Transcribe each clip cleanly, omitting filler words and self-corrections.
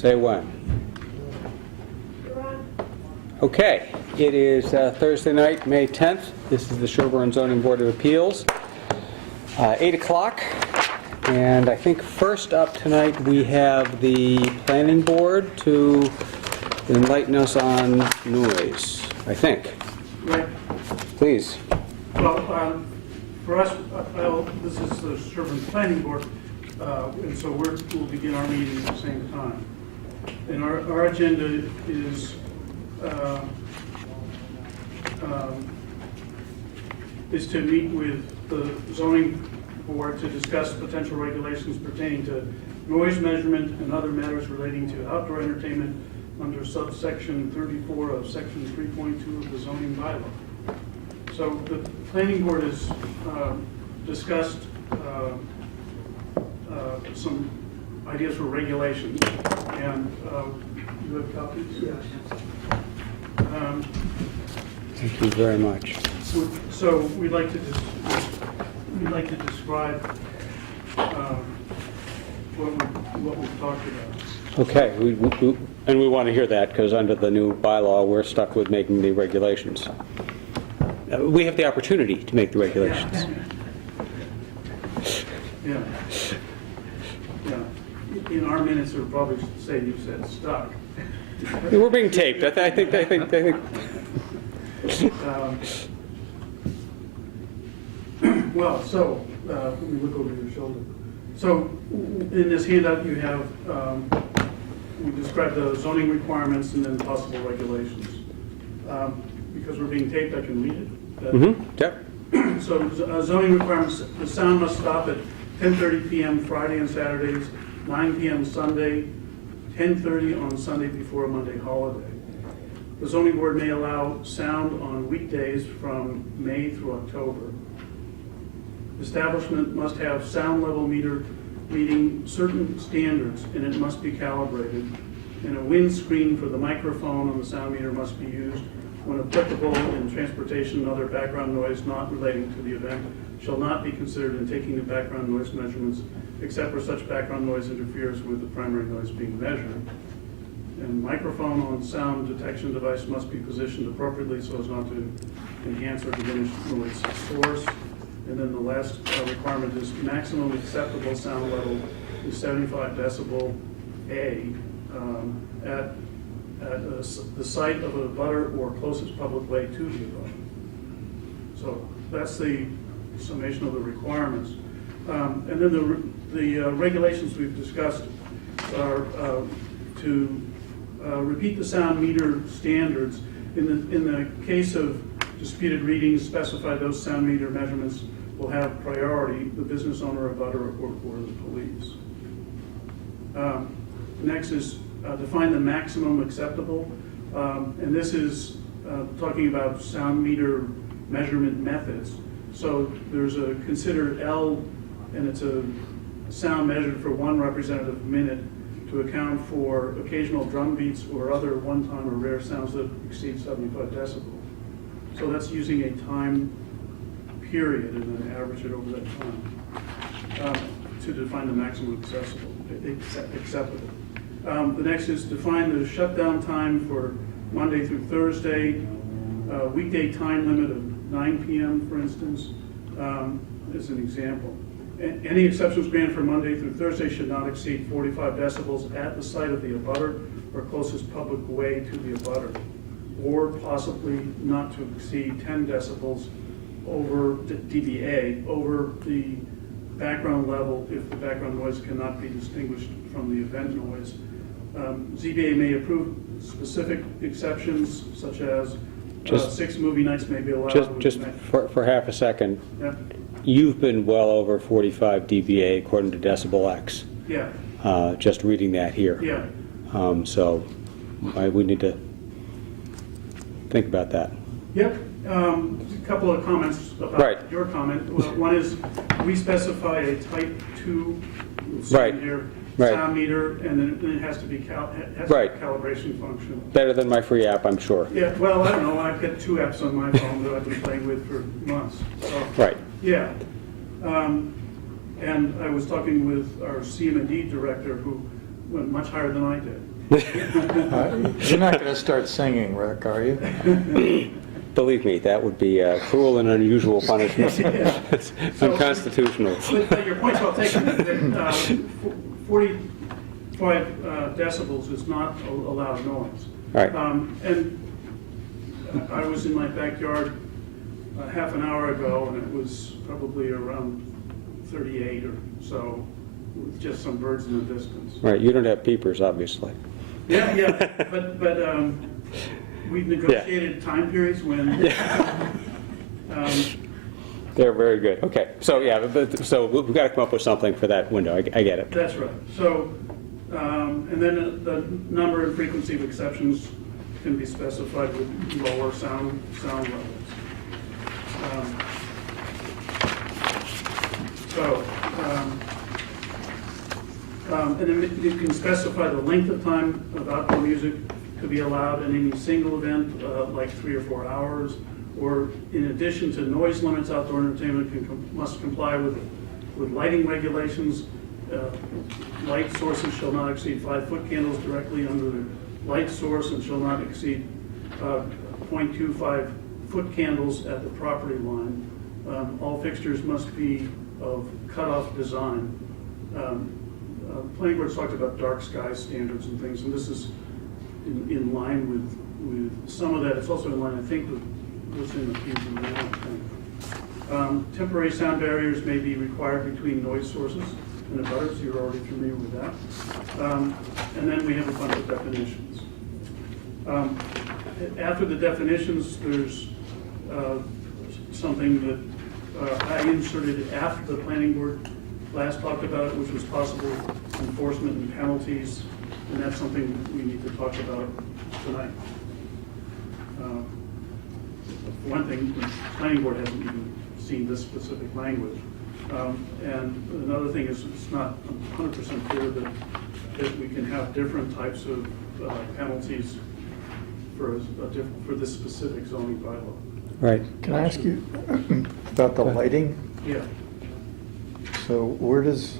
Say when. Okay, it is Thursday night, May 10th. This is the Sherborn Zoning Board of Appeals, 8 o'clock. And I think first up tonight we have the Planning Board to enlighten us on noise, I think. Right. Please. Well, for us, this is the Sherborn Planning Board, and so we'll begin our meeting at the same time. And our agenda is to meet with the zoning board to discuss potential regulations pertaining to noise measurement and other matters relating to outdoor entertainment under subsection 34 of section 3.2 of the zoning bylaw. So the planning board has discussed some ideas for regulations, and you have copies? Yes. Thank you very much. So we'd like to describe what we've talked about. Okay, and we want to hear that because under the new bylaw, we're stuck with making the regulations. We have the opportunity to make the regulations. Yeah. In our minutes, it would probably say you said stuck. We're being taped. I think. Well, so let me look over your shoulder. So in this handout, you have we described the zoning requirements and then possible regulations. Because we're being taped, I can read it. Yep. So zoning requirements: the sound must stop at 10:30 p.m. Friday and Saturdays, 9 p.m. Sunday, 10:30 on Sunday before a Monday holiday. The zoning board may allow sound on weekdays from May through October. Establishment must have sound level meter meeting certain standards, and it must be calibrated. And a windscreen for the microphone on the sound meter must be used when applicable, in transportation and other background noise not relating to the event shall not be considered in taking the background noise measurements, except where such background noise interferes with the primary noise being measured. And microphone on sound detection device must be positioned appropriately so as not to enhance or diminish noise source. And then the last requirement is maximum acceptable sound level is 75 decibel A at the site of a abutter or closest public way to the abutter. So that's the summation of the requirements. And then the regulations we've discussed are to repeat the sound meter standards. In the case of disputed readings, specify those sound meter measurements will have priority, the business owner, abutter, or the police. Next is define the maximum acceptable, and this is talking about sound meter measurement methods. So there's a considered L, and it's a sound measured for 1 representative minute to account for occasional drum beats or other one-time or rare sounds that exceed 75 decibels. So that's using a time period and then average it over that time to define the maximum acceptable. The next is define the shutdown time for Monday through Thursday, weekday time limit of 9 p.m., for instance, as an example. Any exceptions granted for Monday through Thursday should not exceed 45 decibels at the site of the abutter or closest public way to the abutter, or possibly not to exceed 10 decibels over dBA over the background level if the background noise cannot be distinguished from the event noise. ZBA may approve specific exceptions, such as 6 movie nights may be allowed. Just for half a second. Yeah. You've been well over 45 dBA according to Decibel X. Yeah. Just reading that here. Yeah. So we need to think about that. Yep. A couple of comments about your comment. Well, one is we specify a type 2 sound meter, and then it has to be a calibration function. Better than my free app, I'm sure. Yeah. Well, I don't know. I've got 2 apps on my phone that I've been playing with for months. So, Right. Yeah. And I was talking with our CM&D director, who went much higher than I did. You're not going to start singing, Rick, are you? Believe me, that would be a cruel and unusual punishment. It's So- unconstitutional. But your point's well taken, that 45 decibels is not a loud noise. Right. And I was in my backyard half an hour ago, and it was probably around 38 or so, with just some birds in the distance. Right, you don't have peepers, obviously. Yeah, but we've negotiated time periods when, They're very good. Okay, so yeah, so we've got to come up with something for that window. I get it. that's right. So, and then the number and frequency of exceptions can be specified with lower sound levels. And then you can specify the length of time of outdoor music to be allowed in any single event, like 3 or 4 hours, or in addition to noise limits, outdoor entertainment must comply with lighting regulations. Light sources shall not exceed 5-foot candles directly under the light source and shall not exceed 0.25 foot candles at the property line. All fixtures must be of cutoff design. Planning board's talked about dark sky standards and things, and this is in line with some of that. It's also in line, I think, with what's in the PZM. Temporary sound barriers may be required between noise sources and abutters. You're already familiar with that. And then we have a bunch of definitions. After the definitions, there's something that I inserted after the planning board last talked about it, which was possible enforcement and penalties, and that's something we need to talk about tonight. For one thing, the planning board hasn't even seen this specific language. And another thing is it's not 100% clear that we can have different types of penalties for this specific zoning bylaw. Right. Can I ask you about the lighting? Yeah. So where does,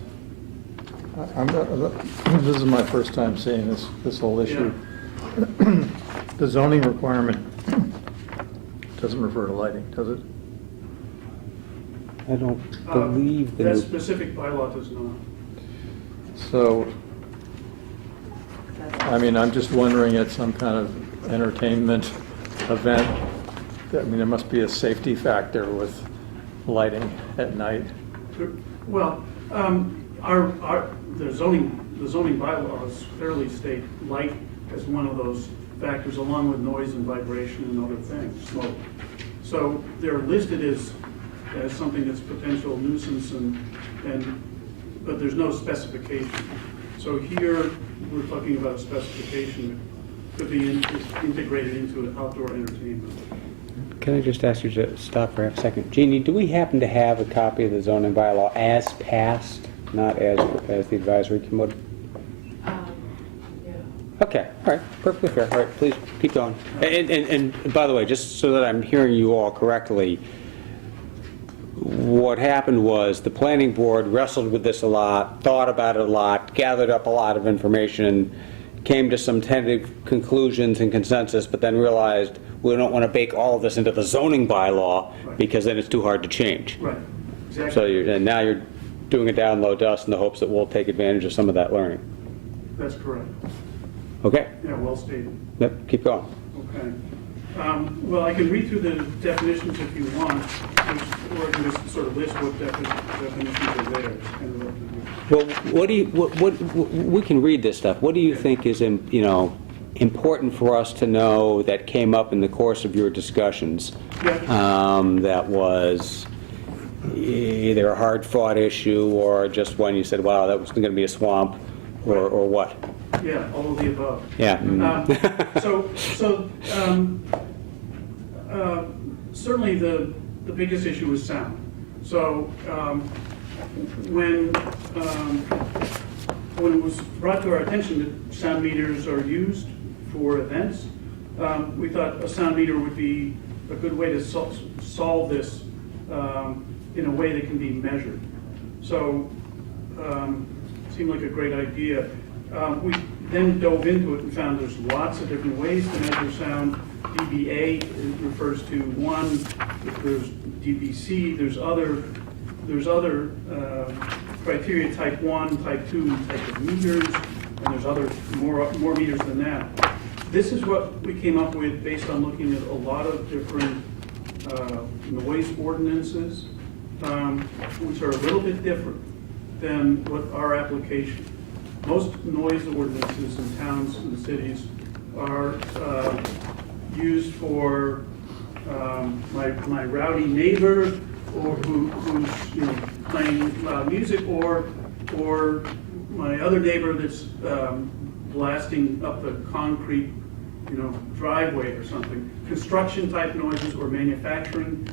this is my first time seeing this whole issue. The zoning requirement doesn't refer to lighting, does it? I don't believe That that. specific bylaw does not. So, I mean, I'm just wondering at some kind of entertainment event, I mean, there must be a safety factor with lighting at night. Well, the zoning bylaws clearly state light as one of those factors, along with noise and vibration and other things, smoke. So they're listed as something that's potential nuisance but there's no specification. So here, we're talking about a specification that could be integrated into an outdoor entertainment. Can I just ask you to stop for a second? Jeannie, do we happen to have a copy of the zoning bylaw as passed, not as the advisory committee? Yeah. Okay, all right, perfectly fair. All right, please keep going. And by the way, just so that I'm hearing you all correctly, what happened was the planning board wrestled with this a lot, thought about it a lot, gathered up a lot of information, came to some tentative conclusions and consensus, but then realized we don't want to bake all of this into the zoning bylaw because then it's too hard to change. Right, exactly. So and now you're doing it down low dust in the hopes that we'll take advantage of some of that learning. That's correct. Okay, Yeah, well stated. yep, keep going. Okay. Well, I can read through the definitions if you want, or I can just sort of list what definitions are there. It's kind of up to you. Well, we can read this stuff. What do you think is, important for us to know that came up in the course of your discussions? That was either a hard-fought issue or just one you said, wow, that was going to be a swamp, or what? Yeah, all of the above. Yeah. Certainly the biggest issue is sound. So when it was brought to our attention that sound meters are used for events, we thought a sound meter would be a good way to solve this in a way that can be measured. So it seemed like a great idea. We then dove into it and found there's lots of different ways to measure sound. dBA refers to one. If there's dBc, there's other criteria, type 1, type 2, type of meters, and there's other more meters than that. This is what we came up with based on looking at a lot of different noise ordinances, which are a little bit different than what our application. Most noise ordinances in towns and cities are used for my rowdy neighbor, or who's playing loud music, or my other neighbor that's blasting up the concrete driveway or something. Construction type noises or manufacturing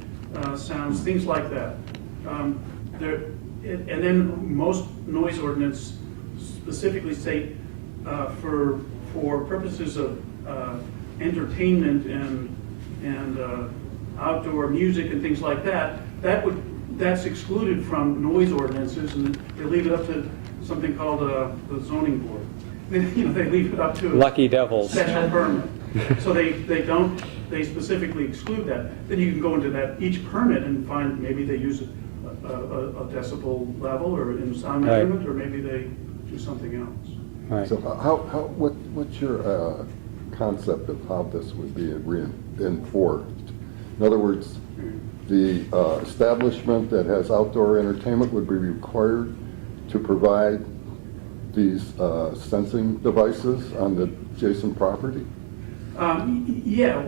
sounds, things like that. And then most noise ordinance specifically state for purposes of entertainment and outdoor music and things like that, that's excluded from noise ordinances, and they leave it up to something called the zoning board. They leave it up to Lucky devils. special permit. So they specifically exclude that. Then you can go into that each permit and find maybe they use a decibel level or in sound Right. measurement, or maybe they do something else. Right. So what's your concept of how this would be enforced? In other words, the establishment that has outdoor entertainment would be required to provide these sensing devices on the adjacent property? Yeah,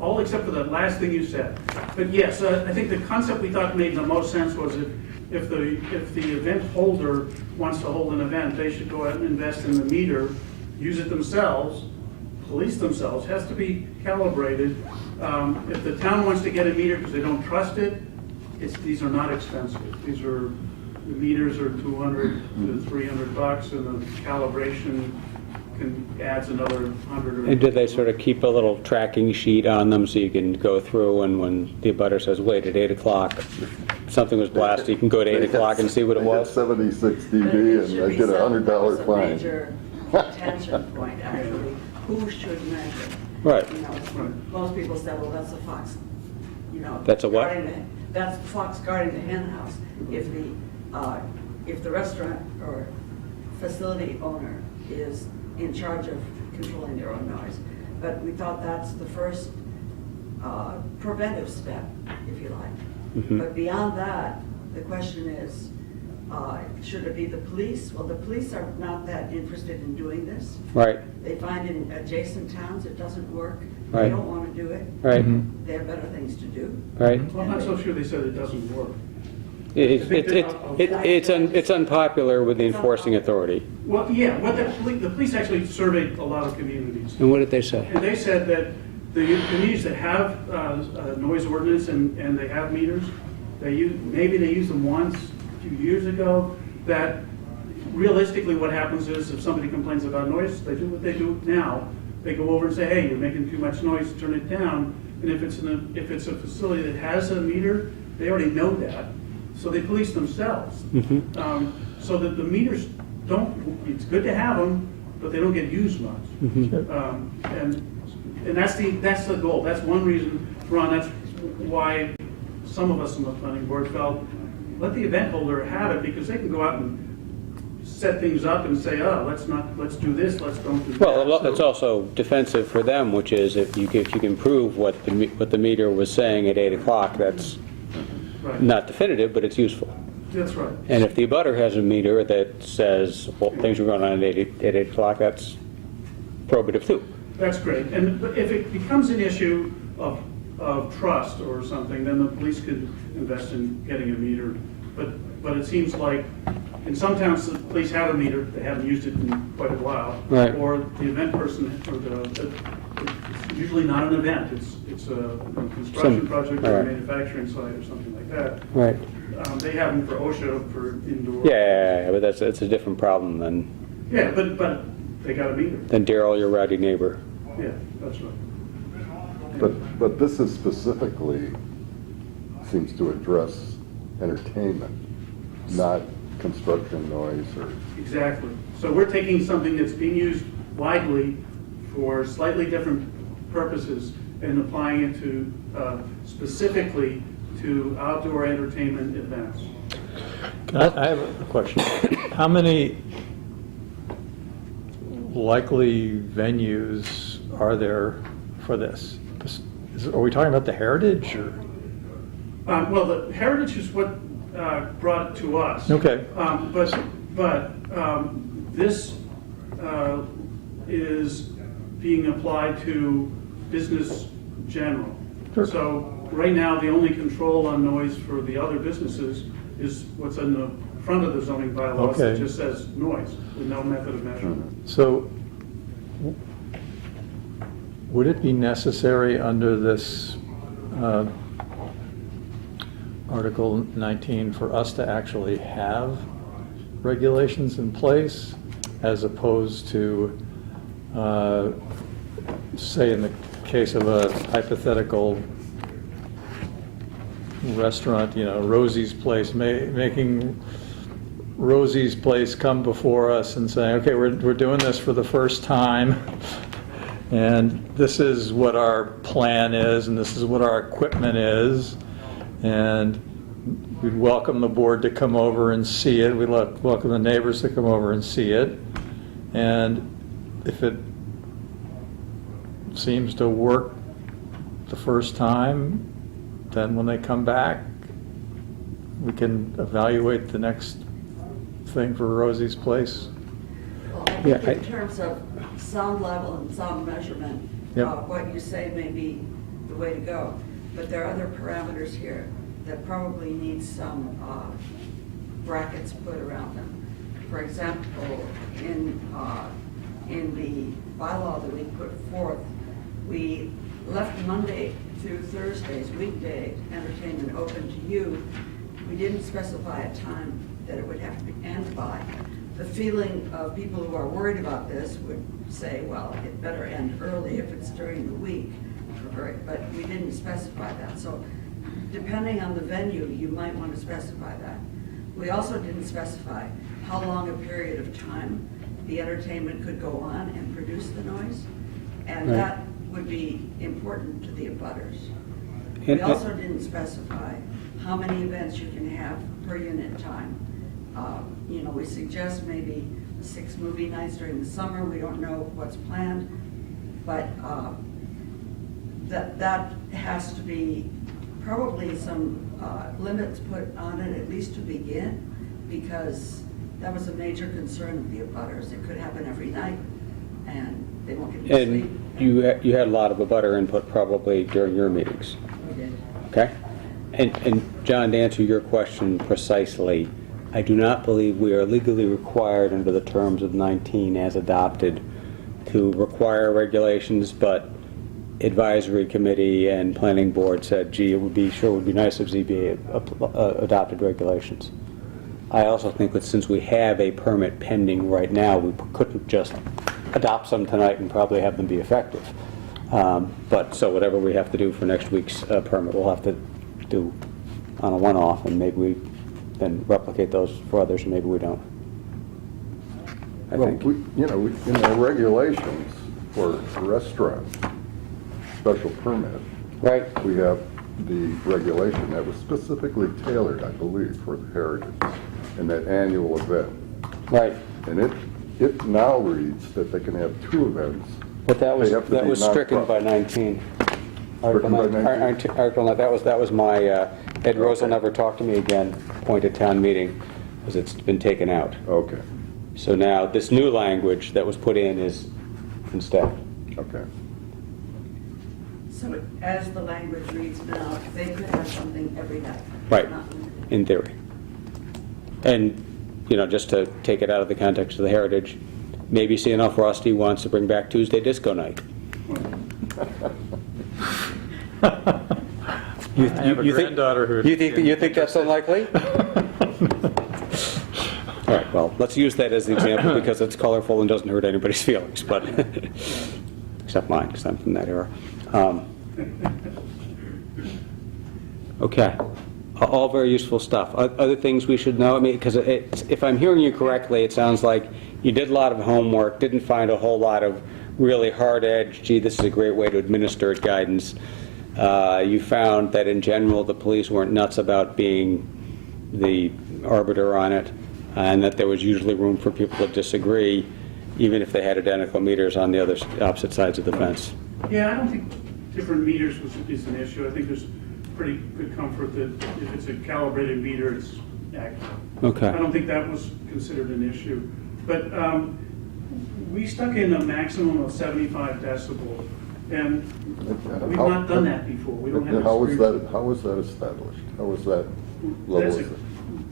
all except for the last thing you said. But yes, I think the concept we thought made the most sense was if the event holder wants to hold an event, they should go out and invest in the meter, use it themselves, police themselves, has to be calibrated. If the town wants to get a meter because they don't trust it, these are not expensive. The meters are $200 to $300, and the calibration adds another $100. And do they sort of keep a little tracking sheet on them so you can go through, and when the abutter says, wait, at 8 o'clock, something was blasted, you can go to 8 o'clock and see what it was? 76 But dB it should and I be get a something that was $100 a fine. major attention point, actually. Who should measure? Right. Right. Most people say, well, that's a fox, That's a what? That's the fox guarding the hen house. If the restaurant or facility owner is in charge of controlling their own noise. But we thought that's the first preventive step, if you like. Mhm. But beyond that, the question is, should it be the police? Well, the police are not that interested in doing this. Right, They find in adjacent towns it doesn't work. They Right. don't want to do it. right, They have better things to do. right. Well, I'm not so sure they said it doesn't work. It's unpopular with the enforcing authority. Well, yeah, the police actually surveyed a lot of communities. And what did they say? And they said that the communities that have a noise ordinance and they have meters, maybe they used them once, a few years ago, that realistically what happens is if somebody complains about noise, they do what they do now. They go over and say, hey, you're making too much noise, turn it down. And if it's a facility that has a meter, they already know that. So they police themselves. So that the meters it's good to have them, but they don't get used much. And that's the goal. That's one reason, Ron, that's why some of us on the planning board felt, let the event holder have it, because they can go out and set things up and say, oh, let's do this, let's don't do that. Well, So- it's also defensive for them, which is if you can prove what the meter was saying at 8 o'clock, that's Right. not definitive, but it's useful. That's right. And if the abutter has a meter that says, well, things are going on at 8 o'clock, that's probative too. That's great. But if it becomes an issue of trust or something, then the police could invest in getting a meter. But it seems like in some towns, the police have a meter, they haven't used it in quite a while. Right. Or the event person, it's usually not an event, it's a construction project or a right. manufacturing site or something like that. Right. They have them for OSHA, for indoor. Yeah, but that's a different problem than Yeah, but they got a meter. Daryl, your rowdy neighbor. Yeah, that's right. But this is specifically seems to address entertainment, not construction noise or. Exactly. So we're taking something that's being used widely for slightly different purposes and applying it to, specifically to outdoor entertainment events. I have a question. How many likely venues are there for this? Are we talking about the Heritage or? Well, the Heritage is what brought it to us. Okay. But this is being applied to business general. Sure. So right now, the only control on noise for the other businesses is what's in the front of the zoning bylaws that Okay. just says noise, with no method of measurement. So, would it be necessary under this Article 19 for us to actually have regulations in place as opposed to, say, in the case of a hypothetical restaurant, Rosie's Place, making Rosie's Place come before us and saying, okay, we're doing this for the first time, and this is what our plan is, and this is what our equipment is, and we'd welcome the board to come over and see it, we'd welcome the neighbors to come over and see it, and if it seems to work the first time, then when they come back, we can evaluate the next thing for Rosie's Place. Well, I Yeah, think in terms of sound level and sound measurement, Yep. what you say may be the way to go. But there are other parameters here that probably need some brackets put around them. For example, in the bylaw that we put forth, we left Monday through Thursdays, weekday entertainment open to you. We didn't specify a time that it would have to end by. The feeling of people who are worried about this would say, well, it better end early if it's during the week, but we didn't specify that. So depending on the venue, you might want to specify that. We also didn't specify how long a period of time the entertainment could go on and produce the noise, and Right. that would be important to the abutters. And- We also didn't specify how many events you can have per unit time. We suggest maybe 6 movie nights during the summer. We don't know what's planned, but that has to be probably some limits put on it, at least to begin, because that was a major concern of the abutters. It could happen every night, and they won't get to sleep. And you had a lot of abutter input probably during your meetings, We did. okay? And John, to answer your question precisely, I do not believe we are legally required under the terms of 19 as adopted to require regulations, but advisory committee and planning board said, gee, it would be nice if ZBA adopted regulations. I also think that since we have a permit pending right now, we couldn't just adopt some tonight and probably have them be effective. But so whatever we have to do for next week's permit, we'll have to do on a one-off, and maybe we then replicate those for others, and maybe we don't. I Well, think. in our regulations for restaurants, special permit, Right? we have the regulation that was specifically tailored, I believe, for the Heritage and that annual event. Right. And it now reads that they can have 2 events. But that was They have to be stricken by nonprofit. 19. Article Stricken by 19. Article 9, that was my, Ed Rose will never talk to me again, point at town meeting, because it's been taken out. Okay, So now, this new language that was put in is instead. okay. So as the language reads now, they could have something every night. Right, not limited. in theory. And, just to take it out of the context of the Heritage, maybe CNL Frosty wants to bring back Tuesday disco night. I have a granddaughter who. You think that's unlikely? All right, well, let's use that as the example because it's colorful and doesn't hurt anybody's feelings, but, except mine, because I'm from that era. Okay, all very useful stuff. Other things we should know, because if I'm hearing you correctly, it sounds like you did a lot of homework, didn't find a whole lot of really hard-edged, gee, this is a great way to administer it guidance. You found that in general, the police weren't nuts about being the arbiter on it, and that there was usually room for people to disagree, even if they had identical meters on the opposite sides of the fence. Yeah, I don't think different meters is an issue. I think there's pretty good comfort that if it's a calibrated meter, it's accurate. Okay. I don't think that was considered an issue. But we stuck in a maximum of 75 decibel, and we've not done that before. We don't have. And how was experience. that established? How was that level? That's a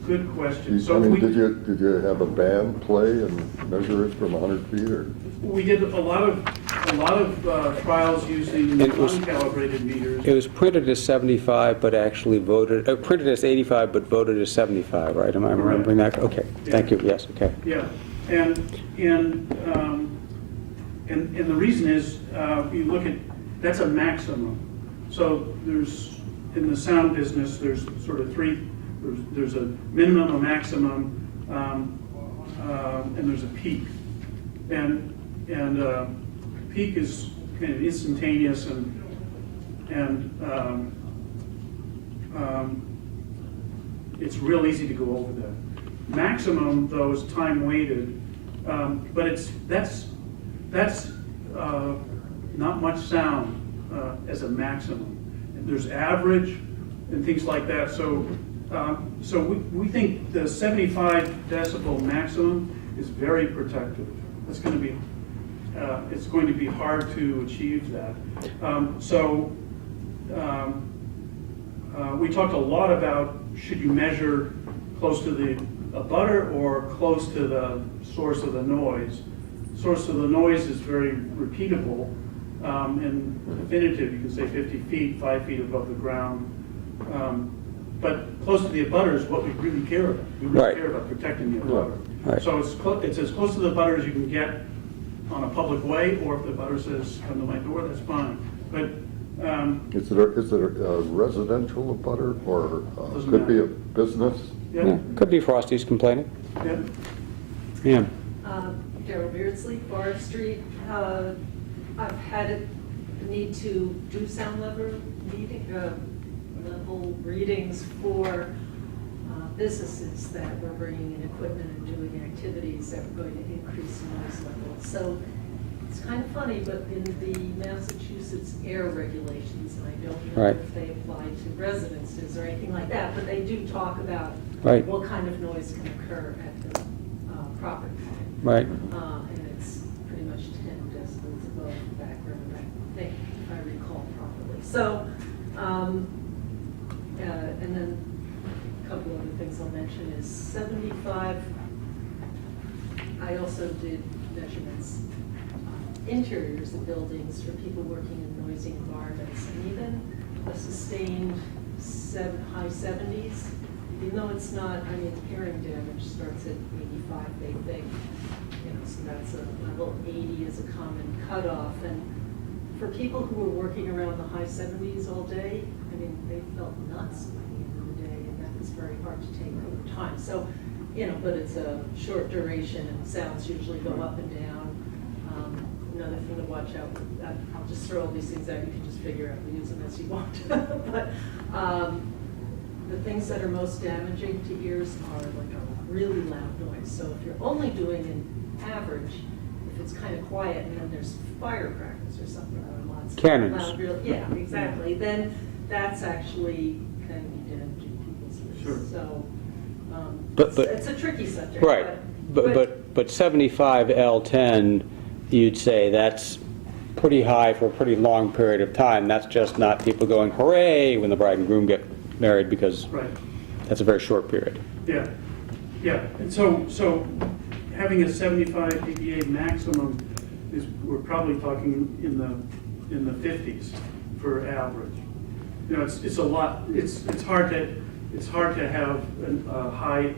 good question. I mean, did you have a band play and measure it from 100 feet, or? We did a lot of trials using It was- uncalibrated meters. It was printed as 75, but actually voted, printed as 85, but voted as 75, right? Am I remembering that? Okay, thank you, yes, okay. Yeah, and the reason is, you look at, that's a maximum. So there's, in the sound business, there's sort of three, there's a minimum, a maximum, and there's a peak. And peak is kind of instantaneous and it's real easy to go over that. Maximum, though, is time weighted, but that's not much sound as a maximum. There's average and things like that. So we think the 75 decibel maximum is very protective. It's going to be hard to achieve that. We talked a lot about, should you measure close to the abutter or close to the source of the noise. Source of the noise is very repeatable and definitive. You can say 50 feet, 5 feet above the ground. But close to the abutter is what we really care about. We really Right. care about protecting the abutter. Right. So it's as close to the abutter as you can get on a public way, or if the abutter says, come to my door, that's fine. But Is it a residential abutter, or Doesn't could be a matter. business? Yeah, could be Frosty's complaining. Yeah. Yeah. Darrell Beardsley, Forest Street. I've had a need to do sound level readings for businesses that were bringing in equipment and doing activities that were going to increase noise levels. So it's kind of funny, but in the Massachusetts air regulations, and I don't know Right. if they apply to residences or anything like that, but they do talk about Right. what kind of noise can occur at the property line. Right. And it's pretty much 10 decibels above the background, I think, if I recall properly. So, and then a couple other things I'll mention is 75, I also did measurements, interiors of buildings for people working in noisy environments, and even a sustained high 70s, even though it's not, I mean, hearing damage starts at 85, they think, so that's a level 80 is a common cutoff, and for people who were working around the high 70s all day, I mean, they felt nuts by the end of the day, and that was very hard to take over time. So, but it's a short duration, and sounds usually go up and down. Another thing to watch out, I'll just throw all these things out, you can just figure out, use them as you want. But the things that are most damaging to ears are like a really loud noise. So if you're only doing an average, if it's kind of quiet and then there's firecrackers or something, or lots of Cannons. loud, yeah, exactly, then that's actually can be damaging people's ears. Sure. So But- it's a tricky subject. Right. But 75 L10, you'd say that's pretty high for a pretty long period of time. That's just not people going hooray when the bride and groom get married, because Right. that's a very short period. Yeah, and so having a 75 dBA maximum is, we're probably talking in the 50s for average. It's a lot, it's hard to have a high,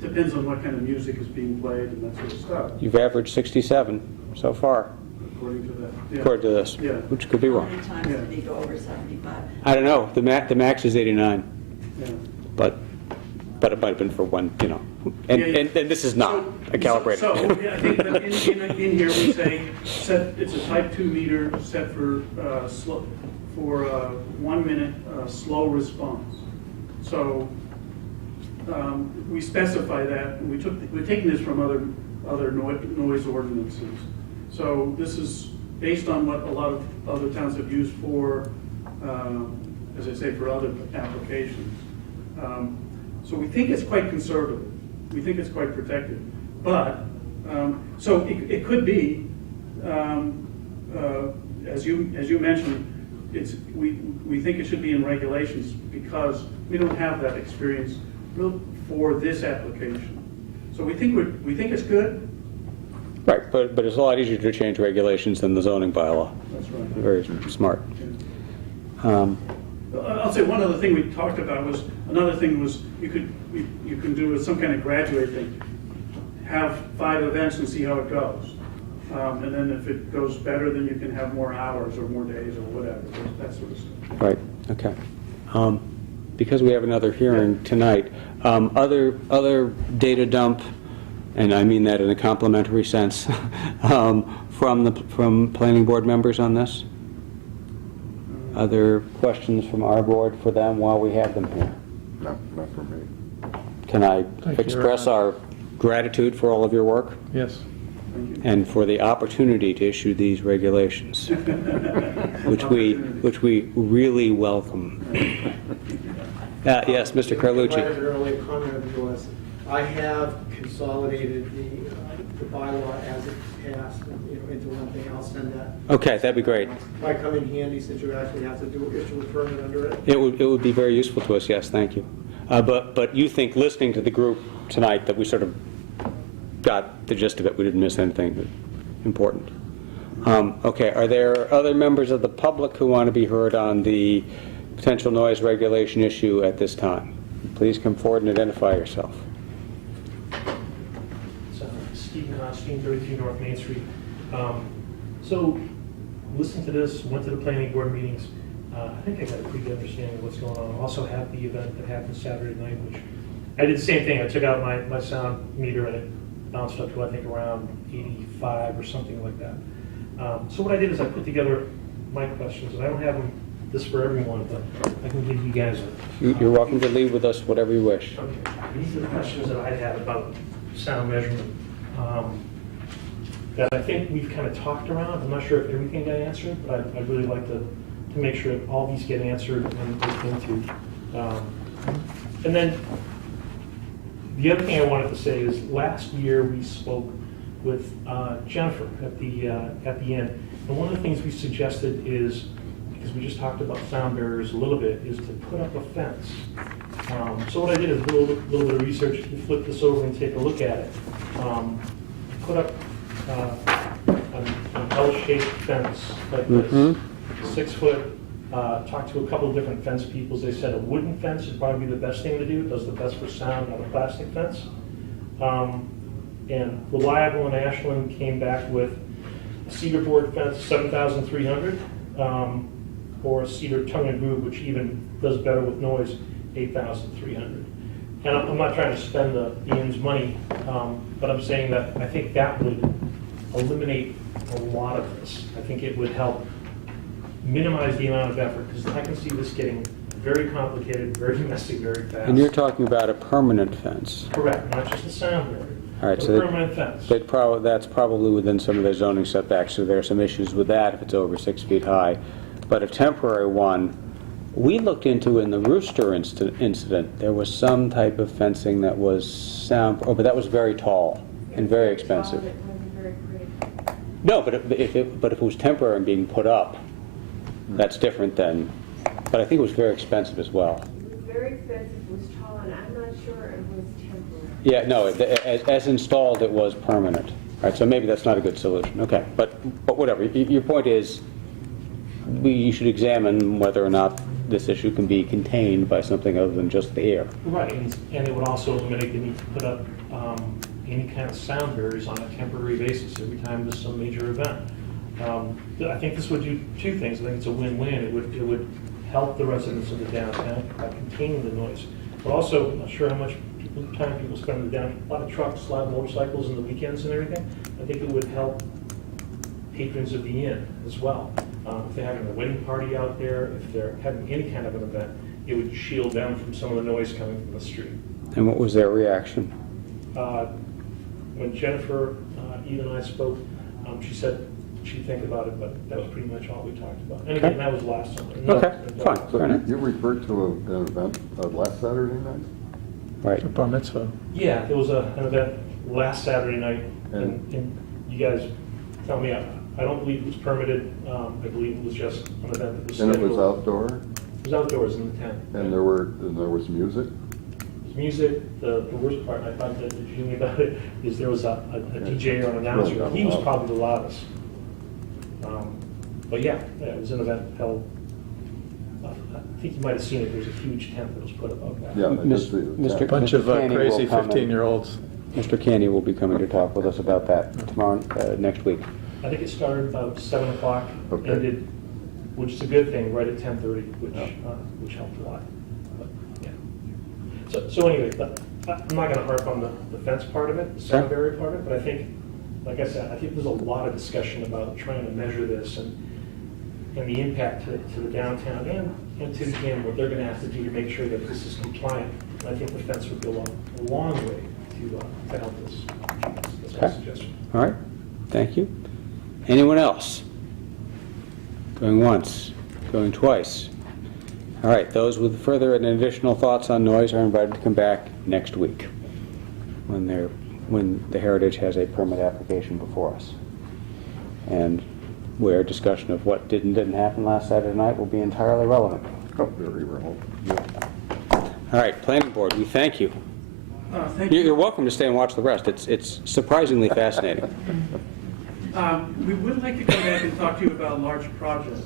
depends on what kind of music is being played and that sort of stuff, You've averaged 67 so far, according to that. Yeah. according to this, Yeah. which could be How wrong. many times did he go over 75? I don't know, the max is 89, Yeah. but but it might have been for one, you know, and, Yeah, yeah. and this is not a calibrated. So, yeah, I think that in here we say, it's a type 2 meter set for, 1 minute slow response. So we specify that, and we're taking this from other noise ordinances. So this is based on what a lot of other towns have used for, as I say, for other applications. So we think it's quite conservative. We think it's quite protected. But, so it could be, as you mentioned, we think it should be in regulations because we don't have that experience for this application. So we think it's good. Right, but it's a lot easier to change regulations than the zoning bylaw. That's right. Very smart. I'll say one other thing we talked about was, another thing was you can do some kind of graduate thing. Have 5 events and see how it goes. And then if it goes better, then you can have more hours or more days or whatever, that sort of stuff. Right, okay. Because we have another hearing tonight, other data dump, and I mean that in a complimentary sense, from planning board members on this? Other questions from our board for them while we have them here? No, not for me. Can I Thank you. express our gratitude for all of your work Yes. Thank you. and for the opportunity to issue these regulations, which we really welcome. Yes, Mr. Carlucci. An earlier comment of yours, I have consolidated the bylaw as it passed, into one thing. I'll send that. Okay, that'd be great. Might come in handy since you actually have to issue a permit under it. It would be very useful to us, yes, thank you. But you think, listening to the group tonight, that we sort of got the gist of it, we didn't miss anything important. Okay, are there other members of the public who want to be heard on the potential noise regulation issue at this time? Please come forward and identify yourself. Stephen Osteen, 33 North Main Street. So, listened to this, went to the planning board meetings. I think I got a pretty good understanding of what's going on. Also had the event that happened Saturday night, which I did the same thing. I took out my sound meter and it bounced up to, I think, around 85 or something like that. So what I did is I put together my questions, and I don't have this for everyone, but I can give you guys You're welcome to leave with us whatever you wish. Okay, these are the questions that I had about sound measurement. That I think we've kind of talked around. I'm not sure if everything got answered, but I'd really like to make sure that all these get answered and looked into. And then the other thing I wanted to say is last year we spoke with Jennifer at the end, and one of the things we suggested is, because we just talked about sound barriers a little bit, is to put up a fence. So what I did is a little bit of research. You flip this over and take a look at it. Put up an L-shaped fence like this, 6 foot. Talked to a couple of different fence people. They said a wooden fence would probably be the best thing to do. It does the best for sound, not a plastic fence. And Reliable in Ashland came back with a cedar board fence, 7,300, or a cedar tongue and groove, which even does better with noise, 8,300. And I'm not trying to spend the Ian's money, but I'm saying that I think that would eliminate a lot of this. I think it would help minimize the amount of effort, because I can see this getting very complicated, very messy, very fast. And you're talking about a permanent fence. Correct, not just a sound barrier. All right, but so a permanent fence. that's probably within some of their zoning setbacks, so there are some issues with that if it's over 6 feet high. But a temporary one, we looked into in the Rooster incident, there was some type of fencing that was but that was very tall and very expensive. No, but if it was temporary and being put up, that's different than, but I think it was very expensive as well. It was very expensive, it was tall, and I'm not sure it was temporary. Yeah, no, as installed, it was permanent. All right, so maybe that's not a good solution. Okay, but whatever. Your point is, you should examine whether or not this issue can be contained by something other than just the air. Right, and it would also eliminate the need to put up any kind of sound barriers on a temporary basis every time there's some major event. I think this would do 2 things. I think it's a win-win. It would help the residents of the downtown by containing the noise. But also, I'm not sure how much people spend down, a lot of trucks, a lot of motorcycles in the weekends and everything. I think it would help patrons of the inn as well. If they're having a wedding party out there, if they're having any kind of an event, it would shield them from some of the noise coming from the street. And what was their reaction? When Jennifer, Eve and I spoke, she said she'd think about it, but that was pretty much all we talked about. And again, Okay. that was last summer. Okay, fine. So Fair enough. you referred to an event last Saturday night? Right. Bar mitzvah. Yeah, there was an event last Saturday night, And- and you guys tell me, I don't believe it was permitted. I believe it was just an event that was And scheduled. it was outdoor, It was outdoors in the tent. and there was music? Music, the worst part, I thought that the genius about it, is there was a DJ or an announcer. He was probably the loudest. But yeah, it was an event held, I think you might have seen it, there was a huge tent that was put above that. Yeah, I did Mis- see the Mr. tent. Bunch of Canny will crazy come in. 15-year-olds. Mr. Canny will be coming to talk with us about that tomorrow, next week. I think it started about 7 o'clock, Okay. ended, which is a good thing, right at 10:30, which helped a lot. But, yeah. So anyway, but I'm not gonna harp on the fence part of it, the sound barrier part of it, but I think, like I said, I think there's a lot of discussion about trying to measure this and the impact to the downtown and to the inn, what they're gonna have to do to make sure that this is compliant. And I think the fence would go a long way to help this. That's my Okay. suggestion. All right, thank you. Anyone else? Going once, going twice. All right, those with further and additional thoughts on noise are invited to come back next week when the Heritage has a permit application before us. And where discussion of what did and didn't happen last Saturday night will be entirely relevant. Oh, very well. All right, Planning Board, we thank you. Thank you. You're welcome to stay and watch the rest. It's surprisingly fascinating. We would like to come back and talk to you about a large project.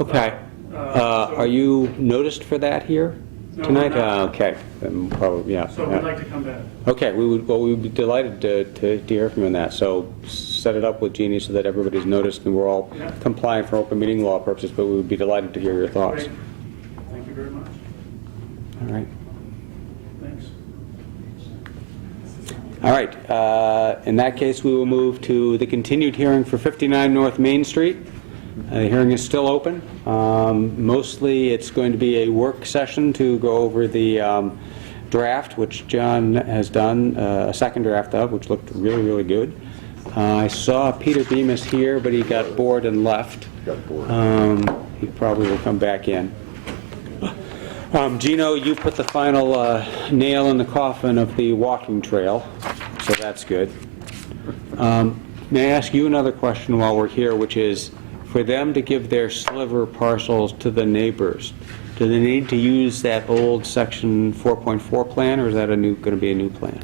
Okay. Are you noticed for that here No, tonight? we're not. Okay, then probably, yeah. So we'd like to come back. Okay, we would be delighted to hear from you on that. So set it up with Jeannie so that everybody's noticed and we're all Yeah. compliant for open meeting law purposes, but we would be delighted to hear your thoughts. Great. Thank you very much. All right. Thanks. All right, in that case, we will move to the continued hearing for 59 North Main Street. The hearing is still open. Mostly, it's going to be a work session to go over the draft, which John has done, a second draft of, which looked really, really good. I saw Peter Bemis here, but he got bored and left. Got bored. He probably will come back in. Gino, you put the final nail in the coffin of the walking trail, so that's good. May I ask you another question while we're here, which is, for them to give their sliver parcels to the neighbors, do they need to use that old section 4.4 plan, or is that going to be a new plan?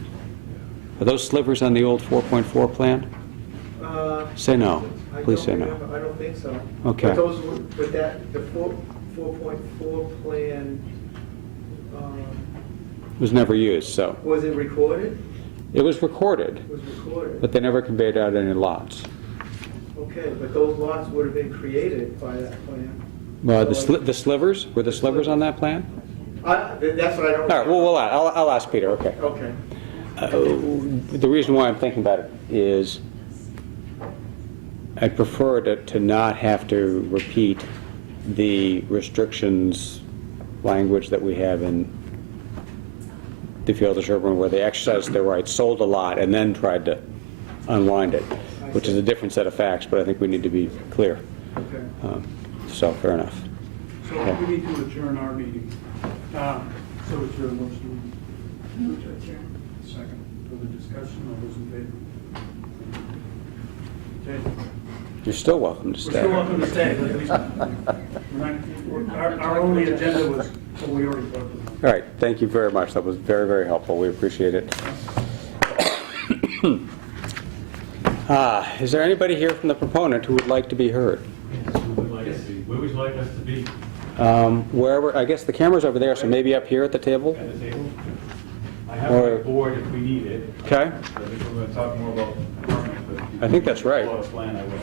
Are those slivers on the old 4.4 plan? Say no. Please say no. I don't think so. Okay. But those, with that, the 4.4 plan, It was never used, so. was it recorded? It was recorded, It was recorded. but they never conveyed out any lots. Okay, but those lots would have been created by that plan. The slivers, were the slivers on that plan? That's what I don't. All right, well, I'll ask Peter, okay. Okay. The reason why I'm thinking about it is I'd prefer to not have to repeat the restrictions language that we have in the field of Sherborn, where they exercised their rights, sold a lot, and then tried to unwind it, which is a different set of facts, but I think we need to be clear. Okay. So, fair enough. So we need to adjourn our meeting. So it's your motion. Move to adjourn. Second. For the discussion, all those in favor? Okay. You're still welcome to We're stay. still welcome to stay, but at least our only agenda was what we already talked about. All right, thank you very much. That was very, very helpful. We appreciate it. Is there anybody here from the proponent who would like to be heard? Where would you like us to be? Wherever, I guess the camera's over there, so maybe up here at the table? At the table? I have Or- my board if we need it. Okay, I think we're going to talk more about permits, but if you I think that's right. follow a plan, I will.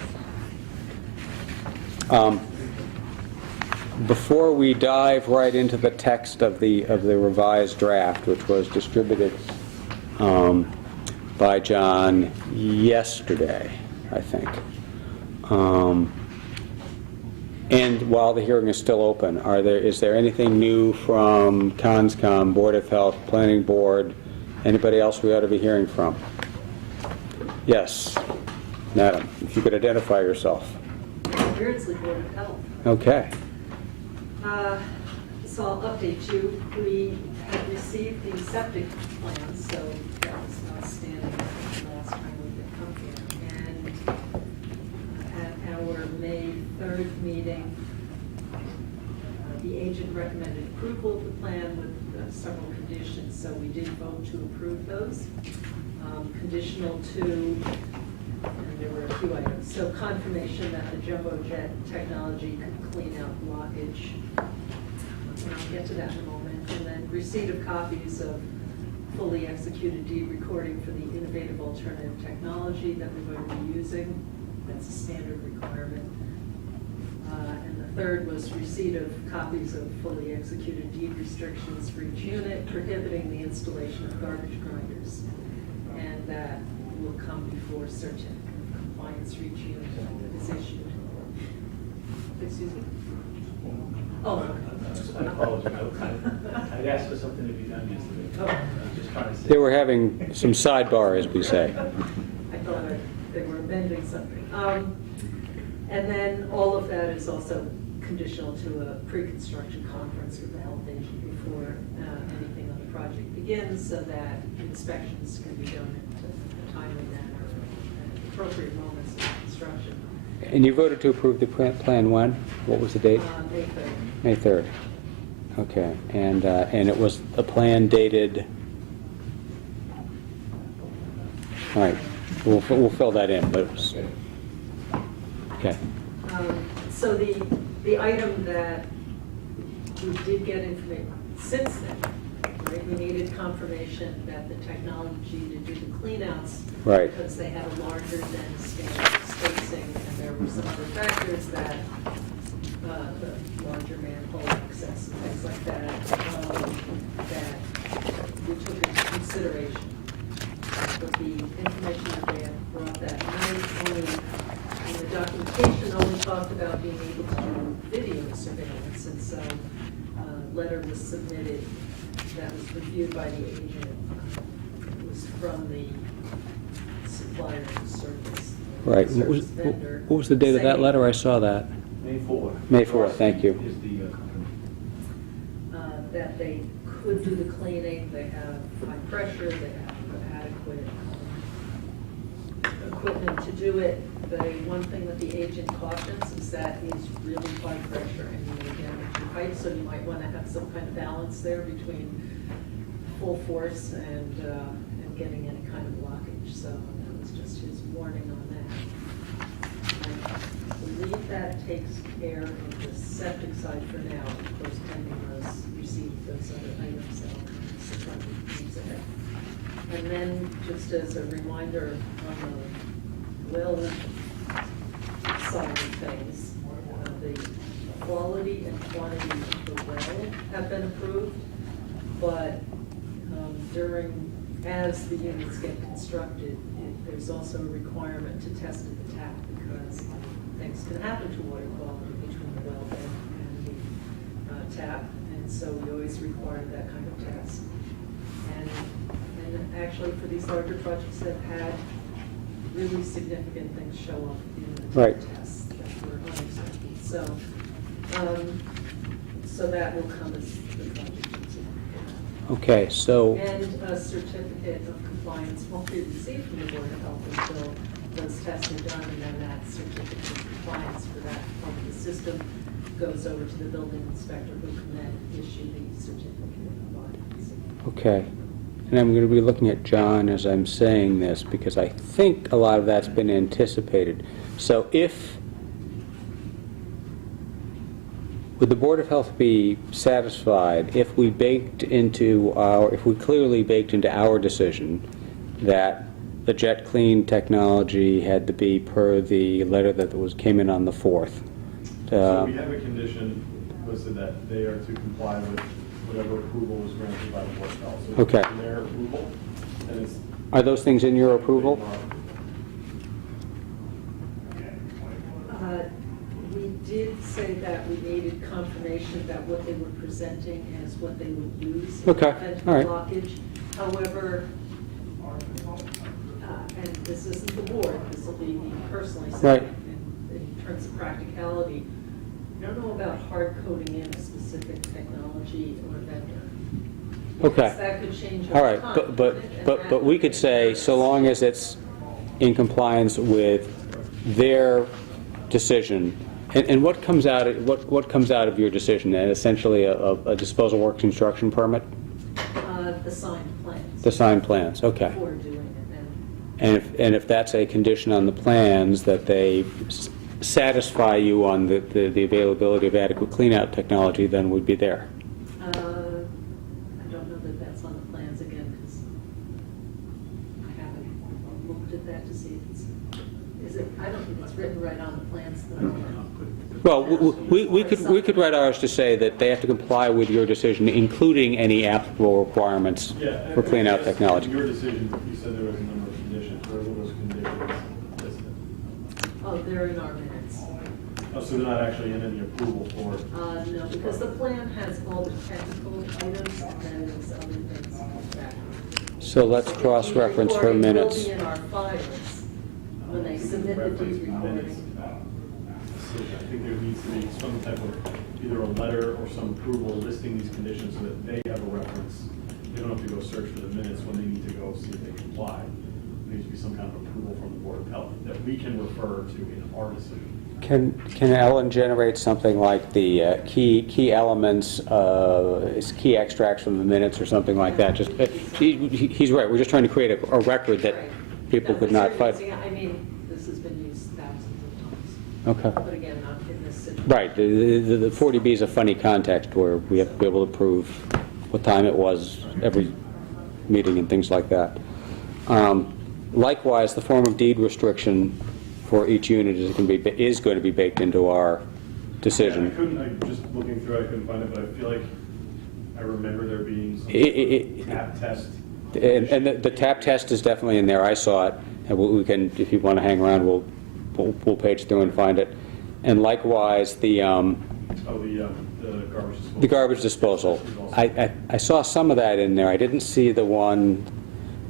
Before we dive right into the text of the revised draft, which was distributed by John yesterday, I think. And while the hearing is still open, is there anything new from Conscom, Board of Health, Planning Board, anybody else we ought to be hearing from? Yes, madam, if you could identify yourself. Beardsley Board of Health. Okay. So I'll update you. We have received the septic plan, so that was outstanding the last time we did come here. And at our May 3rd meeting, the agent recommended approval of the plan with several conditions, so we did vote to approve those. Conditional to, and there were a few items, so confirmation that the jumbo jet technology could clean out blockage. And I'll get to that in a moment. And then receipt of copies of fully executed deed recording for the innovative alternative technology that we're going to be using. That's a standard requirement. And the third was receipt of copies of fully executed deed restrictions for each unit prohibiting the installation of garbage grinders. And that will come before certificate of compliance for each unit is issued. Excuse me? Oh. I apologize. I'd asked for something to be done yesterday. Oh. I'm just trying to say. They were having some sidebar, as we say. I thought they were amending something. And then all of that is also conditional to a pre-construction conference with the health agent before anything on the project begins, so that inspections can be done in a timely manner at appropriate moments of construction. And you voted to approve the plan when? What was the date? May 3rd. May 3rd. Okay, and it was a plan dated, all right, we'll fill that in, but it was, okay. So the item that we did get information, since then, right, we needed confirmation that the technology to do the cleanouts, Right. because they had a larger than standard spacing, and there were some other factors that, the larger manhole access and things like that, that we took into consideration. But the information that they had brought that night only, and the documentation only talked about being able to do video surveillance, and so a letter was submitted that was reviewed by the agent. It was from the supplier of the service. Right. Service vendor, What was the date of that saying, letter? I saw that. May 4th. May 4th, thank you. Is the company. That they could do the cleaning, they have high pressure, they have adequate equipment to do it. The one thing that the agent cautions is that it's really high pressure and you may damage your pipe, so you might want to have some kind of balance there between full force and getting any kind of blockage. So that was just his warning on that. I believe that takes care of the septic side for now, of course, pending those receipt of those other items that will come to support the needs ahead. And then, just as a reminder, on the well side of things, the quality and quantity of the well have been approved, but as the units get constructed, there's also a requirement to test at the tap, because things can happen to water quality between the well and the tap, and so we always require that kind of test. And actually, for these larger projects that had really significant things show up in the Right. tests that were unexpected. So that will come as the project continues. Okay, so, And a certificate of compliance won't be received from the Board of Health until those tests are done, and then that certificate of compliance for that part of the system goes over to the building inspector, who can then issue the certificate of compliance. okay. And I'm going to be looking at John as I'm saying this, because I think a lot of that's been anticipated. So would the Board of Health be satisfied if we clearly baked into our decision that the jet clean technology had to be per the letter that came in on the 4th? So we have a condition listed that they are to comply with whatever approval was granted by the Board of Health. So Okay. it's their approval, and it's. Are those things in your approval? We did say that we needed confirmation that what they were presenting is what they would use. Okay, In the event all right. of blockage. However, and this isn't the board, this will be me personally Right. saying, in terms of practicality, I don't know about hard coding in a specific technology or vendor. Okay. Because that could change over All right, time, but and that we would could be say, so long as it's in compliance with their decision, and what comes out of your decision, and essentially a disposal works construction permit? The signed plans. The signed plans, okay. Before doing it, And if that's a condition on the plans, that they satisfy you on the availability of adequate cleanout technology, then we'd be there. I don't know that that's on the plans again, because I haven't looked at that to see if it's, is it, I don't think it's written right on the plans. Well, we could write ours to say that they have to comply with your decision, including any applicable requirements Yeah. for cleanout In technology. your decision, you said there was a number of conditions. Where were those conditions listed? Oh, they're in our minutes. Oh, so they're not actually in any approval for. No, because the plan has all the technical items, and then there's other things like that. So let's cross-reference her minutes. It will be in our files when they submit the deed recording. I think there needs to be some type of, either a letter or some approval listing these conditions so that they have a reference. They don't have to go search for the minutes when they need to go see if they comply. There needs to be some kind of approval from the Board of Health that we can refer to in our decision. Can Ellen generate something like the key elements, key extracts from the minutes or something like that? Just he's right. We're just trying to create a record that people No, could the not fight. servicing, I mean, this has been used thousands of times. Okay. But again, not in this situation. Right. The 40B is a funny context where we have to be able to prove what time it was every meeting and things like that. Likewise, the form of deed restriction for each unit is going to be baked into our decision. I just looking through, I couldn't find it, but I feel like I remember there being some tap test. And the tap test is definitely in there. I saw it, and we can, if you want to hang around, we'll page through and find it. And likewise, the garbage disposal. the garbage disposal. I saw some of that in there. I didn't see the one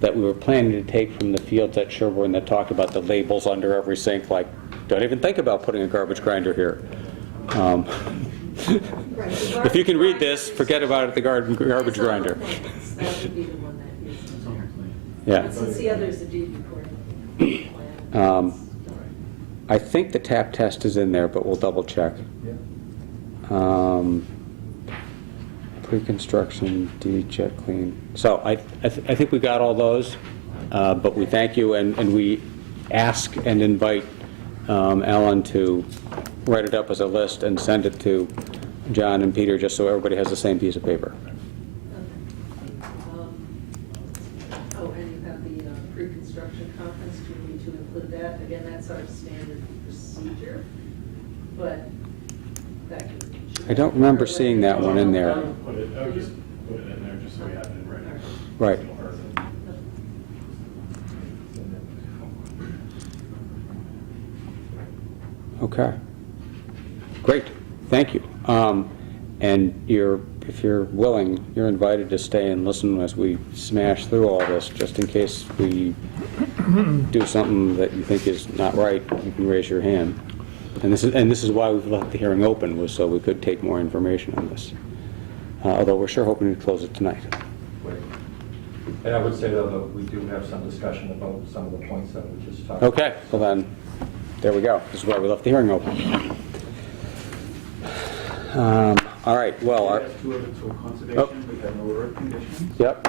that we were planning to take from the fields at Sherborn that talked about the labels under every sink, like, don't even think about putting a garbage grinder here. If you can read this, forget about it, the garbage grinder. That would be the one that is in there. Yeah. But since the other is a deed recording plan. I think the tap test is in there, but we'll double check. Pre-construction, deed check clean. So I think we got all those, but we thank you, and we ask and invite Alan to write it up as a list and send it to John and Peter, just so everybody has the same piece of paper. Oh, and you have the pre-construction conference, do we need to include that? Again, that's our standard procedure, but that can. I don't remember seeing that one in there. I would just put it in there just so we have it in writing. Right. Okay. Great, thank you. And if you're willing, you're invited to stay and listen as we smash through all this, just in case we do something that you think is not right, you can raise your hand. And this is why we've left the hearing open, was so we could take more information on this. Although we're sure hoping to close it tonight. And I would say, though, that we do have some discussion about some of the points that we just talked about. Okay, well then, there we go. This is why we left the hearing open. All right, well, our... That's two of it, so conservation, we have no order of conditions. Yep,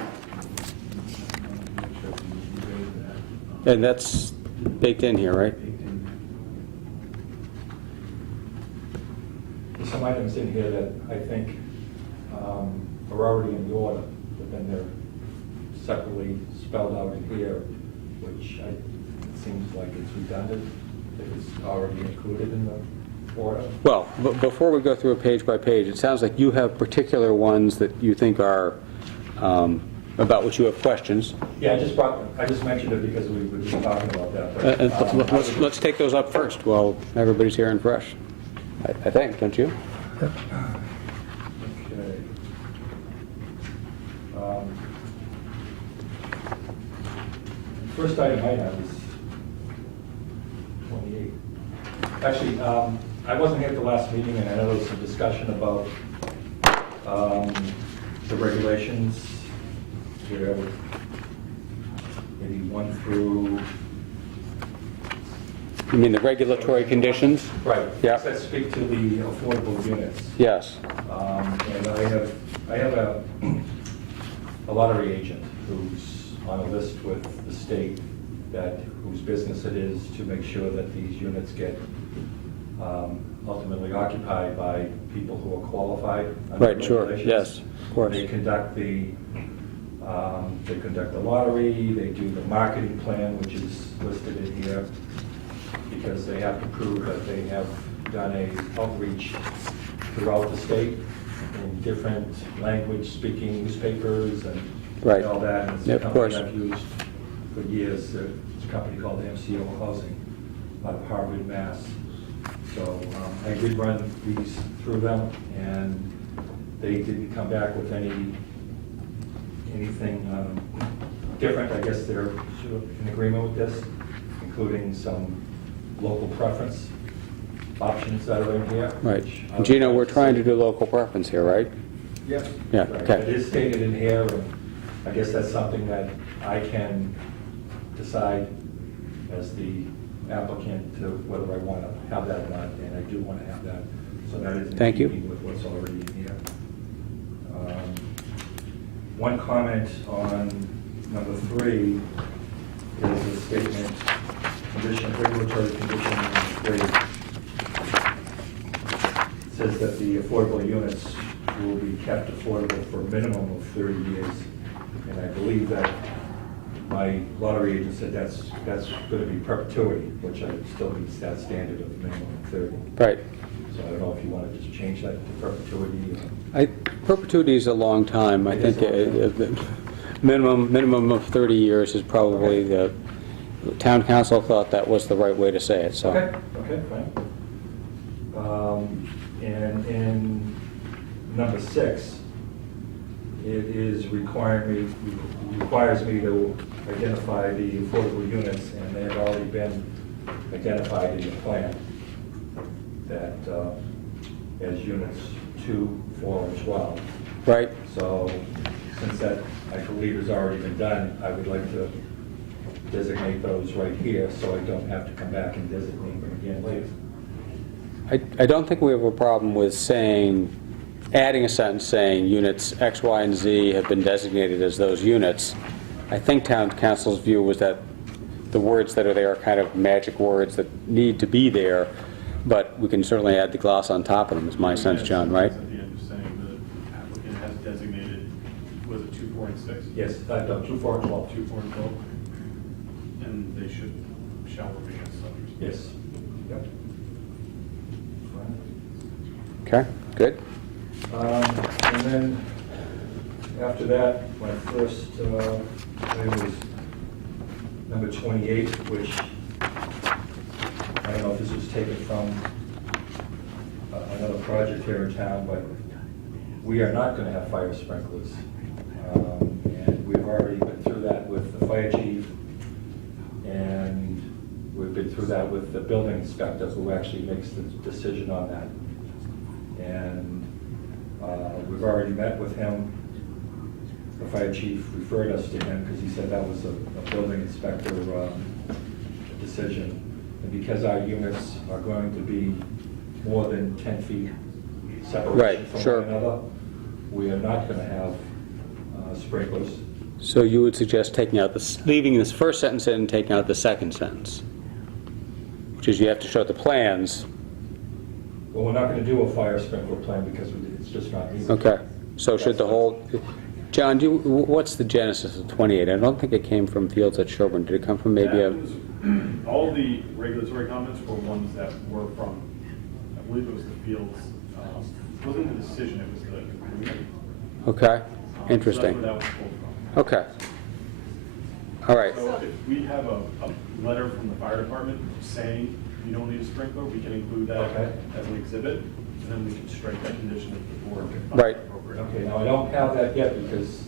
Make sure we raise that. and that's baked in here, right? Baked in There's some items in here that I think are already in the order, but then they're separately spelled out in here, which it seems like it's redundant if it's already included in the order. Well, before we go through it page by page, it sounds like you have particular ones that you think are, about which you have questions. Yeah, I just mentioned it because we were just talking about that. And but, let's take those up first while everybody's here and fresh. I think, don't you? Okay. First item I have is 28. Actually, I wasn't here at the last meeting, and I know there was some discussion about the regulations, where maybe 1 through... You mean the regulatory conditions? Right. Yeah. That speak to the affordable units. Yes. And I have a lottery agent who's on a list with the state whose business it is to make sure that these units get ultimately occupied by people who are qualified under Right, sure, regulations. yes, of course. They conduct the lottery, they do the marketing plan, which is listed in here, because they have to prove that they have done a outreach throughout the state in different language-speaking newspapers and Right. all that. And it's Yeah, a of company course. I've used for years. It's a company called MCO Housing out of Harvard, Mass. So I did run these through them, and they didn't come back with anything different. I guess they're sort of in agreement with this, including some local preference options that are in here. Right. which I would Gino, like we're to trying see. to do local preference here, right? Yes. Yeah, Right. okay. It is stated in here, and I guess that's something that I can decide as the applicant to whether I want to have that or not, and I do want to have that. So that is in Thank you. keeping with what's already in here. One comment on number 3 is a statement, regulatory condition number 3. It says that the affordable units will be kept affordable for a minimum of 30 years. And I believe that my lottery agent said that's going to be perpetuity, which I still meets that standard of minimum of 30. Right. So I don't know if you want to just change that to perpetuity. Perpetuity is a long time. I It is think minimum of 30 years is probably the town council thought that was the right way to say it, so. Okay, fine. And in number 6, it requires me to identify the affordable units, and they have already been identified in the plan that as units 2, 4, and 12. Right. So since that, I believe, has already been done, I would like to designate those right here, so I don't have to come back and designate them again later. I don't think we have a problem with saying, adding a sentence saying units X, Y, and Z have been designated as those units. I think town council's view was that the words that are there are kind of magic words that need to be there, but we can certainly add the gloss on top of them, is my sense, John, right? At the end, just saying the applicant has designated, was it 2, 4, and 6? Yes, I've done 2, 4, and 12. 2, 4, and 12. And they shall remain as such. Yes. Yep. Okay, good. And then, after that, my first item was number 28, which, I don't know if this was taken from another project here in town, but we are not going to have fire sprinklers. And we've already been through that with the fire chief, and we've been through that with the building inspector, who actually makes the decision on that. And we've already met with him. The fire chief referred us to him because he said that was a building inspector decision. And because our units are going to be more than 10 feet separation Right, from sure. one another, we are not going to have sprinklers. So you would suggest taking out leaving this first sentence in and taking out the second sentence, which is you have to show the plans. Well, we're not going to do a fire sprinkler plan because it's just not needed. Okay, so should the whole, John, what's the genesis of 28? I don't think it came from Fields at Sherborn. Did it come from maybe All the regulatory comments were ones that were believe it was the fields, it wasn't the decision, it was the agreement. Okay, So interesting. that's where that was pulled from. Okay. All right. So if we have a letter from the fire department saying you don't need a sprinkler, we can include that Okay. as an exhibit, and then we can strike that condition if the board finds Right. it appropriate. Okay, now I don't have that yet because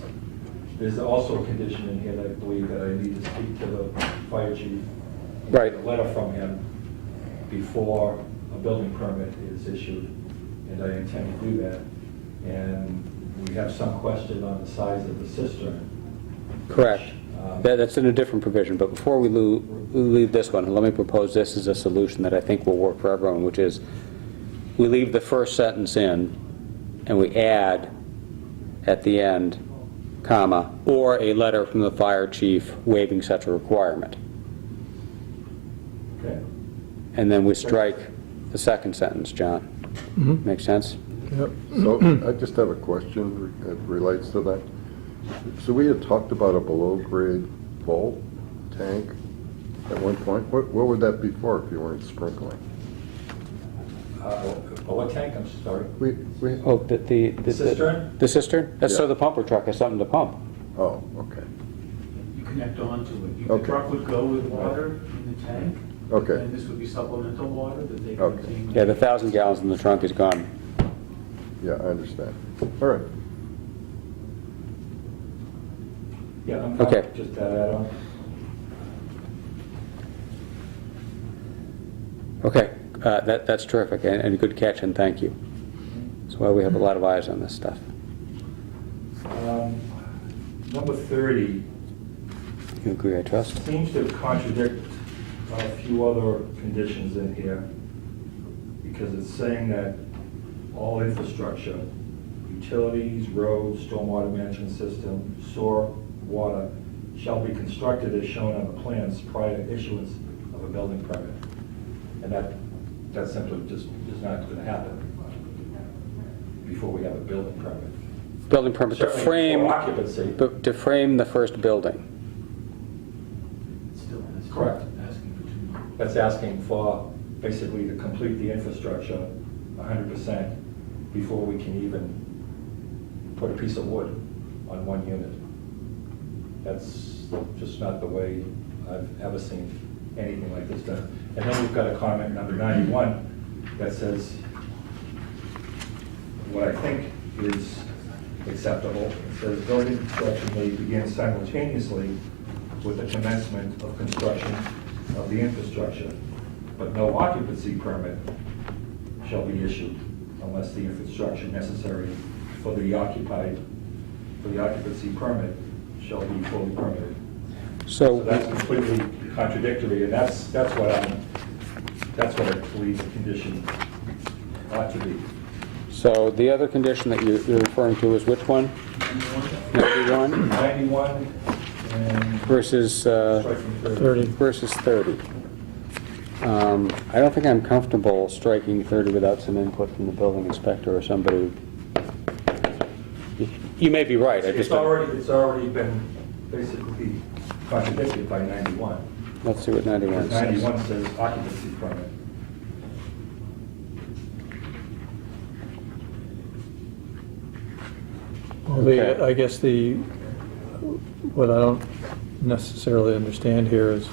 there's also a condition in here that I believe that I need to speak to the fire chief. and get Right. A letter from him before a building permit is issued, and I intend to do that. And we have some question on the size of the cistern. Correct. Um, That's in a different provision, but before we leave this one, let me propose this as a solution that I think will work for everyone, which is we leave the first sentence in and we add at the end, comma, or a letter from the fire chief waiving such a requirement. Okay. And then we strike the second sentence, John. Mhm. Make sense? Yep. So I just have a question that relates to that. So we had talked about a below-grade vault tank at one point. What would that be for if you weren't sprinkling? What tank, I'm sorry? We, Oh, the Cistern? The cistern? That's so Yeah. the pumper truck has something to pump. oh, okay. You connect on to it. The Okay. truck would go with water in the tank. Okay. And this would be supplemental water that they Okay. contain. Yeah, the 1,000 gallons in the trunk is gone. Yeah, I understand. All right. Yeah, I'm Okay. fine, just add on. Okay, that's terrific, and a good catch, and thank you. That's why we have a lot of eyes on this stuff. Number 30 You agree, I trust? seems to contradict a few other conditions in here, because it's saying that all infrastructure, utilities, roads, stormwater management system, sewer, water, shall be constructed as shown on the plans prior to issuance of a building permit. And that simply just is not going to happen before we have a building permit. Building permit to Certainly frame, for occupancy. to frame the first building. Still, that's Correct. asking for too much. That's asking for basically to complete the infrastructure 100% before we can even put a piece of wood on one unit. That's just not the way I've ever seen anything like this done. And then we've got a comment, number 91, that says, what I think is acceptable, it says building construction may begin simultaneously with the commencement of construction of the infrastructure, but no occupancy permit shall be issued unless the infrastructure necessary for the occupancy permit shall be fully permitted. So So, that's completely contradictory, and that's what I believe the condition ought to be. so the other condition that you're referring to is which one? 91 91 and versus, striking 30. versus 30. I don't think I'm comfortable striking 30 without some input from the building inspector or somebody. You may be right, I It's just, already been basically contradicted by 91. let's see what 91 says. 91 says occupancy permit. Well, Okay. I guess what I don't necessarily understand here is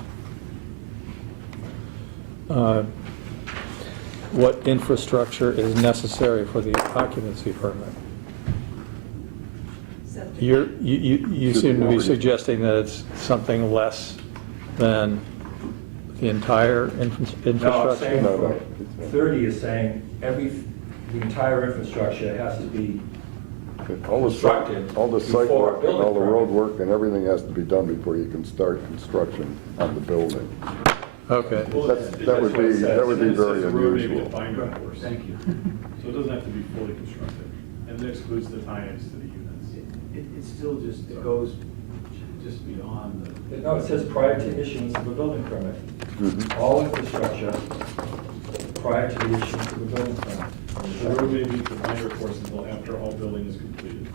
what infrastructure is necessary for the occupancy permit. Septic. You seem to be suggesting that it's something less than the entire No, I'm infrastructure? saying, No. 30 is saying the entire infrastructure has to be All the constructed site before work, a and all the building road permit. work, and everything has to be done before you can start construction on the building. Okay. Well, That would that's what it be, says. that would be And then it very says the road may be unusual. defined, of course. Thank you. So it doesn't have to be fully constructed, and it excludes the tie-ins to the units. It still just, it goes just beyond the. No, it says prior to issuance of a building permit. Mhm. All infrastructure prior to the issuance of a building permit. The road may be defined, of course, until after all building is completed.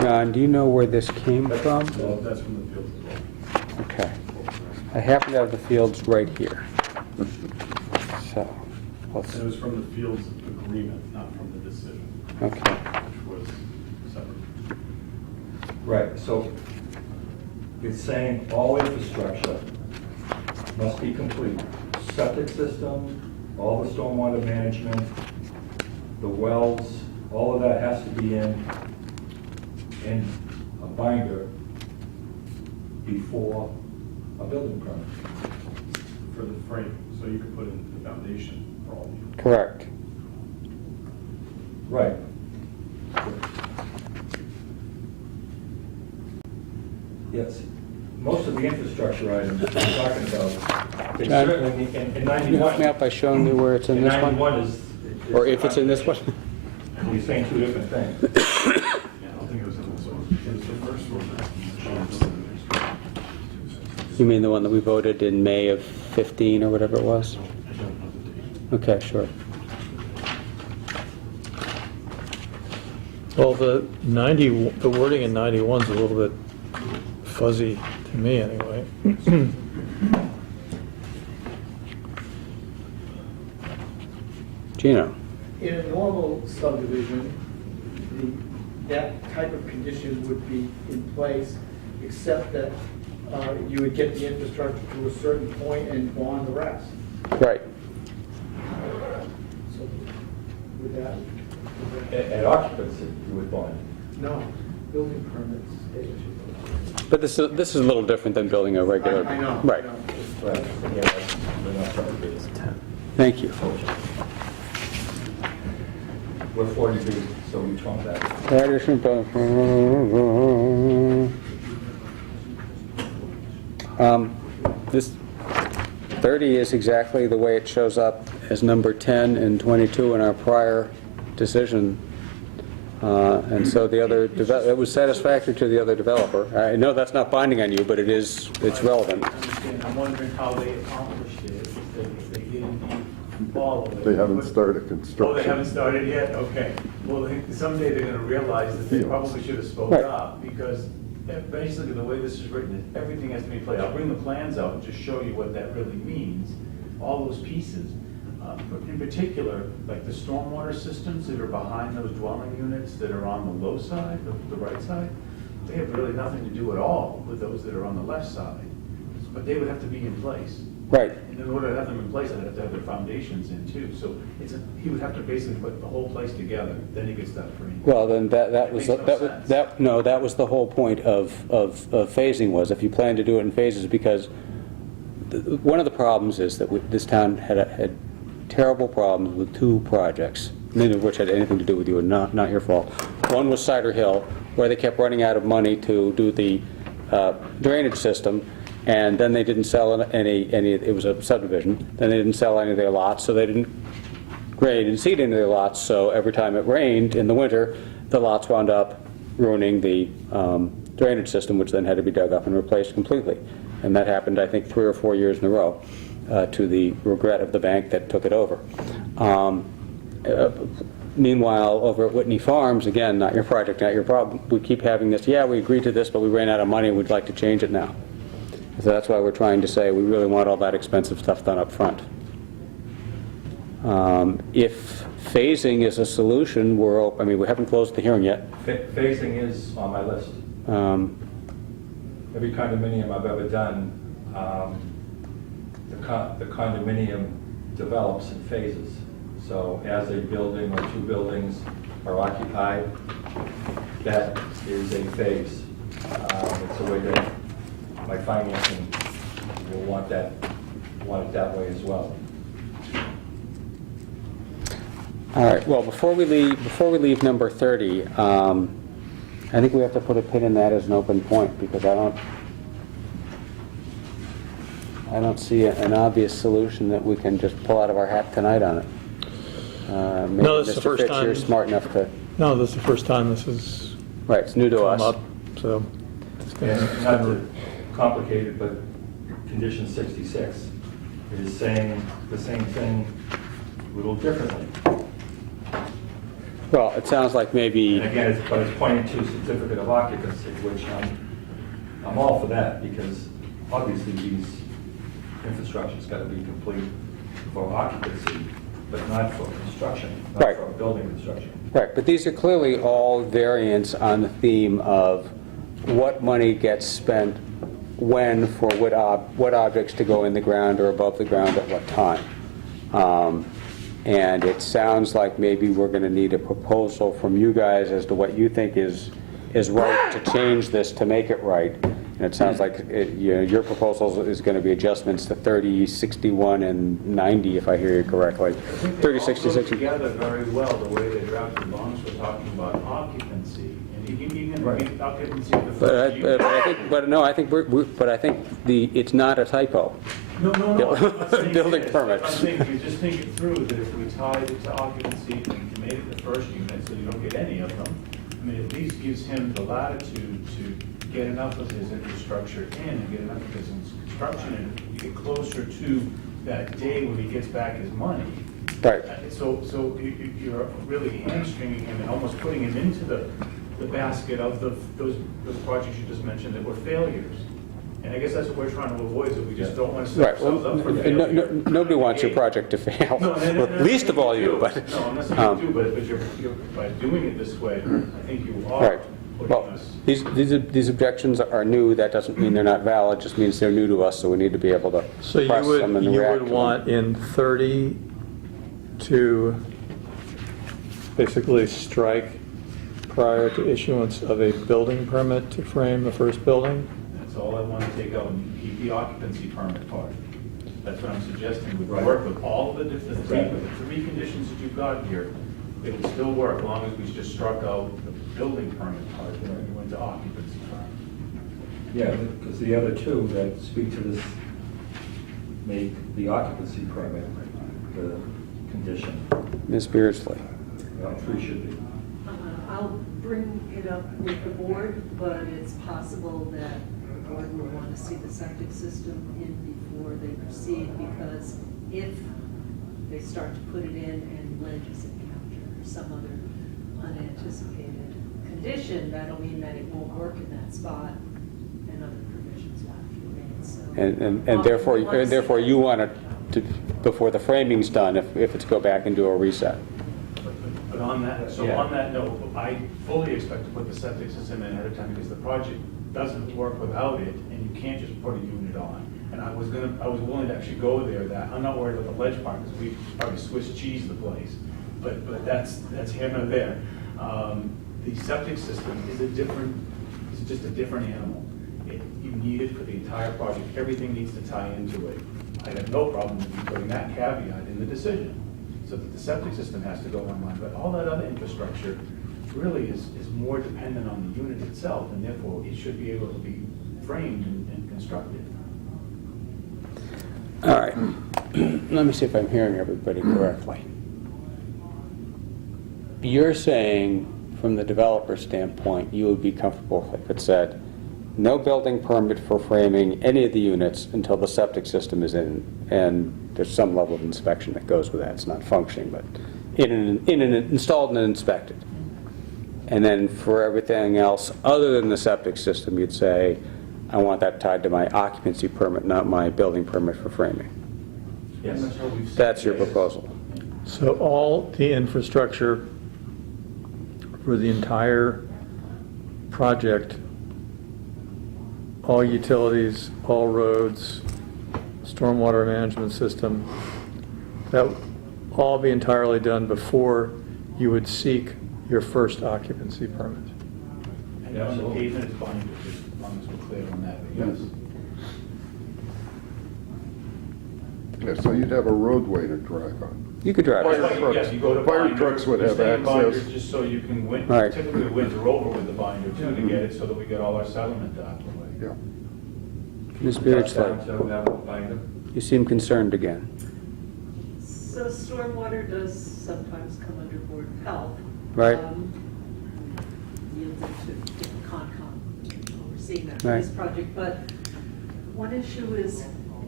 John, do you know where this came from? Well, that's from the field as well. Okay. I happen to have the fields right here. So, let's, And it was from the Fields agreement, not from the decision, okay. which was separate. Right, so it's saying all infrastructure must be complete. Septic system, all the stormwater management, the wells, all of that has to be in a binder before a building permit. For the frame, so you could put in the foundation for all of you. Correct. Right. Yes, most of the infrastructure items we're talking about, it's John, certainly in Can you help me 91. out by showing me where it's in this one? 91 is. Or if it's in this one? You're saying two different things. Yeah, I don't think it was in this one. It was the first one. You mean the one that we voted in May of 15 or whatever it was? Okay, sure. Well, the wording in 91 is a little bit fuzzy to me anyway. Gino? In a normal subdivision, that type of condition would be in place, except that you would get the infrastructure to a certain point and bond the rest. Right. So with that, At occupancy, you would bond. no, building permits, stay as you go. But this is a little different than building a regular... I know. Right. I know. Right. Yeah, that's- we're not trying to do this. Thank you. We're 40B, so we trump that. This 30 is exactly the way it shows up as number 10 and 22 in our prior decision. And so the other, it was satisfactory to the other developer. I know that's not binding on you, but it's relevant. I understand. I'm wondering how they accomplished it, if they didn't follow it. They haven't started construction. Oh, they haven't started yet? Okay. Well, someday they're gonna realize that they probably should have spoke Right. up, because basically the way this is written, is everything has to be played. I'll bring the plans out and just show you what that really means, all those pieces. But in particular, like the stormwater systems that are behind those dwelling units that are on the low side, the right side, they have really nothing to do at all with those that are on the left side. But they would have to be in place. Right. And in order to have them in place, I'd have to have their foundations in too. So he would have to basically put the whole place together, then he gets that free. Well, then that was, It makes no sense. that was the whole point of phasing, was if you plan to do it in phases, because one of the problems is that this town had terrible problems with two projects, neither of which had anything to do with you, and not your fault. One was Cider Hill, where they kept running out of money to do the drainage system, and then they didn't sell any, it was a subdivision, then they didn't sell any of their lots, so they didn't grade and seed any of their lots, so every time it rained in the winter, the lots wound up ruining the drainage system, which then had to be dug up and replaced completely. And that happened, I think, 3 or 4 years in a row, to the regret of the bank that took it over. Meanwhile, over at Whitney Farms, again, not your project, not your problem, we keep having this, yeah, we agreed to this, but we ran out of money, and we'd like to change it now. So that's why we're trying to say we really want all that expensive stuff done up front. If phasing is a solution, I mean, we haven't closed the hearing yet. Phasing is on my list. Every condominium I've ever done, the condominium develops in phases. So as a building or two buildings are occupied, that is a phase. It's a way that my financing will want it that way as well. All right, well, before we leave number 30, I think we have to put a pin in that as an open point, because I don't see an obvious solution that we can just pull out of our hat tonight on it. No, this is the Mr. first Fitz, time. you're smart enough to... No, this is the first time this has Right, it's new to come us. up, so it's And gonna- not to complicate it, but condition 66 is saying the same thing a little differently. Well, it sounds like maybe... And again, it's pointing to certificate of occupancy, which I'm all for that, because obviously these infrastructure's got to be complete for occupancy, but not for construction, Right. not for building construction. Right, but these are clearly all variants on the theme of what money gets spent when for what objects to go in the ground or above the ground at what time. And it sounds like maybe we're going to need a proposal from you guys as to what you think is right to change this to make it right. And it sounds like your proposal is going to be adjustments to 30, 61, and 90, if I hear you correctly. 30, 60, 60. Together very well, the way they drafted the bonds, we're talking about occupancy, and you can make occupancy of the first unit. But I think it's not a typo. No, I'm not saying Building it is. permits. I'm saying, you just think it through, that if we tied it to occupancy and you made it the first unit, so you don't get any of them, I mean, at least gives him the latitude to get enough of his infrastructure in and get enough of his construction in, you get closer to that day when he gets back his money. Right. So you're really hamstringing him and almost putting him into the basket of those projects you just mentioned that were failures. And I guess that's what we're trying to avoid, is that we just don't want to set Right, well, ourselves up for failure. nobody wants your project to fail, No, least of all you, do. but... No, I'm not saying you do, but you're, by doing it this way, I think you are Right. putting Well, us. these objections are new. That doesn't mean they're not valid, just means they're new to us, so we need to be able to So you press them and would react to them. want in 30 to basically strike prior to issuance of a building permit to frame the first building? That's all I want to take out, and keep the occupancy permit part. That's what I'm suggesting, would Right. work with all of the three Exactly. conditions that you've got here. It would still work, as long as we just struck out the building permit part, and we went to occupancy permit. Yeah, because the other two that speak to this make the occupancy permit the condition. Ms. Beardsley. Well, three should be. I'll bring it up with the board, but it's possible that the board will want to see the septic system in before they proceed, because if they start to put it in and ledge is encountered or some other unanticipated condition, that'll mean that it won't work in that spot and other provisions will have to be made, so. And therefore, We want to see you that. want to, before the framing's done, if it's go back and do a reset. But on that, so Yeah. on that note, I fully expect to put the septic system in ahead of time, because the project doesn't work without it, and you can't just put a unit on. And I was willing to actually go there, that, I'm not worried about the ledge part, because we probably Swiss cheese the place, but that's here nor there. The septic system is just a different animal. You need it for the entire project, everything needs to tie into it. I have no problem with you putting that caveat in the decision, so that the septic system has to go online, but all that other infrastructure really is more dependent on the unit itself, and therefore it should be able to be framed and constructed. All right. Let me see if I'm hearing everybody correctly. You're saying, from the developer standpoint, you would be comfortable if it said, no building permit for framing any of the units until the septic system is in, and there's some level of inspection that goes with that. It's not functioning, but installed and inspected. And then for everything else, other than the septic system, you'd say, I want that tied to my occupancy permit, not my building permit for framing. Yes. That's what we've said. That's your proposal. So all the infrastructure for the entire project, all utilities, all roads, stormwater management system, that would all be entirely done before you would seek your first occupancy permit. And on the pavement, it's fine, as long as we're clear on that, but yes. Yeah, so you'd have a roadway to drive on. You could drive Fire it. Like, trucks- yes, you go to fire binder, trucks would you have stay in binders access. Just so you can win, Right. typically winter over with the binder too, to get it, so that we get all our settlement out of the way. Yeah. Ms. Beardsley, Down to have a binder. you seem concerned again. So stormwater does sometimes come under Board of Health. Right. Yielded to different Concom overseeing that for Right. this project, but one issue is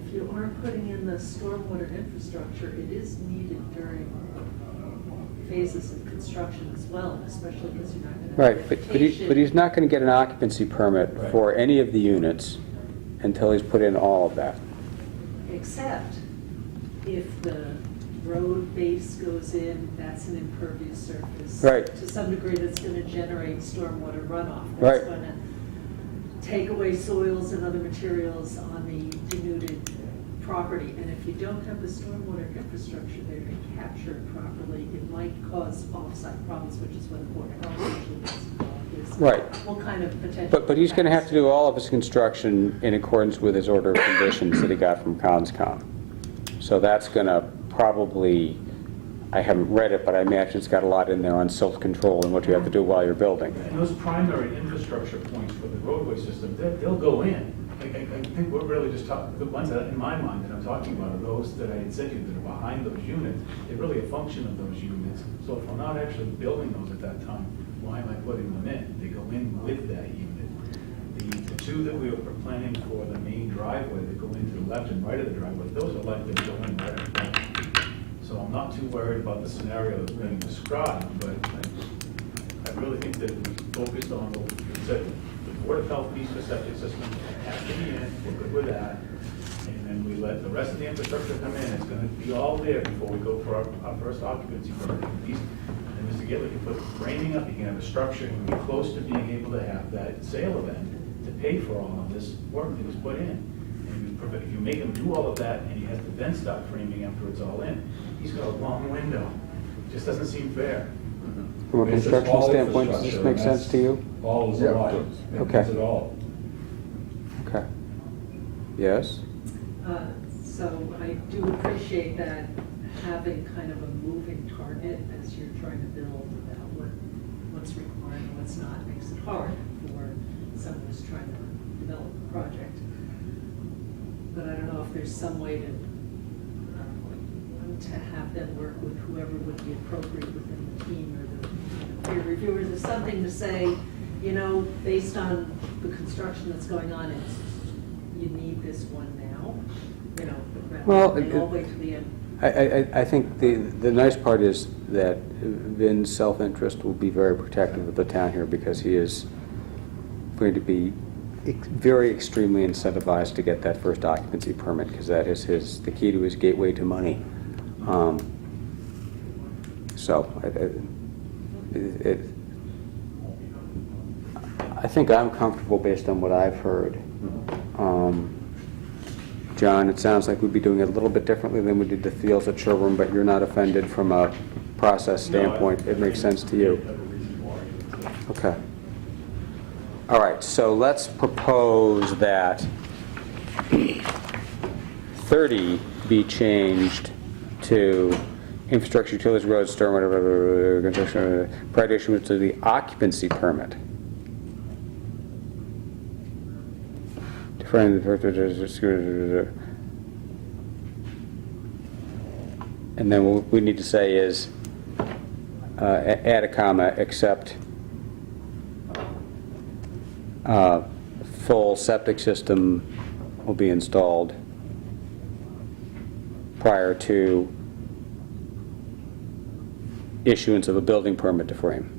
if you aren't putting in the stormwater infrastructure, it is needed during phases of construction as well, especially because you're not going to have Right, but he's not going to get an occupancy permit for any of the units until he's put in all of that. Except if the road base goes in, that's an impervious surface. Right. To some degree, that's gonna generate stormwater runoff. Right. That's gonna take away soils and other materials on the denuded property. And if you don't have the stormwater infrastructure there to capture it properly, it might cause off-site problems, which is what the Board of Health usually gets involved is. Right. What kind of potential. But he's going to have to do all of his construction in accordance with his order of conditions that he got from Conscom. So that's going to probably, I haven't read it, but I imagine it's got a lot in there on self-control and what you have to do while you're building. And those primary infrastructure points for the roadway system, they'll go in. I think we're really just talking, the ones that, in my mind, that I'm talking about are those that I had said to you that are behind those units. They're really a function of those units. So if we're not actually building those at that time, why am I putting them in? They go in with that unit. The two that we were planning for the main driveway that go into the left and right of the driveway, those are likely to go in right at that. So I'm not too worried about the scenario that's being described, but I really think that we focused on what we said. The Board of Health piece of septic system has to be in, we're good with that. And then we let the rest of the infrastructure come in, it's gonna be all there before we go for our first occupancy permit. And Mr. Gitley can put framing up, he can have a structure, and be close to being able to have that sale event to pay for all of this work that was put in. And if you make him do all of that, and he has to then start framing after it's all in, he's got a long window. It just doesn't seem fair. From a It's just construction all standpoint, does this infrastructure, make and sense to you? All is Yeah, a it lot. does. It Okay. does it all. Okay. Yes? So I do appreciate that having kind of a moving target as you're trying to build about what's required and what's not makes it hard for someone who's trying to develop a project. But I don't know if there's some way to have them work with whoever would be appropriate within the team or the peer reviewers, or something to say, you know, based on the construction that's going on, you need this one now, you know, Well, rather than all the way to the end. I think the nice part is that Vin's self-interest will be very protective of the town here because he is going to be very extremely incentivized to get that first occupancy permit because that is the key to his gateway to money. So I think I'm comfortable based on what I've heard. John, it sounds like we'd be doing it a little bit differently than we did the fields at Sherborn, but you're not offended from a process standpoint. It makes sense to you. Okay. All right, so let's propose that 30 be changed to infrastructure, utilities, roads, stormwater, construction, prior to issuance of the occupancy permit. And then what we need to say is add a comma, except full septic system will be installed prior to issuance of a building permit to frame.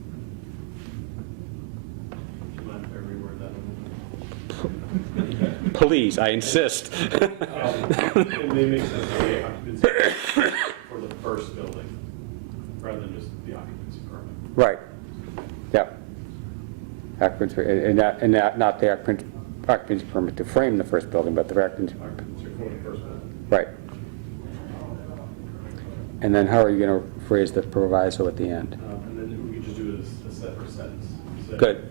Do you mind if I reword that a little? Please, I insist. It may make sense to say occupancy for the first building, rather than just the occupancy permit. Right. Yep. Occupancy, and not the occupancy permit to frame the first building, but the occupancy. Occupancy for the first building. Right. And then how are you going to phrase the proviso at the end? And then we could just do it as a separate sentence. Say, Good.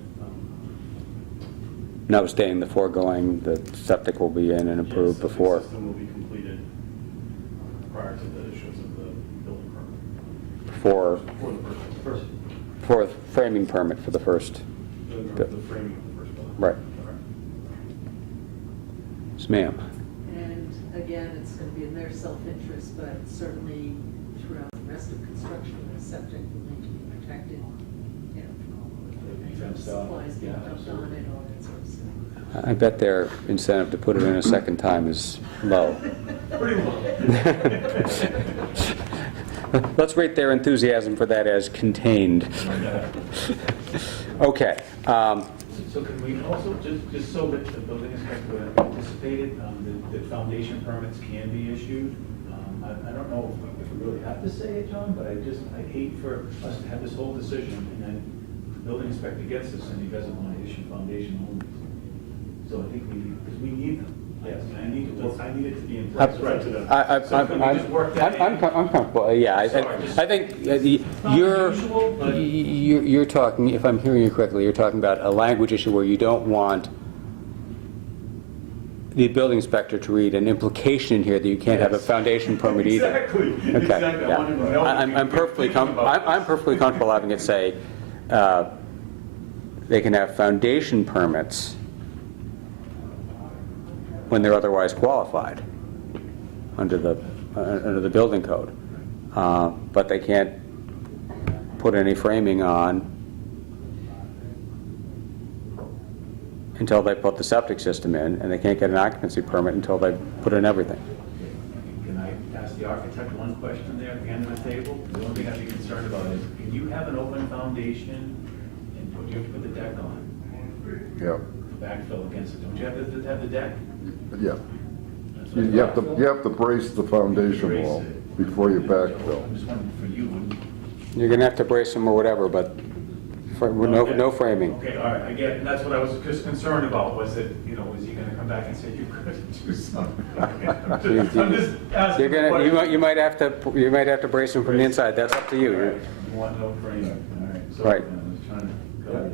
Notwithstanding the foregoing, the septic will be in and approved yes, before. The system will be completed prior to the issuance of the building permit. For For the first. a framing permit for the first. The framing of the first building. Right. Okay. Yes, ma'am. And again, it's going to be in their self-interest, but certainly throughout the rest of construction, the septic will need to be protected, you know, from all the supplies being dumped on it, all that sort of stuff. I bet their incentive to put it in a second time is low. Pretty low. Let's rate their enthusiasm for that as contained. Okay. So can we also, just so that the building inspector would have anticipated, that foundation permits can be issued? I don't know if we really have to say it, John, but I hate for us to have this whole decision, and then the building inspector gets this and he doesn't want to issue foundation only. So I think because we need them. Yes, I need it to be in place. Right to them. So can we just work that in? I'm comfortable, yeah. Sorry, just- I think Not you're, unusual, but- you're talking, if I'm hearing you correctly, you're talking about a language issue where you don't want the building inspector to read an implication in here that you can't have a Yes. foundation permit either. Exactly. Okay, Exactly. I yeah. wanted to know what I'm you're perfectly thinking about I'm this. perfectly comfortable having it say, they can have foundation permits when they're otherwise qualified under the building code. But they can't put any framing on until they put the septic system in, and they can't get an occupancy permit until they put in everything. Can I ask the architect one question there at the end of the table? The only thing I'd be concerned about is, can you have an open foundation and you have to put the deck on? Yeah, Backfill against it, don't you have the deck? yeah. That's what I You have thought. to brace the foundation Brace wall it. before you backfill. I'm just wondering for you, wouldn't you? You're gonna have to brace them or whatever, but no framing. Okay, all right, I get it, and that's what I was just concerned about, was that, was he gonna come back and say you couldn't do something? I'm just asking. You're gonna, what- you might have to brace them from the inside, that's up to All you. right, you want no framing, all right. So, Right. I was trying to cover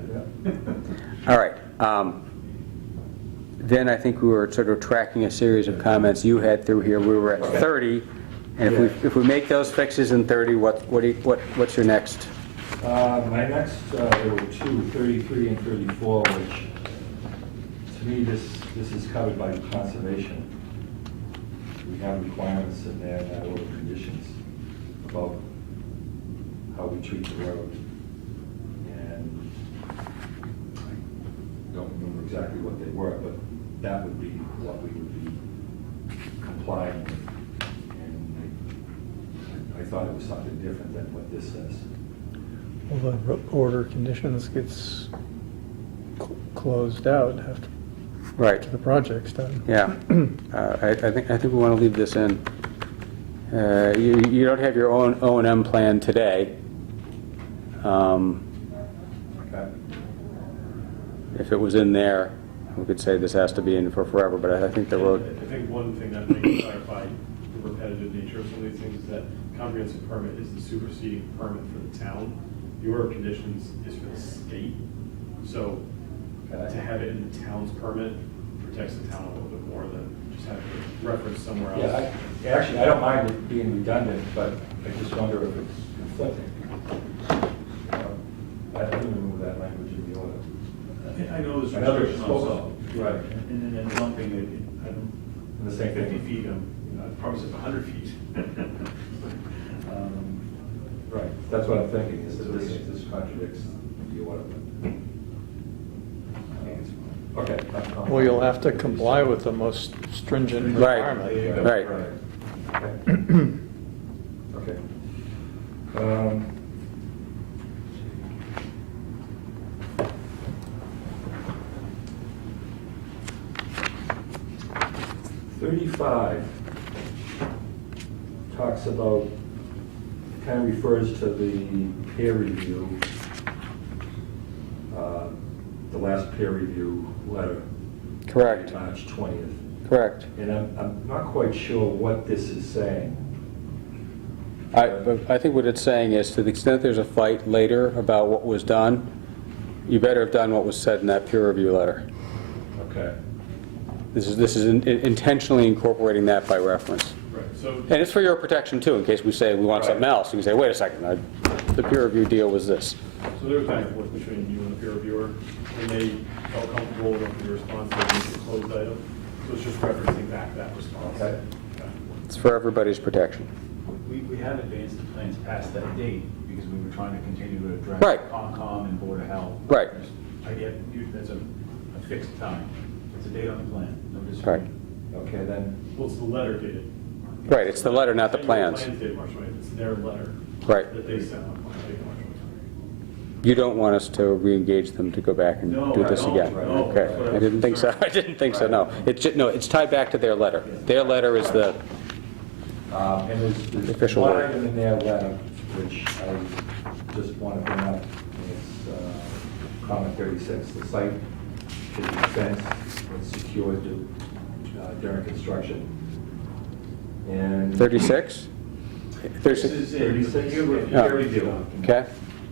it. All right. Then I think we were sort of tracking a series of comments you had through here. We were at 30, and if we make those fixes in 30, what's your next? My next, there were two, 33 and 34, which, to me, this is covered by conservation. We have requirements in there that order conditions about how we treat the road. And I don't remember exactly what they were, but that would be what we would be complying with. And I thought it was something different than what this says. Well, the order conditions gets closed out after Right. the project's done. Yeah. I think we want to leave this in. You don't have your own O&M plan today. Okay. If it was in there, we could say this has to be in for forever, but I think the road, I think one thing that may clarify the repetitive nature of some of these things is that comprehensive permit is the superseding permit for the town. The order of conditions is for the state. So to have it in the town's permit protects the town a little bit more than just having it referenced somewhere else. Yeah, actually, I don't mind it being redundant, but I just wonder if it's conflicting. I didn't remove that language in the order. I know there's I know there's restrictions supposed also. to, right. And then lumping it, I don't. And the same thing. 50 feet, I'd probably say 100 feet. Right, that's what I'm thinking, is that this contradicts the order. Okay. Well, you'll have to comply with the most stringent Right. requirement. right. Okay. $35 talks about, kind of refers to the peer review, the last peer review letter. Correct. March 20th. Correct. And I'm not quite sure what this is saying. I think what it's saying is, to the extent there's a fight later about what was done, you better have done what was said in that peer review letter. Okay. This is intentionally incorporating that by reference. Right, so And it's for your protection too, in case we say we want something else. You can say, wait a second, the peer review deal was this. So there was back and forth between you and the peer reviewer, and they felt comfortable with the response to the closed item. So it's just referencing back that response. Okay. It's for everybody's protection. We have advanced the plans past that date because we were trying to continue to address Right. Concom and Board of Health. Right. I get, that's a fixed time. It's a date on the plan, no Right. disagreement. Okay, then, Well, it's the letter dated. Right, it's the letter, not the plans. Plans dated March 20th, it's their letter. Right. That they sent on March 20th. You don't want us to re-engage them to go back and No, do I this don't. again? No, Okay, that's what I I was didn't think so, concerned. I didn't think so, no. It's no, it's tied back to their letter. Their letter is the, And there's Official one word. item in their letter, which I just want to bring up, and it's comment 36. The site should be fenced and secured during construction. And 36? This 36, is in the 36? peer review. Oh. Peer review. okay.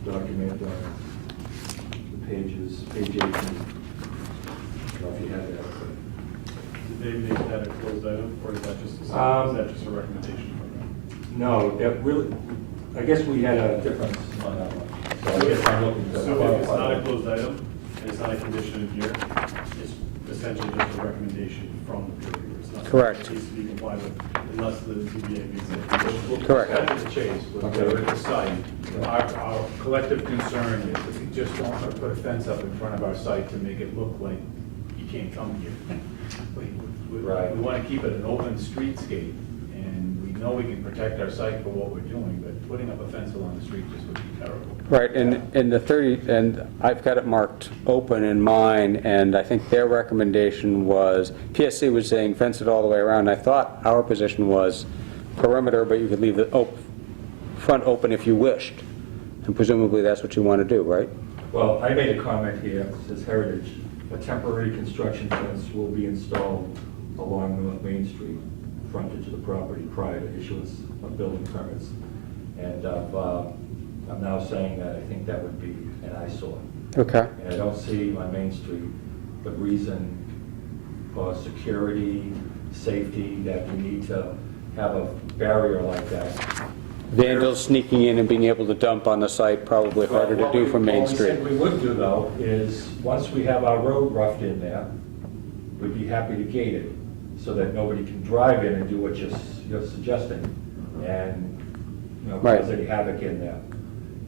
Document the pages, page 18. I don't know if you have that. Did they make that a closed item, or is that just a recommendation from them? No, that really, I guess we had a difference on that one. So I guess I'm looking to So if it's not clarify a that. closed item, and it's not a condition in here, it's essentially just a recommendation from the peer reviewer. It's not something Correct. that needs to be complied with unless the ZBA makes a condition. Correct. Cut to the chase, with the site. Our collective concern is that we just don't want to put a fence up in front of our site to make it look like you can't come here. Right. We want to keep it an open streetscape, and we know we can protect our site for what we're doing, but putting up a fence along the street just would be terrible. Right, and the 30, and I've got it marked open in mine, and I think their recommendation was, PSC was saying fence it all the way around. I thought our position was perimeter, but you could leave the front open if you wished. And presumably that's what you want to do, right? Well, I made a comment here, it says heritage. A temporary construction fence will be installed along North Main Street, frontage of the property prior to issuance of building permits. And I'm now saying that I think that would be an eyesore. Okay. And I don't see on Main Street the reason for security, safety, that we need to have a barrier like that. Vandals sneaking in and being able to dump on the site, probably harder to do from Main Street. What we would do, though, is, once we have our road roughed in there, we'd be happy to gate it, so that nobody can drive in and do what you're suggesting, and, you know, Right. cause any havoc in there.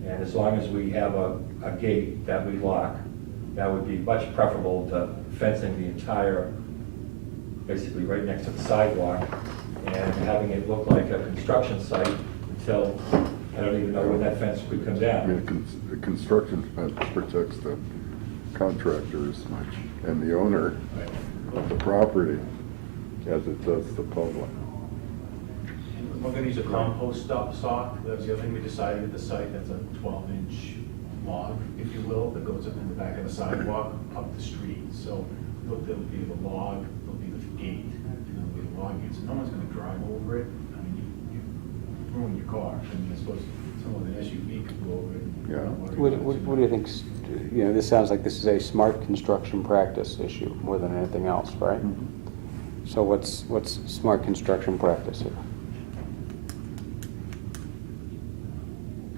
And as long as we have a gate that we lock, that would be much preferable to fencing the entire, basically right next to the sidewalk, and having it look like a construction site until, I don't even know when that fence could come I mean, down. a construction fence protects the contractor as much, and the owner of the property as it does the public. And we're going to use a compost sock. That was the other thing we decided at the site. That's a 12-inch log, if you will, that goes up in the back of the sidewalk, up the street. So there'll be the log, there'll be the gate, and there'll be the log gate. So no one's going to drive over it. I mean, you ruin your car. I mean, I suppose someone with an SUV could go over it. Yeah. What do you think, you know, this sounds like this is a smart construction practice issue more than anything else, right? So what's smart construction practice here?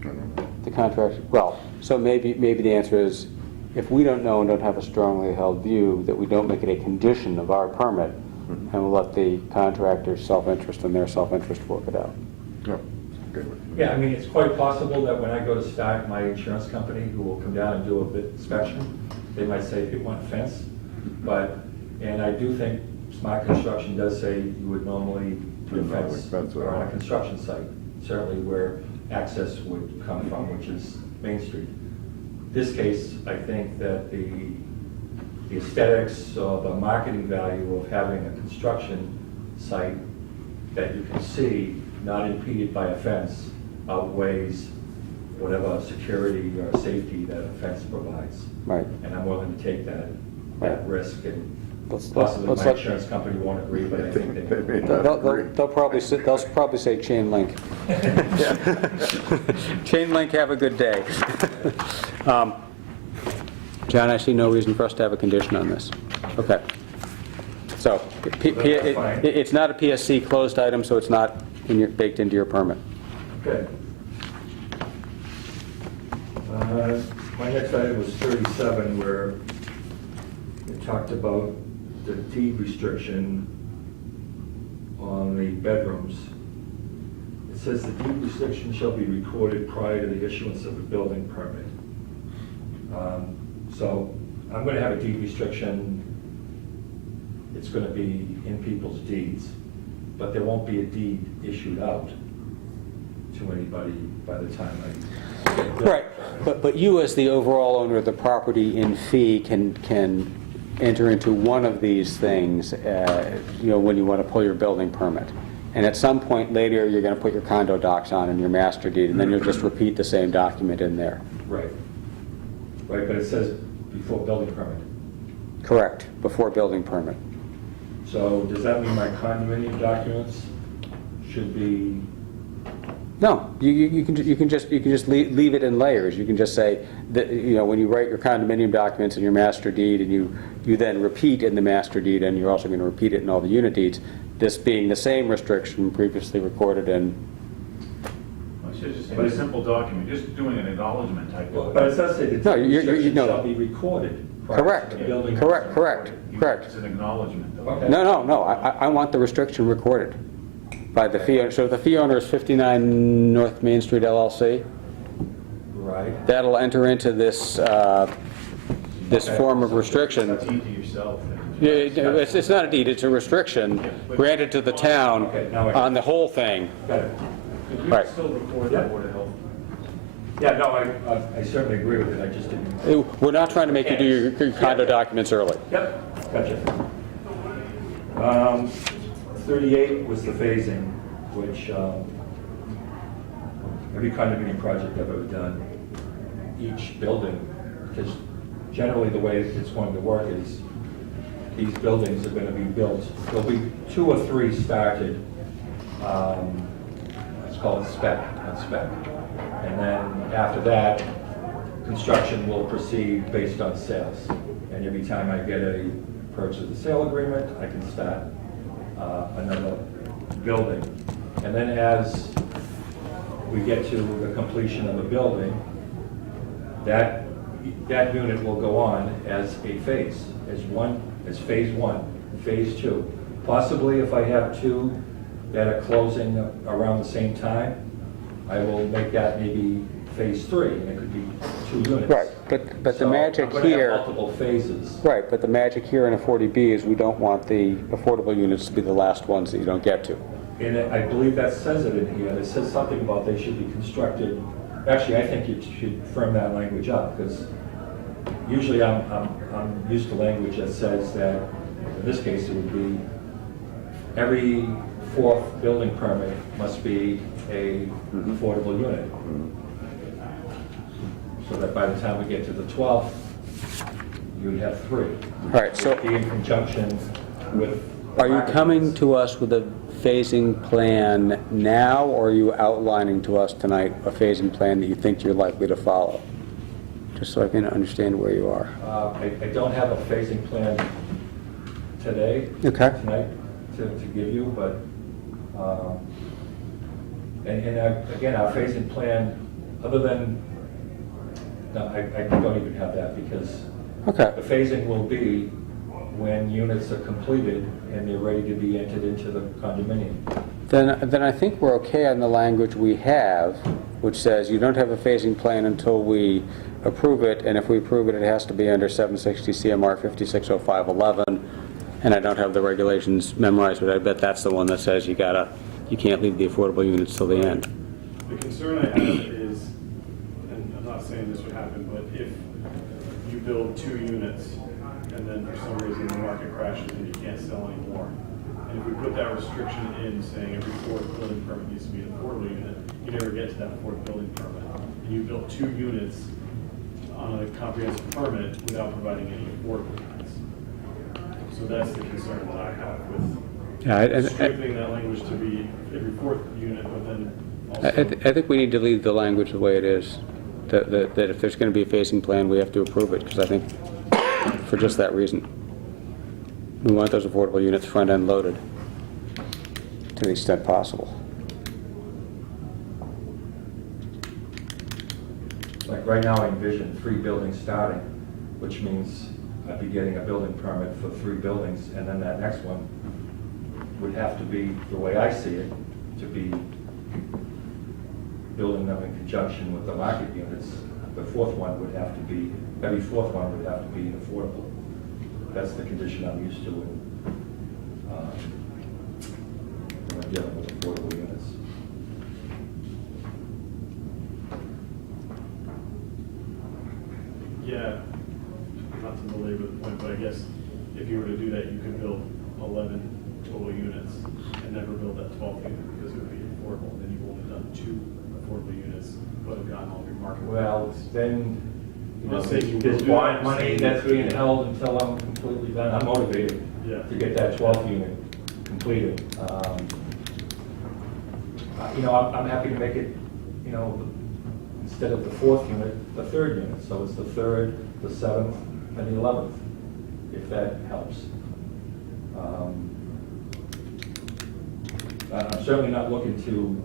I don't know. The contractor, well, so maybe the answer is, if we don't know and don't have a strongly held view, that we don't make it a condition of our permit, and we'll let the contractor's self-interest and their self-interest work it out. Yeah, it's okay with me. Yeah, I mean, it's quite possible that when I go to start my insurance company, who will come down and do a bit inspection, they might say, "Pick one fence," but, and I do think smart construction does say you would normally put a You'd normally fence fence it on a off. construction site, certainly where access would come from, which is Main Street. This case, I think that the aesthetics or the marketing value of having a construction site that you can see not impeded by a fence outweighs whatever security or safety that a fence provides. Right. And I'm willing to take that Right. risk, and Let's possibly my let- insurance company won't agree, but I think they They may will. not. They'll probably say chain link. Chain link, have a good day. John, I see no reason for us to have a condition on this. Okay. So, That's fine. it's not a PSC closed item, so it's not baked into your permit. Okay. My next item was 37, where it talked about the deed restriction on the bedrooms. It says the deed restriction shall be recorded prior to the issuance of a building permit. So I'm going to have a deed restriction. It's going to be in people's deeds, but there won't be a deed issued out to anybody by the time I Right, but you as the overall owner of the property in fee can enter into one of these things, when you want to pull your building permit. And at some point later, you're going to put your condo docs on and your master deed, and then you'll just repeat the same document in there. Right. Right, but it says before building permit. Correct, before building permit. So does that mean my condominium documents should be, No, you can just leave it in layers. You can just say that, when you write your condominium documents and your master deed, and you then repeat in the master deed, and you're also going to repeat it in all the unit deeds, this being the same restriction previously recorded in. I should just say a simple document, just doing an acknowledgement type of. but it says that No, the you restriction know. shall be recorded prior Correct, to the building. correct. It's an acknowledgement, though. Okay. No, I want the restriction recorded by the fee owner. So if the fee owner is 59 North Main Street LLC, Right. that'll enter into this, this Okay. form of restriction. It's easy to yourself. Yeah, it's not a deed, it's a restriction granted to the town Okay, now I- on the whole thing. Got it. Because we Right. can still record the Board of Health. Yeah, no, I certainly agree with it, I just didn't. We're not trying to make you do your condo documents early. Yep, gotcha. 38 was the phasing, which every condominium project I've ever done, each building, because generally the way it's going to work is these buildings are going to be built, there'll be 2 or 3 started, it's called spec, on spec. And then after that, construction will proceed based on sales. And every time I get a purchase of the sale agreement, I can start another building. And then as we get to the completion of a building, that unit will go on as a phase, as phase 1, phase 2. Possibly if I have 2 that are closing around the same time, I will make that maybe phase 3, and it could be 2 units. Right, but the So magic I'm going to have here, multiple phases. right, but the magic here in a 40B is we don't want the affordable units to be the last ones that you don't get to. And I believe that says it in here, it says something about they should be constructed, actually, I think you should firm that language up, because usually I'm used to language that says that, in this case, it would be every 4th building permit must be a affordable unit. So that by the time we get to the 12th, you would have 3. Right, so- It would be in conjunction with. Are you coming to us with a phasing plan now, or are you outlining to us tonight a phasing plan that you think you're likely to follow? Just so I can understand where you are. I don't have a phasing plan today. Okay. Tonight to give you, but, again, our phasing plan, other than, no, I don't even have that, because Okay. the phasing will be when units are completed and they're ready to be entered into the condominium. Then I think we're okay on the language we have, which says you don't have a phasing plan until we approve it, and if we approve it, it has to be under 760 CMR 560511, and I don't have the regulations memorized, but I bet that's the one that says you can't leave the affordable units till the end. The concern I have is, and I'm not saying this would happen, but if you build 2 units and then for some reason the market crashes and you can't sell anymore, and if we put that restriction in saying every 4th building permit needs to be an affordable unit, you never get to that 4th building permit. And you built 2 units on a comprehensive permit without providing any affordable units. So that's the concern that I have with stripping that language to be every 4th unit, but then also. I think we need to leave the language the way it is, that if there's going to be a phasing plan, we have to approve it, because I think, for just that reason. We want those affordable units front-end loaded to the extent possible. Like right now, I envision 3 buildings starting, which means I'd be getting a building permit for 3 buildings, and then that next one would have to be, the way I see it, to be building them in conjunction with the market units. The 4th one would have to be, every 4th one would have to be affordable. That's the condition I'm used to when I'm dealing with affordable units. would have gotten all your market. Well, then, you know, Let's say you there's will do bond that. money that's being held until I'm completely done. I'm motivated Yeah. to get that 12th unit completed. You know, I'm happy to make it, you know, instead of the 4th unit, the 3rd unit. So it's the 3rd, the 7th, and the 11th, if that helps. I'm certainly not looking to,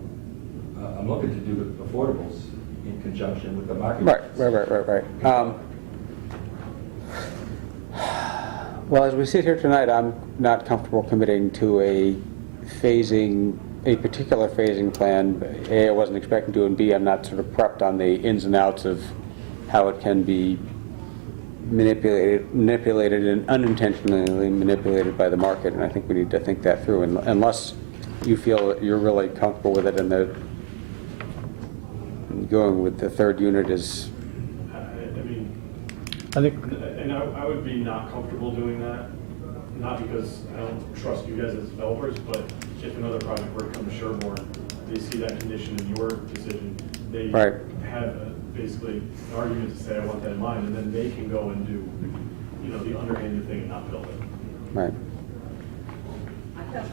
I'm looking to do the affordables in conjunction with the market. Right. Well, as we sit here tonight, I'm not comfortable committing to a particular phasing plan. A, I wasn't expecting to, and B, I'm not sort of prepped on the ins and outs of how it can be manipulated and unintentionally manipulated by the market, and I think we need to think that through, unless you feel that you're really comfortable with it and that going with the 3rd unit is... I mean, I think, and I would be not comfortable doing that, not because I don't trust you guys as developers, but if another project were to come to Sherborn, they see that condition in your decision, they Right. have basically an argument to say, I want that in mind, and then they can go and do, you know, the underhanded thing and not build it. Right. I have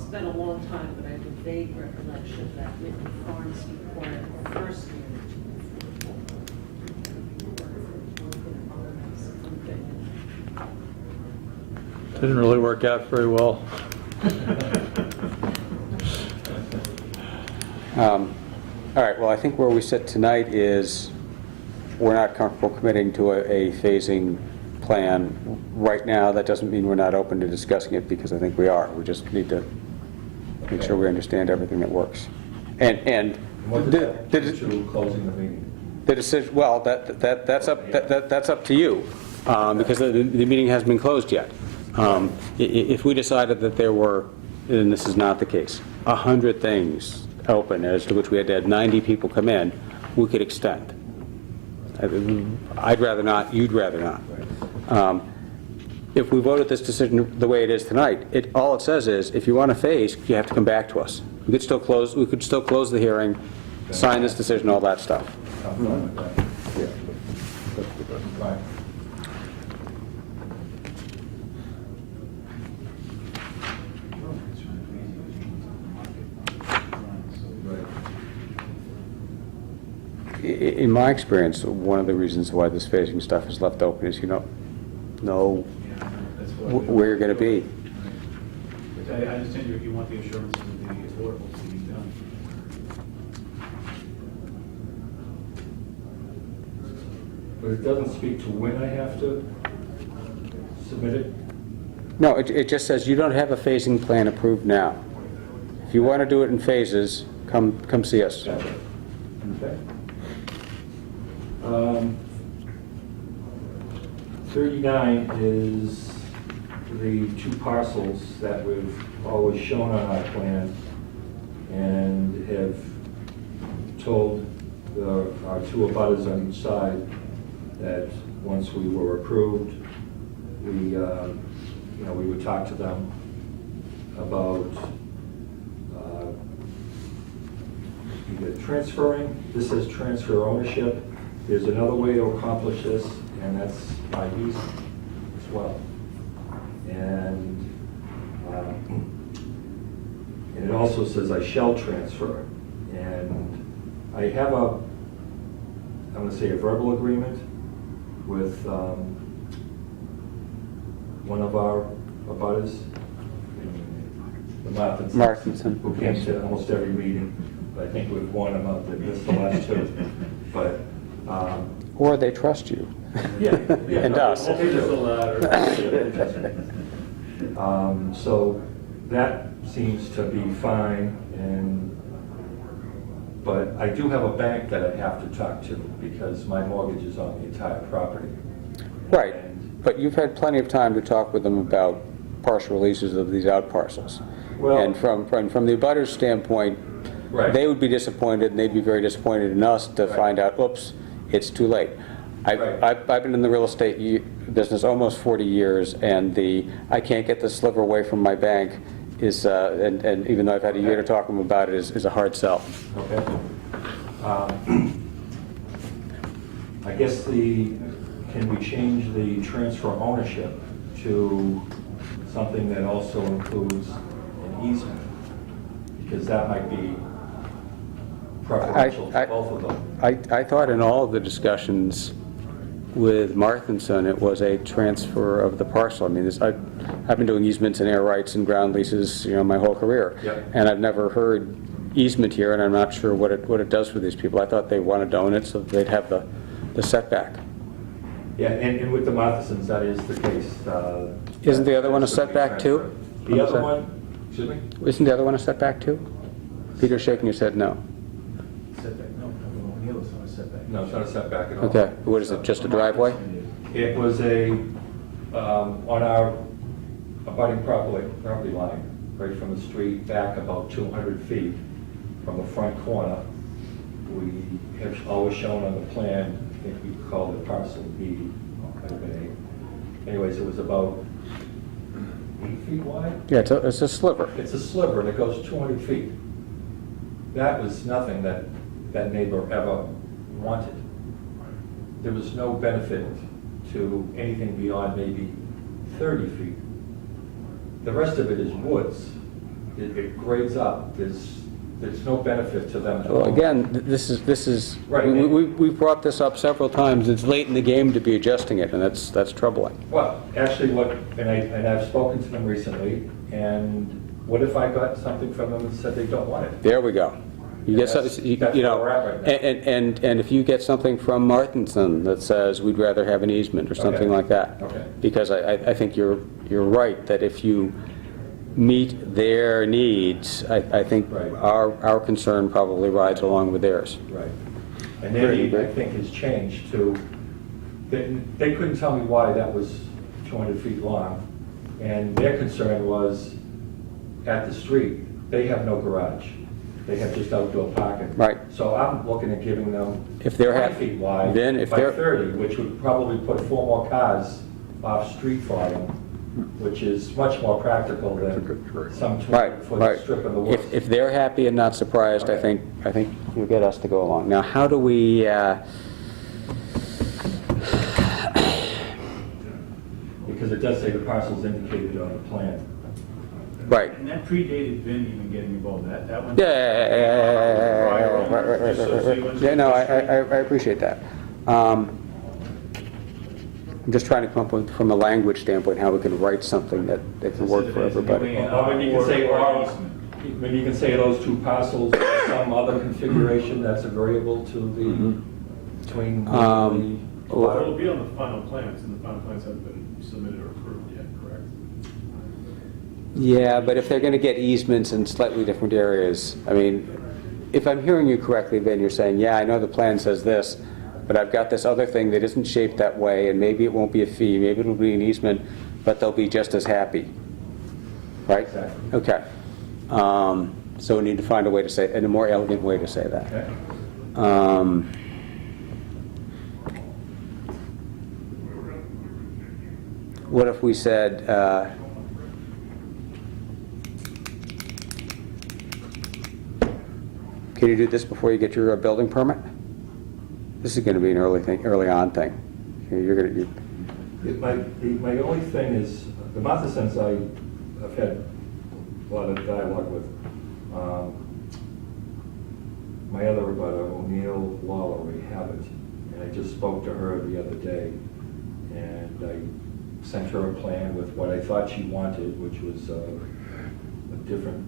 spent a long time, but I have a vague recollection that Whitney Farms required the first unit. didn't really work out very well. All right, well, I think where we sit tonight is we're not comfortable committing to a phasing plan right now. That doesn't mean we're not open to discussing it, because I think we are. We just need to make sure we understand everything that works. And What does that do to closing the meeting? the decision, well, that's up to you, because the meeting hasn't been closed yet. If we decided that there were, and this is not the case, 100 things open, as to which we had to have 90 people come in, we could extend. I'd rather not, you'd rather not. If we voted this decision the way it is tonight, all it says is, if you want to phase, you have to come back to us. We could still close the hearing, sign this decision, all that stuff. I'm fine with that. Yeah, that's the best. Fine. In my experience, one of the reasons why this phasing stuff is left open is you don't know where you're going to be. Which I understand you want the assurance of the affordables to be done. But it doesn't speak to when I have to submit it? No, it just says you don't have a phasing plan approved now. If you want to do it in phases, come see us. Okay. 39 is the 2 parcels that we've always shown on our plan and have told our 2 abutters on each side that once we were approved, we would talk to them about either transferring. This says transfer ownership. There's another way to accomplish this, and that's by easement as well. And it also says I shall transfer. And I have I'm going to say a verbal agreement with one of our abutters, the Martinson, who came to almost every meeting. But I think we've won them out there, this the last 2. But Or they trust you. yeah, And us. So that seems to be fine, but I do have a bank that I have to talk to because my mortgage is on the entire property. Right, And- but you've had plenty of time to talk with them about partial releases of these out parcels. Well- And from the abutters' standpoint, Right. they would be disappointed, and they'd be very disappointed in us to find out, oops, it's too late. Right. I've been in the real estate business almost 40 years, and I can't get the sliver away from my bank is, and even though I've had a year to talk to them about it, is a hard sell. Okay. I guess can we change the transfer ownership to something that also includes an easement? Because that might be preferential to both of them. I thought in all of the discussions with Marthinson, it was a transfer of the parcel. I mean, I've been doing easements and air rights and ground leases, my whole career. Yep. And I've never heard easement here, and I'm not sure what it does for these people. I thought they wanted to own it so they'd have the setback. Yeah, and with the Mathesons, that is the case. Isn't the other one a That's gonna be setback too? transferred. The other one, excuse me? Isn't the other one a setback too? Peter's shaking his head no. Setback, no, O'Neill is not a setback. No, it's not a setback at all. Okay, what is it, just a driveway? It was on our abutting property line, right from the street back about 200 feet from the front corner. We have always shown on the plan, I think we called it parcel B, might have been A. Anyways, it was about 8 feet wide. Yeah, it's a sliver. It's a sliver and it goes 200 feet. That was nothing that neighbor ever wanted. There was no benefit to anything beyond maybe 30 feet. The rest of it is woods. It grades up. There's no benefit to them at all. Well, again, this is Right. we've brought this up several times. It's late in the game to be adjusting it, and that's troubling. Well, actually, and I've spoken to them recently, and what if I got something from them and said they don't want it? There we go. You get That's- something, that's where we're at right now. and if you get something from Martinson that says we'd rather have an easement or something Okay. like that. Okay. Because I think you're right, that if you meet their needs, I think Right. our concern probably rides along with theirs. Right. And their need, I think, has changed to, they couldn't tell me why that was 200 feet long. And their concern was, at the street, they have no garage. They have just outdoor parking. Right. So I'm looking at giving them If they're 20 happy, feet wide then if by they're- 30, which would probably put 4 more cars off street for them, which is much more practical than some Right, 200-foot strip in the woods. If they're happy and not surprised, I Okay. think you'll get us to go along. Now, how do we, Because it does say the parcel's indicated on the plan. right. And that predated Vin even getting involved, that one. Right. Yeah, no, I appreciate that. I'm just trying to come up with, from a language standpoint, how we can write something that can work for everybody. Well, maybe you can say, or maybe you can say those 2 parcels, or some other configuration that's agreeable to the, between the. Well, it'll be on the final plans, and the final plans haven't been submitted or approved yet, correct? Yeah, but if they're going to get easements in slightly different areas, I mean, if I'm hearing you correctly, then you're saying, yeah, I know the plan says this, but I've got this other thing that isn't shaped that way, and maybe it won't be a fee, maybe it'll be an easement, but they'll be just as happy. Right? Exactly. Okay. So we need to find a way to say, and a more elegant way to say that. Okay. What if we said, can you do this before you get your building permit? This is going to be an early on thing. You're going to, My only thing is, the Mathesons I've had a lot of dialogue with. My other brother, O'Neill Lawler, we haven't. And I just spoke to her the other day, and I sent her a plan with what I thought she wanted, which was a different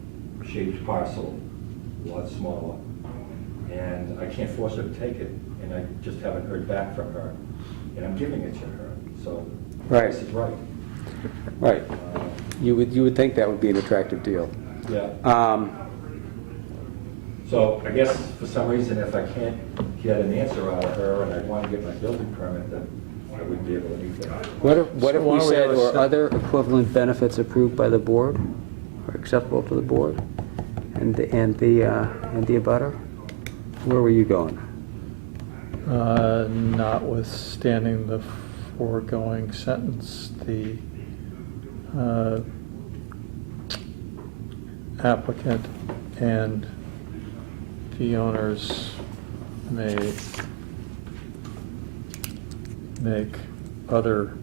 shaped parcel, a lot smaller. And I can't force her to take it, and I just haven't heard back from her. And I'm giving it to her, so Right. this is right. right. You would think that would be an attractive deal. Yeah. So I guess for some reason, if I can't get an answer out of her and I want to get my building permit, then I wouldn't be able to do that. What if So why we don't we said, have a or se- other equivalent benefits approved by the board, or acceptable to the board, and the abutter? Where were you going? Notwithstanding the foregoing sentence, the applicant and fee owners may make other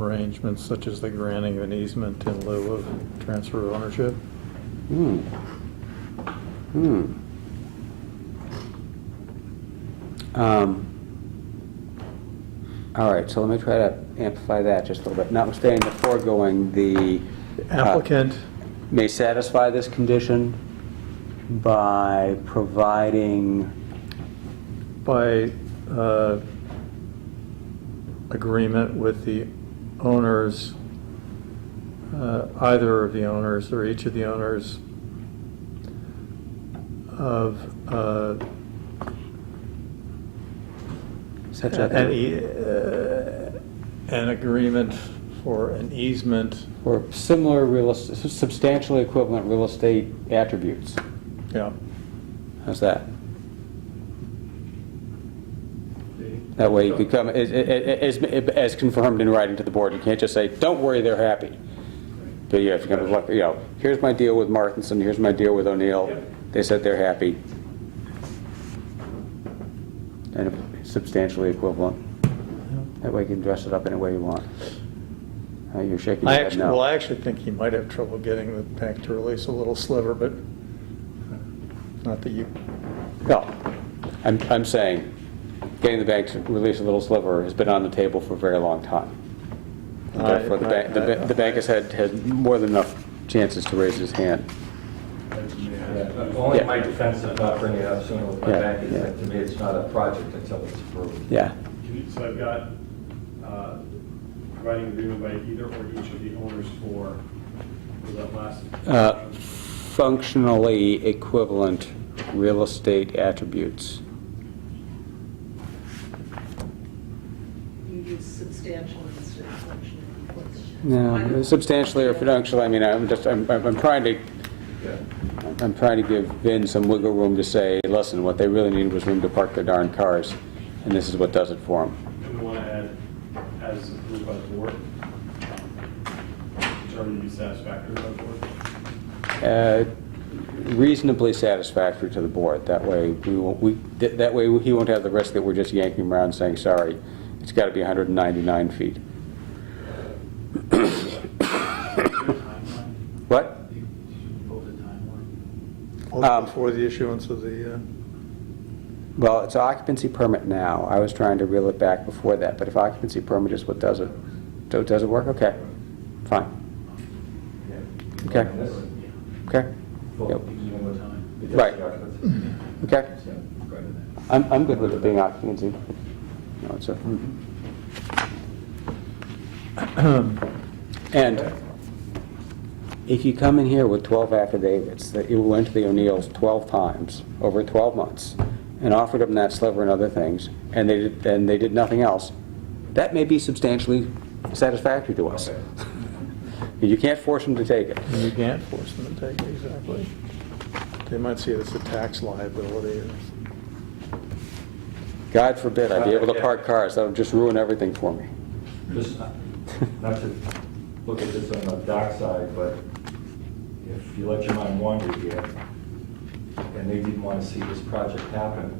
arrangements, such as the granting of an easement in lieu of transfer of ownership. Hmm. Hmm. All right, so let me try to amplify that just a little bit. Notwithstanding the foregoing, the Applicant, may satisfy this condition by providing, by agreement with the owners, either of the owners or each of the owners of such an agreement for an easement. or similar substantially equivalent real estate attributes. Yeah. How's that? That way you could come, as confirmed in writing to the board, you can't just say, don't worry, they're happy. But you have to come up with, here's my deal with Martinson, here's my deal with O'Neill, they said they're happy. And substantially equivalent. That way you can dress it up any way you want. You're shaking your head no. I actually think he might have trouble getting the bank to release a little sliver, but not that you. No, I'm saying, getting the bank to release a little sliver has been on the table for a very long time. Therefore, the bank has had more than enough chances to raise his hand. Only Yeah. my defense of not bringing it up sooner with my Yeah, bank is yeah. that to me, it's not a project until it's approved. Yeah. So I've got providing agreement by either or each of the owners for that last. Functionally equivalent real estate attributes. You use substantial instead of functional. No, substantially or functionally, I mean, I'm trying to, I'm trying to give Vin some wiggle room to say, listen, what they really need was room to park their darn cars, and this is what does it for them. And we want to add, as approved by the board, determined to be satisfactory by the board. Reasonably satisfactory to the board. That way, that way he won't have the risk that we're just yanking him around saying, sorry, it's got to be 199 feet. What? Before the issuance of the, Well, it's an occupancy permit now. I was trying to reel it back before that, but if occupancy permit is what does it, does it work? Okay, fine. Okay. Okay. Yep. Right. Okay. I'm good with it being occupancy. No, it's a. And if you come in here with 12 affidavits that you went to the O'Neills 12 times over 12 months and offered them that sliver and other things, and they did nothing else, that may be substantially satisfactory to us. You can't force them to take it. you can't force them to take it, exactly. They might see it as a tax liability. God forbid I'd be able to park cars. That would just ruin everything for me. Just not to look at this on the dark side, but if you let your mind wander here, and they didn't want to see this project happen,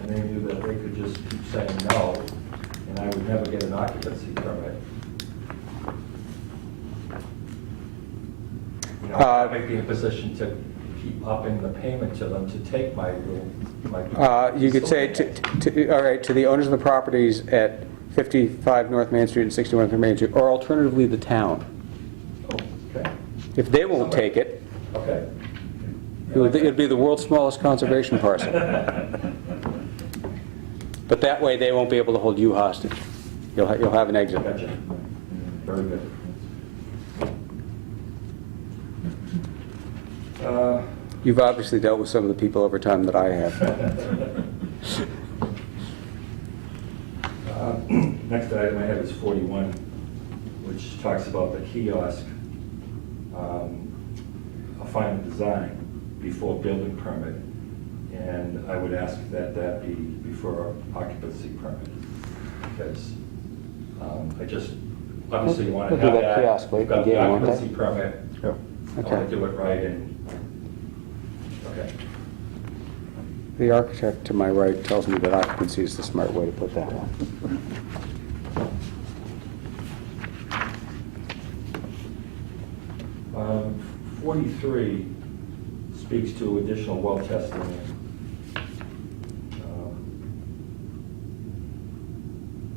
and they knew that they could just keep saying no, and I would never get an occupancy permit. You know, I might be in a position to keep upping the payment to them to take my You could say, all right, to the owners of the properties at 55 North Main Street and 61 North Main Street, or alternatively the town. Oh, okay. If they won't take it, Okay. it'd be the world's smallest conservation parcel. But that way, they won't be able to hold you hostage. You'll have an exit. Gotcha. Very good. You've obviously dealt with some of the people over time that I have. Next item I have is 41, which talks about the kiosk, a final design before building permit. And I would ask that that be before occupancy permit. Because I just, obviously you want to We'll do have that that. kiosk You've got again, the won't they? occupancy permit. I Okay. want to do it right and, okay. The architect to my right tells me that occupancy is the smart way to put that one. 43 speaks to additional well testing.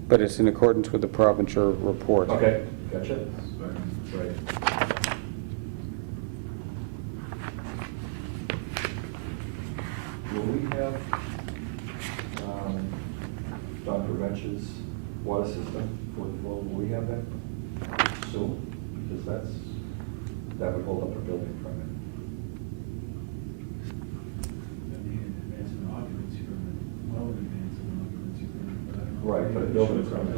But it's in accordance with the Provencher report. Okay, gotcha. Right. Will we have Dr. Venture's water system for the flow? Will we have that soon? Because that would hold up a building permit. Right, but a building permit.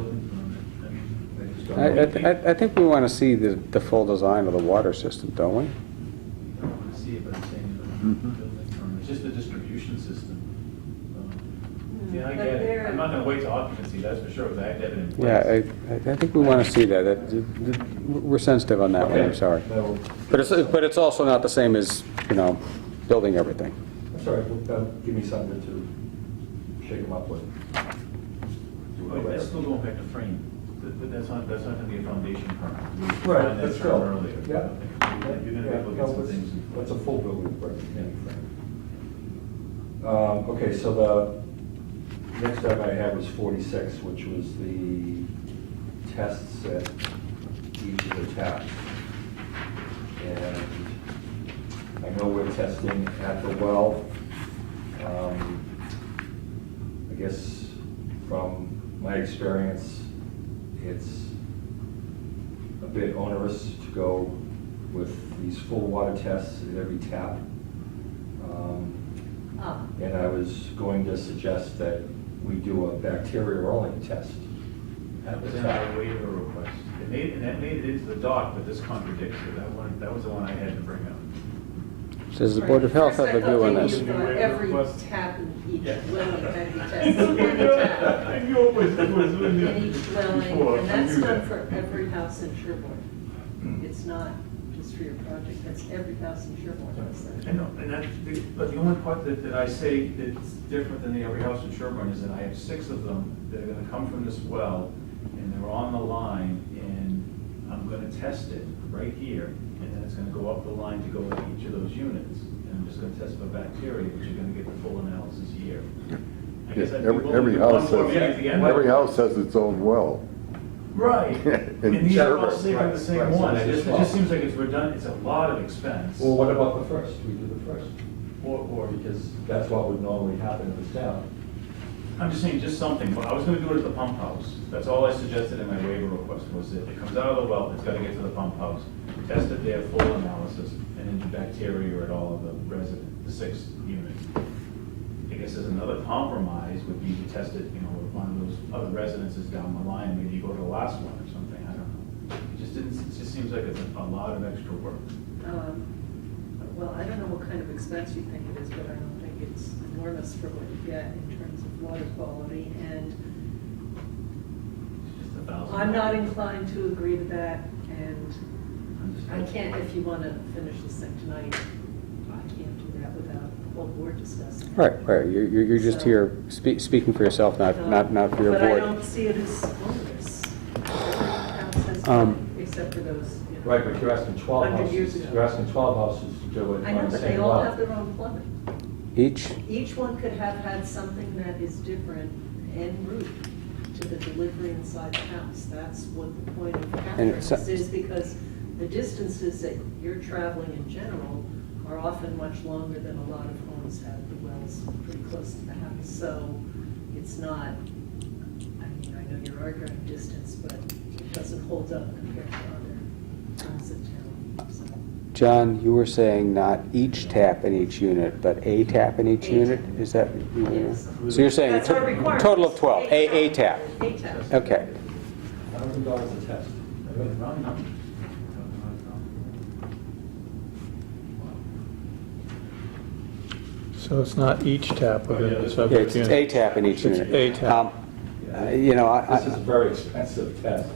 I think we want to see the full design of the water system, don't we? I don't want to see it, but I'm saying building permit. It's just the distribution system. Yeah, I But get it. there- I'm not gonna wait till occupancy, that's for sure, because I have to have it in place. Yeah, I think we want to see that. We're sensitive on that one, I'm Okay. sorry. No, But it's also not the same as, building everything. I'm sorry, give me something to shake them up with. Wait, that's still going back to frame. That's not gonna be a foundation permit. We Right, defined that that's term still, earlier. yeah. You're gonna be able to get some things. That's a full building permit, okay, so the next item I had was 46, which was the tests at each of the taps. And I know we're testing at the well. I guess from my experience, it's a bit onerous to go with these full water tests at every tap. And I was going to suggest that we do a bacteria-only test. That was in our waiver request. That made it into the doc, but this contradicts it. That was the one I had to bring up. Does the Board of Health have a view on this? Every tap in each Yeah. dwelling had to be tested. Every tap. I knew it was in In there each dwelling, before. and I that's knew done that. for every house in Sherborn. It's not just for your project, that's every house in Sherborn does that. I know, and but the only part that I say that's different than the every house in Sherborn is that I have 6 of them that are gonna come from this well, and they're on the line, and I'm gonna test it right here, and then it's gonna go up the line to go to each of those units. And I'm just gonna test for bacteria, but you're gonna get the full analysis here. I guess I'd be willing to Every do house one more meeting at the end. every house has its own well. Right, In and these are all Sherborn. saving the same Right, so one, this it is just seems like it's redundant, it's a lot of expense. Well, what about the first? We do the first. Or, Because that's what would normally happen in this town. I'm just saying, just something, but I was gonna do it at the pump house, that's all I suggested in my waiver request, was that it comes out of the well, it's gotta get to the pump house, test it there, full analysis, and then the bacteria at all of the the 6 units. I guess as another compromise would be to test it, with one of those other residences down the line, maybe you go to the last one or something, I don't know. It just seems like it's a lot of extra work. Well, I don't know what kind of expense you think it is, but I don't think it's enormous for what you get in terms of water quality, and It's just $1,000. I'm not inclined to agree to that, and I'm just- I can't, if you want to finish this thing tonight, I can't do that without the whole board discussing. it. Right. You're just here speaking for yourself, not for your But I board. don't see it as onerous. Every house has Um, one, except for those, Right, but you're asking 12 100 years houses, ago. you're asking 12 houses to do it I know, on the but they same all well. have their own plumbing. Each? Each one could have had something that is different en route to the delivery inside the house. That's what the point of And having it's- this is, because the distances that you're traveling in general are often much longer than a lot of homes have the wells pretty close to the house. So it's not, I know you're arguing distance, but it doesn't hold up compared to other homes in town, so. John, you were saying not each tap in each unit, but a tap in each A unit? tap. Is that? Yes. So you're saying a That's our requirement. total of 12, a tap? A tap. Okay. $1,000 a test. Round number. So it's not each tap within the Yeah, subject it's unit? a tap in each It's unit. a tap. This is a very expensive test.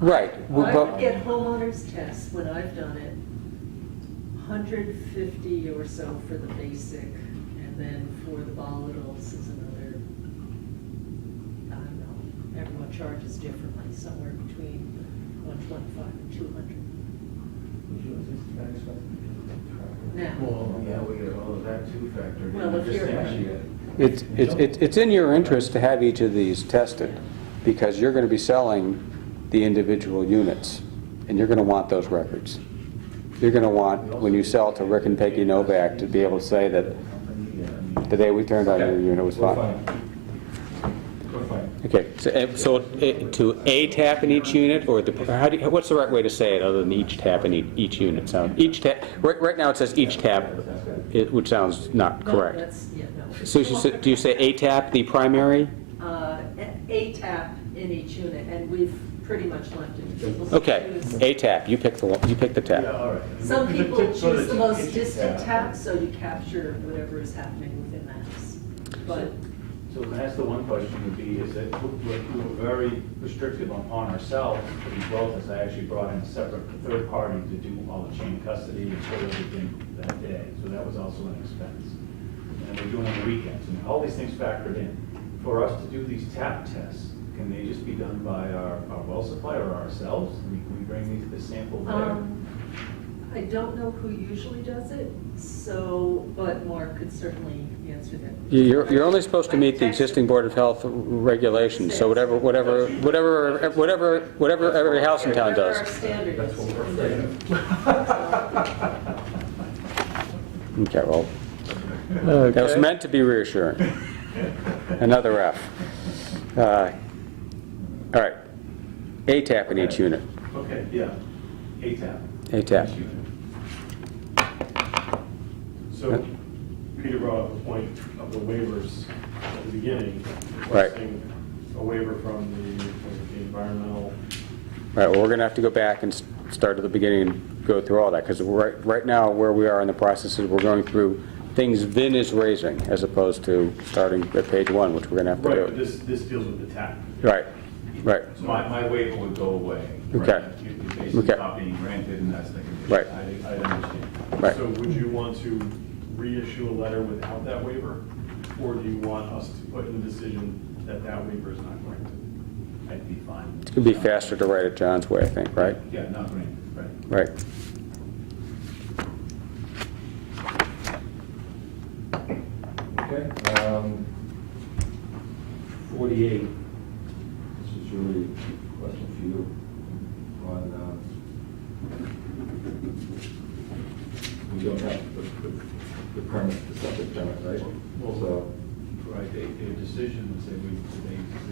Right. I would get homeowners tests when I've done it, 150 or so for the basic, and then for the volatiles is another, I don't know, everyone charges differently, somewhere between 125 and 200. Now, Well, yeah, we get all of that too factored in. Well, if Just you're- actually, It's in your interest to have each of these tested, because you're going to be selling the individual units, and you're going to want those records. You're going to want, when you sell to Rick and Peggy Novak, to be able to say that the day we turned on your unit was We're fine. We're fine. Okay, so to a tap in each unit, or what's the right way to say it other than each tap in each unit? Each tap, right now it says each tap, which sounds not no, correct. that's, yeah, no. So do you say a tap, the primary? A tap in each unit, and we've pretty much left it to people's Okay, choose. a tap, you pick the tap. Yeah, all right. Some people So choose the most kitchen distant tap. tap, so you capture whatever is happening within the house. But, So that's the one question would be, is that we were very restrictive on ourselves for these wells, as I actually brought in a separate third party to do all the chain of custody and pull everything that day. So that was also an expense. And we're doing it on the weekends, and all these things factored in. For us to do these tap tests, can they just be done by our well supplier or ourselves? Can we bring the sample there? I don't know who usually does it, so, but Mark could certainly answer that. You're only supposed to meet the existing Board of Health regulations, so whatever every house in town Whatever does. our standard That's is. what we're afraid of. Okay, well, that was meant to be reassuring. Another F. All right, a tap in each unit. Okay, yeah, A-tap. A tap. Each unit. So Peter brought up the point of the waivers at the beginning, Right. requesting a waiver from the environmental. All right, well, we're going to have to go back and start at the beginning and go through all that, because right now, where we are in the process is we're going through things Vin is raising, as opposed to starting at page 1, which we're going to have to Right, but do. this deals with the tap. Right, right. So my waiver would go away. Okay. Right? You're basically Okay. not being granted, and that's the condition. Right. I understand. Right. So would you want to reissue a letter without that waiver? Or do you want us to put in the decision that that waiver is not granted? I'd be fine. It's going to be faster to write it John's way, I think, right? Yeah, not granted, right. Right. Okay, 48, this is really a question for you on, we don't have the permit, the septic permit, right? So, Right, their decision was that we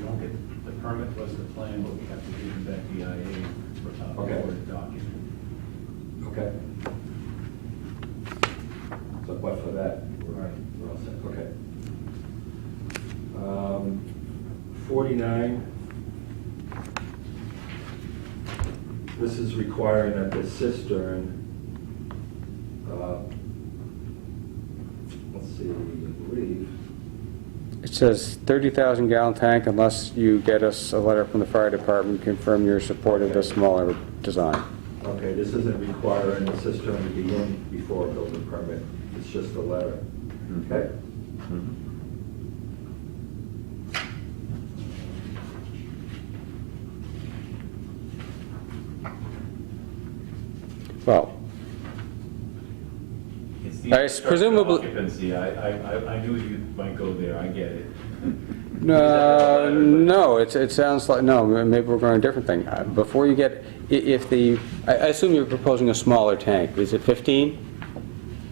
don't get the permit was the plan, but we have to give them back the IA for Okay. recorded document. okay. So, but for that, Right. we're all set, okay. 49, this is requiring that the cistern, let's see, I believe, It says 30,000 gallon tank unless you get us a letter from the fire department confirm your support of the smaller design. okay, this isn't requiring the cistern to be in before a building permit, it's just a letter, okay? Well, It's the I infrastructure presumably- occupancy, I knew you might go there, I get it. no, it sounds like, no, maybe we're going a different thing. Before you get, I assume you're proposing a smaller tank. Is it 15?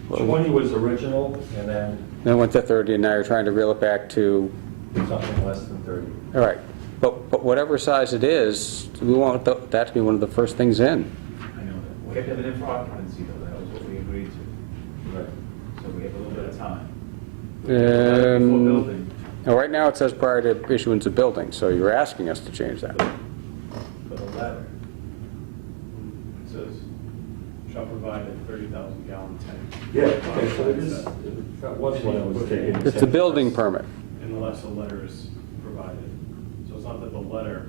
20 was original, and then Then went to 30, and now you're trying to reel it back to, something less than 30. all right. But whatever size it is, we want that to be one of the first things in. I know that. We have to have it in for occupancy though, that was what we agreed to. Right. So we have a little bit of time. Before building, Now, right now, it says prior to issuance of building, so you're asking us to change that. for the letter. It says, shall provide a 30,000 gallon tank. Yeah, okay, so it is, that was what I was taking. It's a building permit. Unless a letter is provided. So it's not that the letter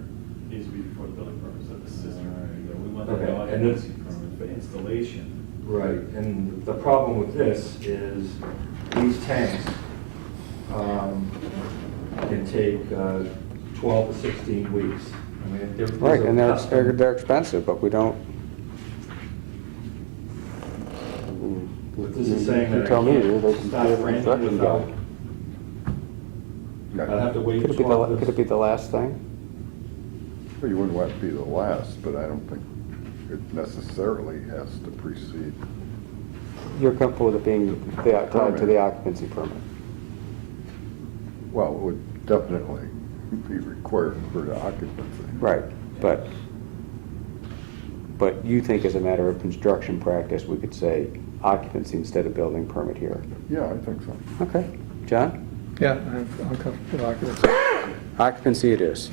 needs to be before the building permit, it's that the system. Yeah, we want Okay, the and occupancy permit for installation. Right, and the problem with this is these tanks can take 12 to 16 weeks. I mean, there's Right, a and custom- they're expensive, but we don't. But this is saying You that I tell me, can't they can start do it renting construction without, Yeah. I'll have to wait Could it be 12 the, could it be the last thing? Well, you wouldn't want it to be the last, but I don't think it necessarily has to precede. You're comfortable with it being tied to the occupancy permit? Well, it would definitely be required for the occupancy. Right, but you think as a matter of construction practice, we could say occupancy instead of building permit here? Yeah, I think so. Okay. John? Yeah, I'm comfortable with occupancy. Occupancy it is.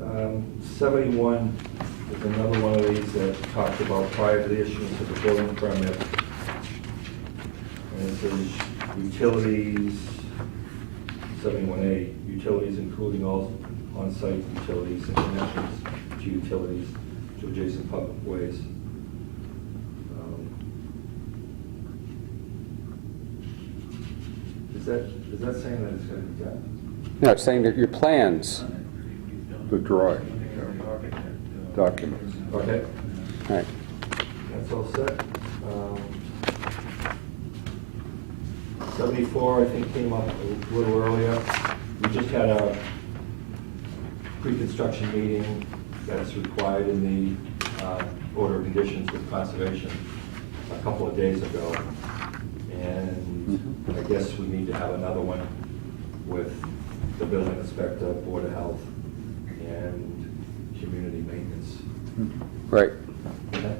um, 71 is another one of these that talks about prior to the issuance of the building permit. And it says utilities, 71A, utilities including all on-site utilities and connections to utilities to adjacent public ways. Is that saying that it's going to be done? No, it's saying that your plans, The drawing documents. Okay, right, that's all set. 74, I think, came up a little earlier. We just had a pre-construction meeting that's required in the order of conditions with conservation a couple of days ago. And I guess we need to have another one with the building inspector, Board of Health, and community maintenance. right. Okay.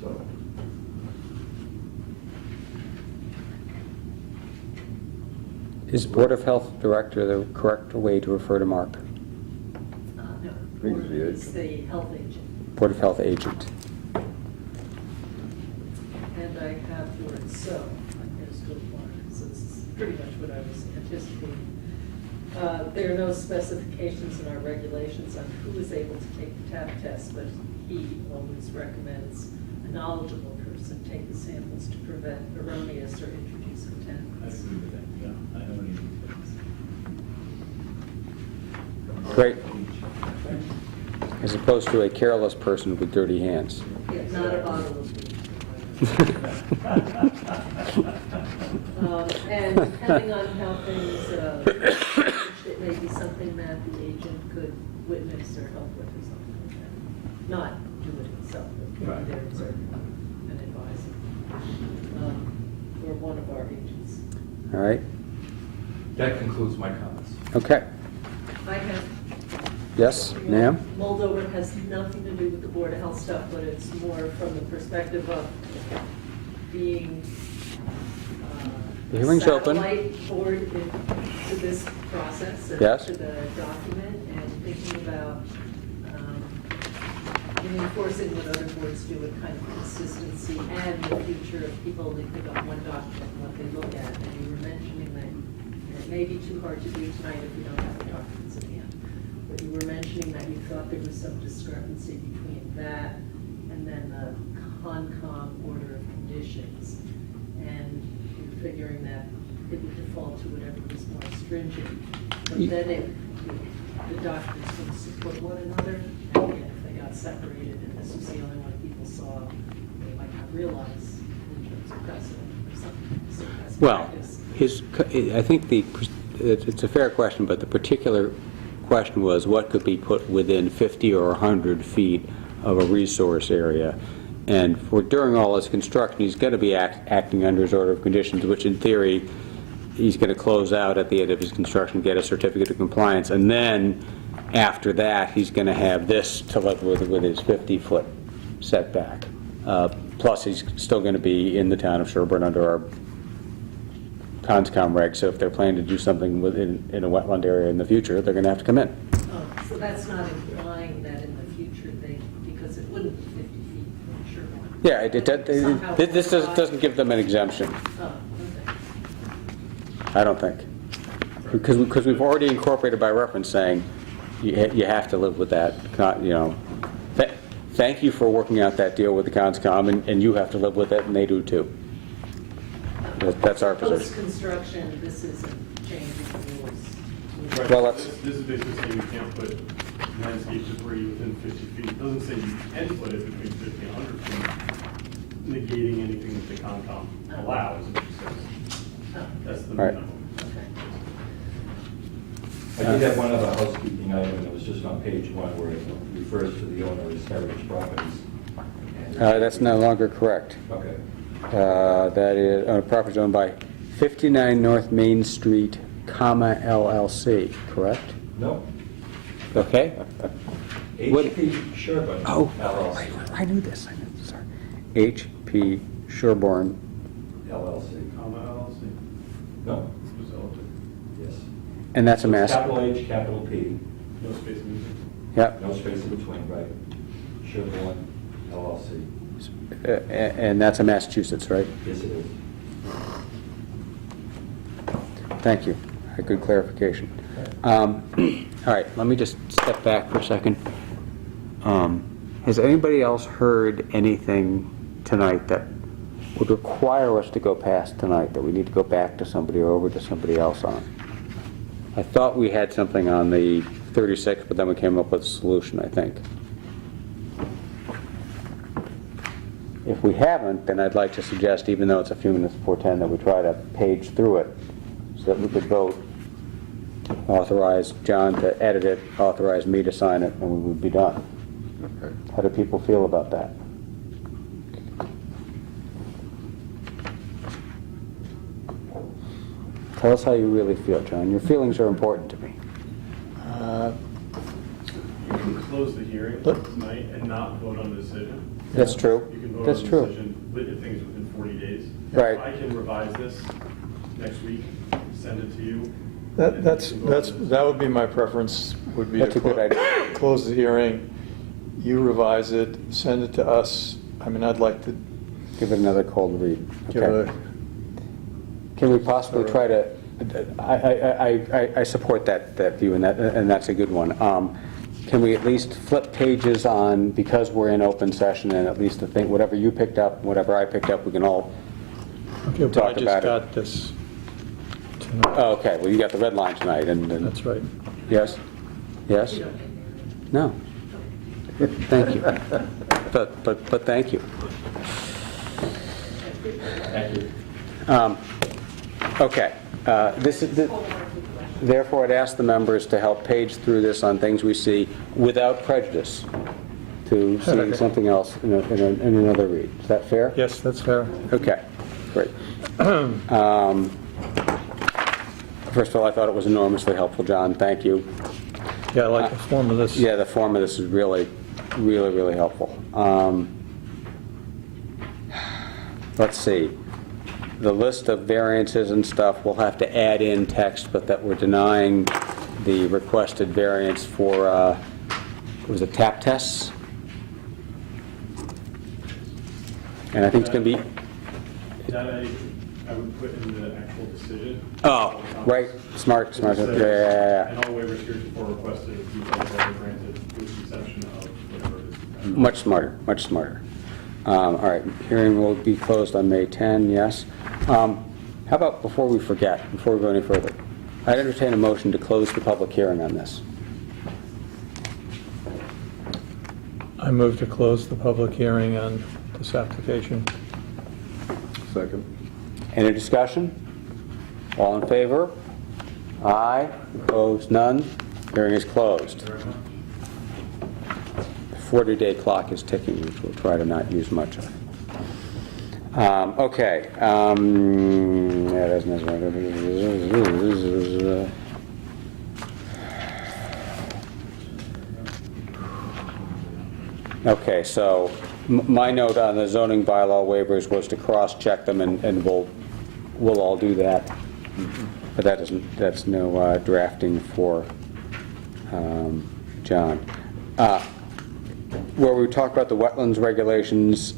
So, Is Board of Health Director the correct way to refer to Mark? No, think it's the it's the health agent. Board of Health Agent. And I have yours, so I'm going to still one, so this is pretty much what I was anticipating. There are no specifications in our regulations on who is able to take the TAP test, but he always recommends a knowledgeable person take the samples to prevent erroneous or introduce I contaminants. agree with that, yeah, I know what he means. Great. As opposed to a careless person with dirty hands. Yeah, not a bottle of bleach. And depending on how things, it may be something that the agent could witness or help with or something like that. Not do it himself, but Right. be there as an advisor. Or one of our agents. All right, that concludes my comments. okay. I have. Yes, ma'am? Moldover has nothing to do with the Board of Health stuff, but it's more from the perspective of being The hearing's open. satellite board to this process and Yes. to the document, and thinking about reinforcing what other boards do with kind of consistency and the future of people, they pick up one document and what they look at. And you were mentioning that it may be too hard to do tonight if we don't have the documents at hand. But you were mentioning that you thought there was some discrepancy between that and then the Concom order of conditions. And you're figuring that it would default to whatever was more stringent. But then the documents would support one another. And again, if they got separated and this was the only one people saw, they might not realize in terms of precedent or something. So best Well, practice. I think it's a fair question, but the particular question was what could be put within 50 or 100 feet of a resource area. And during all his construction, he's going to be acting under his order of conditions, which in theory, he's going to close out at the end of his construction, get a certificate of compliance, and then after that, he's going to have this to live with his 50-foot setback. Plus, he's still going to be in the town of Sherborn under our Conscom regs, so if they're planning to do something in a wetland area in the future, they're going to have to come in. Oh, so that's not implying that in the future could they, because it wouldn't be 50 feet from Sherborn. Yeah, Somehow this doesn't give them an exemption, Oh, okay. I don't think. Because we've already incorporated by reference saying you have to live with that, you know. Thank you for working out that deal with the Conscom, and you have to live with it, and they do too. That's our position. Post-construction, this isn't changing the rules. Right. Well, that's- This is basically saying you can't put landscape debris within 50 feet. It doesn't say you can put it between 50 and 100 feet, negating anything that the Concom allows, if it says. Oh, That's the Right. minimum. okay. I did have one other housekeeping item, and it was just on page 1 where it refers to the owner as Heritage Properties. And- That's no longer correct. Okay. That is, property owned by 59 North Main Street, comma, LLC, correct? No, Okay? What- HP Sherborn Oh, LLC. I knew this, sorry. H.P. Sherborn, LLC. Comma LLC. No, Just L two. yes. and that's a So it's mass, Capital H, capital P, No space in between. yep, no space in between, right? Sherborn LLC. and that's a Massachusetts, right? Yes, it is. Thank you, a good clarification. All right, let me just step back for a second. Has anybody else heard anything tonight that would require us to go past tonight, that we need to go back to somebody or over to somebody else on? I thought we had something on the 36, but then we came up with a solution, I think. If we haven't, then I'd like to suggest, even though it's a few minutes before 10, that we try to page through it so that we could vote, authorize John to edit it, authorize me to sign it, and we would be done. Okay. How do people feel about that? Tell us how you really feel, John. Your feelings are important to me. You can close the hearing tonight and not vote on the decision. That's true. You can vote That's on the true. decision, but if things within 40 days. Right. I can revise this next week, send it to you. That, and that's, you can vote that's, on this. that would be my preference, would be to That's a good idea. close the hearing, you revise it, send it to us. I mean, I'd like to Give it another cold read. give Okay. a, Can we possibly try to, I support that view, and that's a good one. Can we at least flip pages on, because we're in open session, and at least the thing, whatever you picked up, whatever I picked up, we can all okay, but I talk just about it. got this tonight. Oh, okay, well, you got the red line tonight, and, That's right. yes? Yes? You don't. No. Thank you. But thank you. Thank you. Okay, this is, therefore, I'd ask the members to help page through this on things we see without prejudice to seeing something else in another read. Is that fair? Yes, that's fair. Okay, great. First of all, I thought it was enormously helpful, John. Thank you. Yeah, I like the form of this. Yeah, the form of this is really helpful. Let's see. The list of variances and stuff, we'll have to add in text, but that we're denying the requested variance for, was it tap tests? And I think it's going to be, That I would put in the actual decision. oh, right, smart, It says, yeah. And all waivers heretofore requested, if you are granted, with the exception of whatever it is. Much smarter, much smarter. All right, hearing will be closed on May 10, yes. How about, before we forget, before we go any further, I'd entertain a motion to close the public hearing on this. I move to close the public hearing on this application. Second. Any discussion? All in favor? Aye. Opposed? None. Hearing is closed. The 40-day clock is ticking, which we'll try to not use much of. Okay. Yeah, that's not- Okay, so my note on the zoning bylaw waivers was to cross-check them, and we'll all do that. But that's no drafting for John. where we talk about the wetlands regulations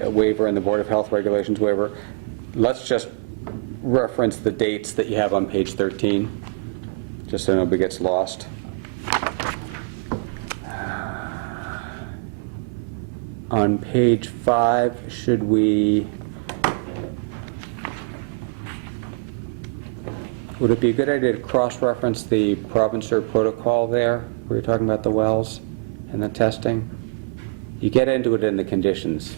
waiver and the Board of Health regulations waiver, let's just reference the dates that you have on page 13, just so nobody gets lost. On page 5, should we, would it be a good idea to cross-reference the Provencer protocol there, where you're talking about the wells and the testing? You get into it in the conditions.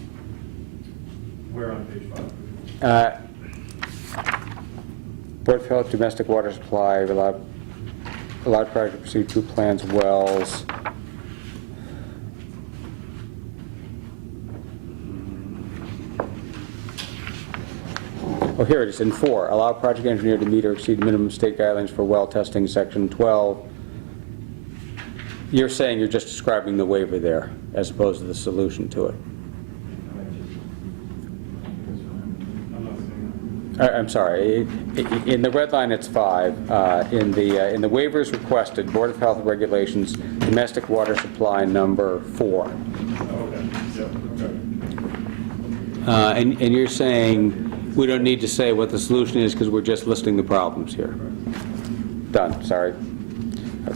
Where on page 5? Board of Health, domestic water supply, allowed project to pursue 2 plans, wells. Oh, here it is, in 4, allow project engineer to meet or exceed minimum state guidelines for well testing, section 12. You're saying you're just describing the waiver there, as opposed to the solution to it. I'm not saying that. I'm sorry, in the red line it's 5. In the waivers requested, Board of Health regulations, domestic water supply number 4. Oh, okay, yep, okay. And you're saying we don't need to say what the solution is because we're just listing the problems here. Done, sorry.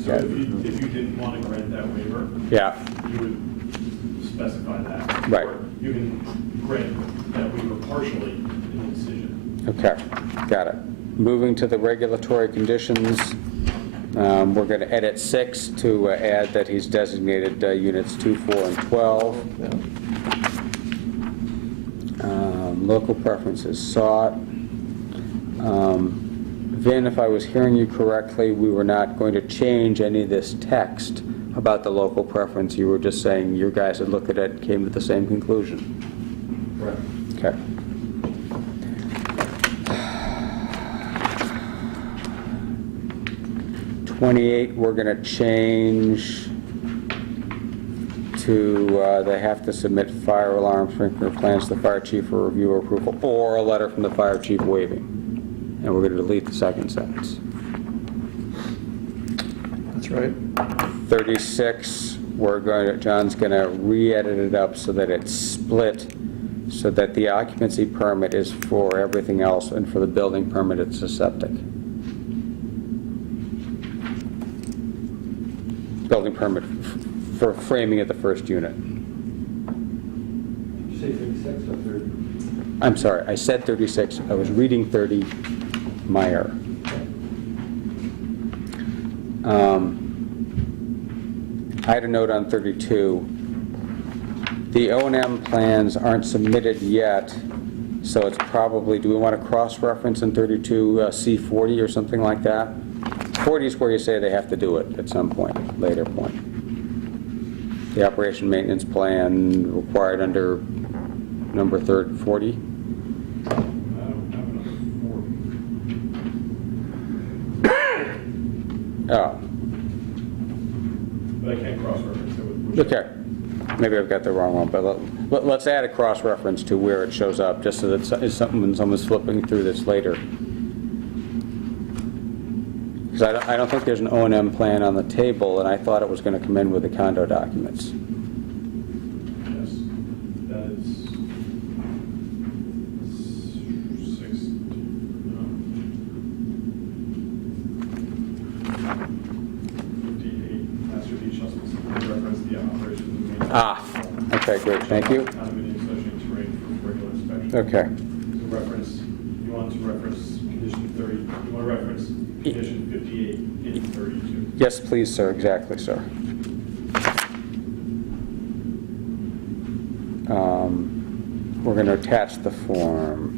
So Okay. if you didn't want to grant that waiver, Yeah, you would specify that. Right. Or you can grant that waiver partially in the decision. okay, got it. Moving to the regulatory conditions, we're going to edit 6 to add that he's designated units 2, 4, and 12. Local preferences sought. Vin, if I was hearing you correctly, we were not going to change any of this text about the local preference. You were just saying your guys had looked at it and came to the same conclusion. Correct. Okay. '28, we're going to change to they have to submit fire alarm sprinkler plans to the fire chief for review or approval, or a letter from the fire chief waiving. And we're going to delete the second sentence. That's right. 36, John's going to re-edit it up so that it's split, so that the occupancy permit is for everything else, and for the building permit, it's a septic. Building permit for framing of the first unit. Did you say 36 or 30? I'm sorry, I said 36, I was reading 30, my error. I had a note on 32. The O&M plans aren't submitted yet, so it's probably, do we want to cross-reference in 32 C40 or something like that? 40 is where you say they have to do it at some point, later point. The operation maintenance plan required under number 40. I don't have enough Oh, but I can't cross-reference it with which. okay. Maybe I've got the wrong one, but let's add a cross-reference to where it shows up, just so that it's something when someone's flipping through this later. Because I don't think there's an O&M plan on the table, and I thought it was going to come in with the condo documents. Yes, that is 58. Master deed shall specifically reference the operation of the main. Ah, okay, great, thank you. Condominium associated terrain for regular inspection. Okay. So reference, you want to reference condition 30, you want to reference condition 58 in 32. Yes, please, sir, exactly, sir. We're going to attach the form.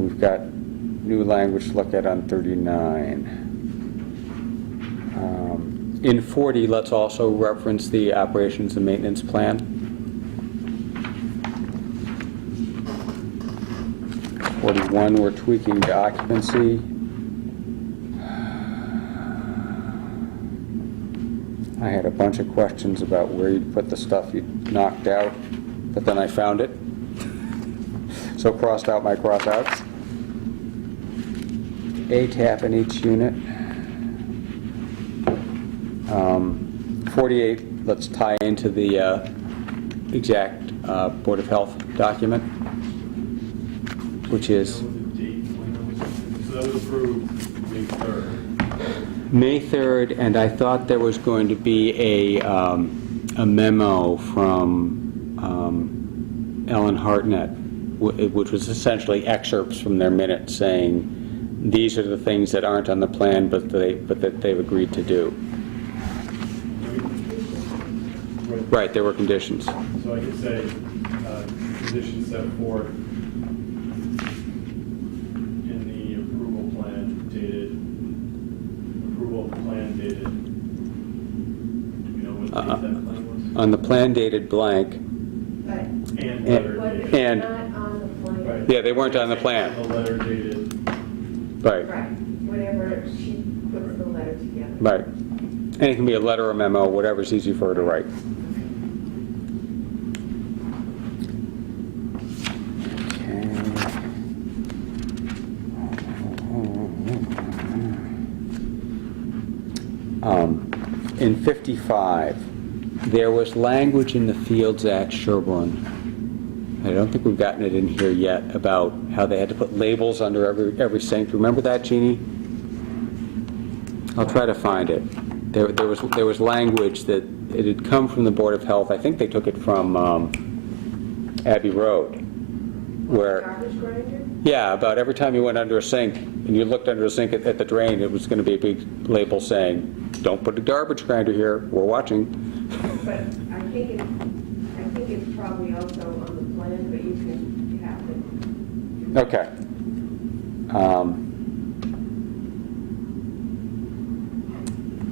We've got new language to look at on 39. In 40, let's also reference the operations and maintenance plan. 41, we're tweaking the occupancy. I had a bunch of questions about where you'd put the stuff you knocked out, but then I found it. So crossed out my cross-outs. A tap in each unit. 48, let's tie into the exact Board of Health document, which is That was a date when that was, so that was approved May 3rd. May 3rd, and I thought there was going to be a memo from Ellen Hartnett, which was essentially excerpts from their minutes saying, these are the things that aren't on the plan, but that they've agreed to do. Right, there were conditions. So I could say, conditions set forth in the approval plan dated, you know what date that plan was? On the plan dated blank, But And And- letter what dated. is and- not on the plan. Right. yeah, they weren't on the plan. The letter dated, Right, Right, whenever she puts the letter together. right. And it can be a letter or memo, whatever's easy for her to write. In 55, there was language in the Fields Act Sherborn. I don't think we've gotten it in here yet about how they had to put labels under every sink. Remember that, Jeannie? I'll try to find it. There was language that it had come from the Board of Health. I think they took it from Abbey Road, where. Garbage grinder? Yeah, about every time you went under a sink and you looked under a sink at the drain, it was going to be a big label saying, don't put a garbage grinder here, we're watching. But I think it's probably also on the plan, but you can have it. Okay.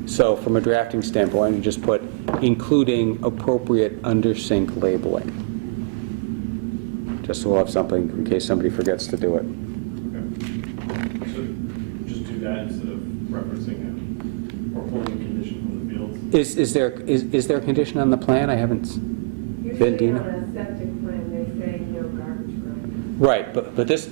So from a drafting standpoint, you just put including appropriate under sink labeling. Just so we'll have something in case somebody forgets to do it. okay. So just do that instead of referencing it or pulling a condition from the fields. Is there a condition on the plan? I haven't. Usually Dina? on a septic plan, they say no garbage grinder. Right, but this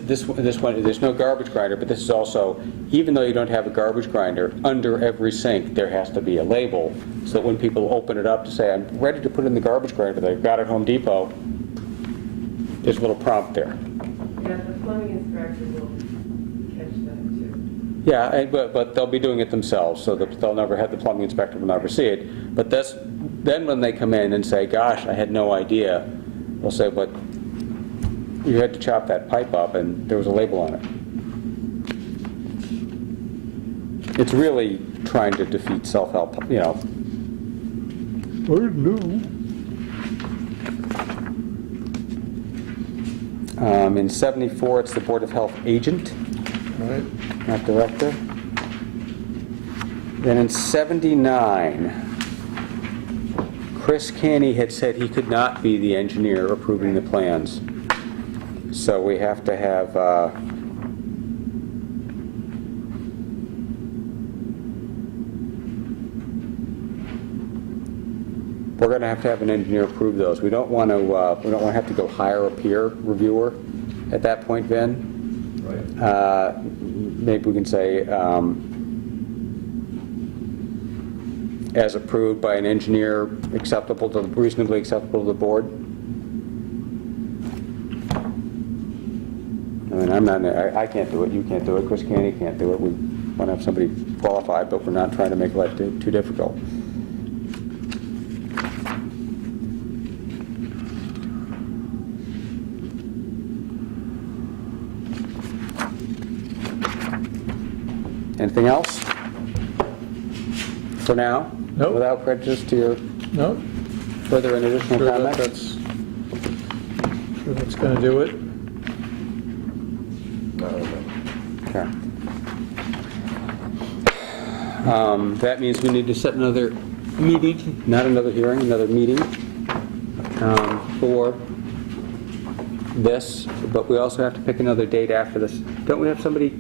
one, there's no garbage grinder, but this is also, even though you don't have a garbage grinder, under every sink, there has to be a label, so that when people open it up to say, I'm ready to put in the garbage grinder that I've got at Home Depot, there's a little prompt there. Yeah, the plumbing inspector will catch that too. Yeah, but they'll be doing it themselves, so that they'll never have, the plumbing inspector will never see it. But then when they come in and say, gosh, I had no idea, we'll say, but you had to chop that pipe up and there was a label on it. It's really trying to defeat self-help, you know. In 74, it's the Board of Health agent, Right. not director. Then in 79, Chris Canny had said he could not be the engineer approving the plans. So we have to have, we're going to have an engineer approve those. We don't want to have to go hire a peer reviewer at that point, Vin. Right. Maybe we can say, as approved by an engineer, reasonably acceptable to the board. I mean, I can't do it, you can't do it, Chris Canny can't do it. We want to have somebody qualified, but we're not trying to make life too difficult. Anything else? For now? Nope. Without prejudice to your No, further and additional sure comments? that's going to do it. Okay. That means we need to set another meeting, not another hearing, another meeting for this, but we also have to pick another date after this. Don't we have somebody,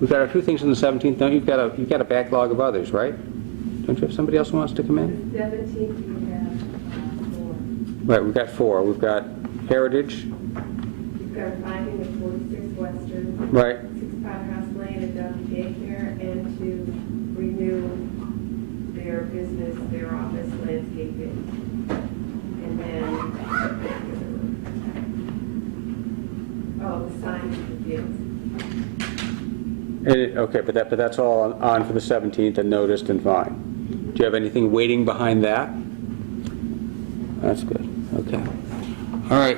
we've got our two things on the 17th, don't you? You've got a backlog of others, right? Don't you have somebody else who wants to come in? The 17th, we have 4. Right, we've got 4. We've got Heritage, We've got a finding of 46 Western. right, 6 Powerhouse Lane, adult daycare, and to renew their business business, their office, landscaping. And then, oh, the sign for the fields. Okay, but that's all on for the 17th and noticed and fine. Do you have anything waiting behind that? That's good, okay. All right.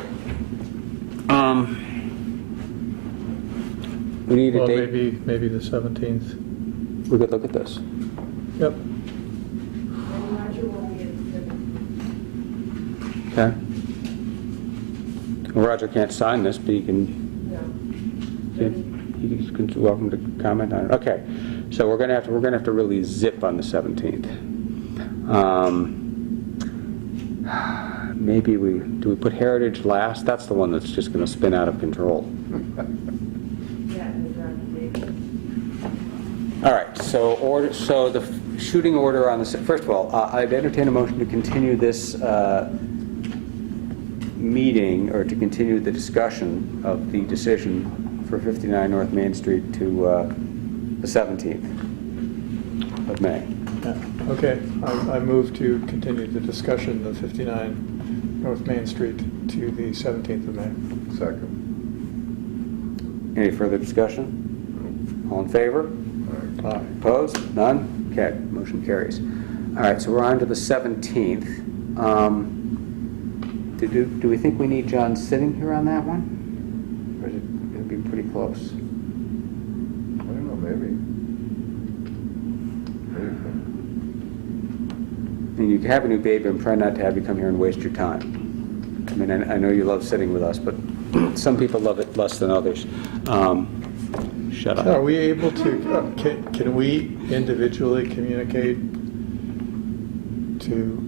We need a Well, date. maybe the 17th. We could look at this. Yep. And Roger will be at Okay. Well, Roger can't sign this, but he can, he's welcome to comment on it. Okay, so we're gonna have to really zip on the 17th. Maybe do we put Heritage last? That's the one that's just gonna spin out of control. Yeah, it's on the date. All right, so the shooting order on the, first of all, I'd entertain a motion to continue this meeting, or to continue the discussion of the decision for 59 North Main Street to the 17th of May. Yeah, okay. I move to continue the discussion of 59 North Main Street to the 17th of May. Second. Any further discussion? All in favor? Aye. Opposed? None? Okay, motion carries. All right, so we're on to the 17th. Do we think we need John sitting here on that one? Or is it going to be pretty close? I don't know, maybe. I mean, you can have a new baby. I'm trying not to have you come here and waste your time. I mean, I know you love sitting with us, but some people love it less than others. Shut up. Are we able to, can we individually communicate to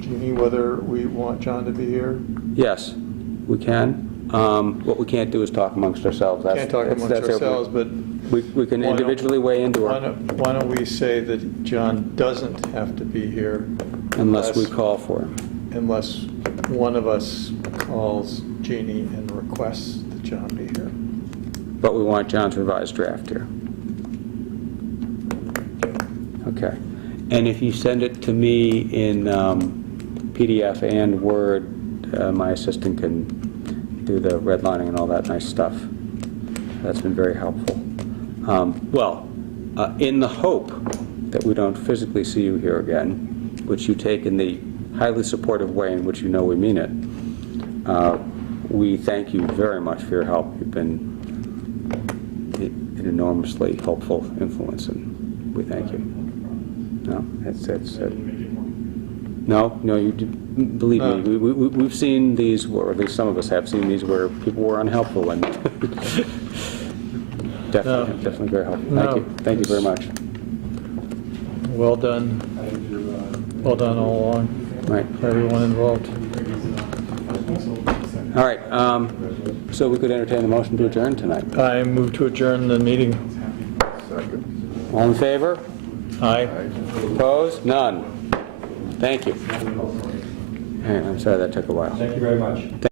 Jeannie whether we want John to be here? Yes, we can. What we can't do is talk amongst ourselves. Can't talk amongst ourselves, but We can Why don't- individually weigh into why it don't we say that John doesn't have to be here unless we call for him. unless one of us calls Jeannie and requests that John be here? But we want John's revised draft here. Okay. And if you send it to me in PDF and Word, my assistant can do the redlining and all that nice stuff. That's been very helpful. In the hope that we don't physically see you here again, which you take in the highly supportive way in which you know we mean it, we thank you very much for your help. You've been an enormously helpful influence, and we thank you. No, no, you believe me. We've seen these, or at least some of us have seen these, where people were unhelpful, and definitely very helpful. Thank you very much. Well done. Well done all along. Right. For everyone involved. All right. So we could entertain a motion to adjourn tonight. I move to adjourn the meeting. Second. All in favor? Aye. Opposed? None. Thank you. All right, I'm sorry that took a while. Thank you very much.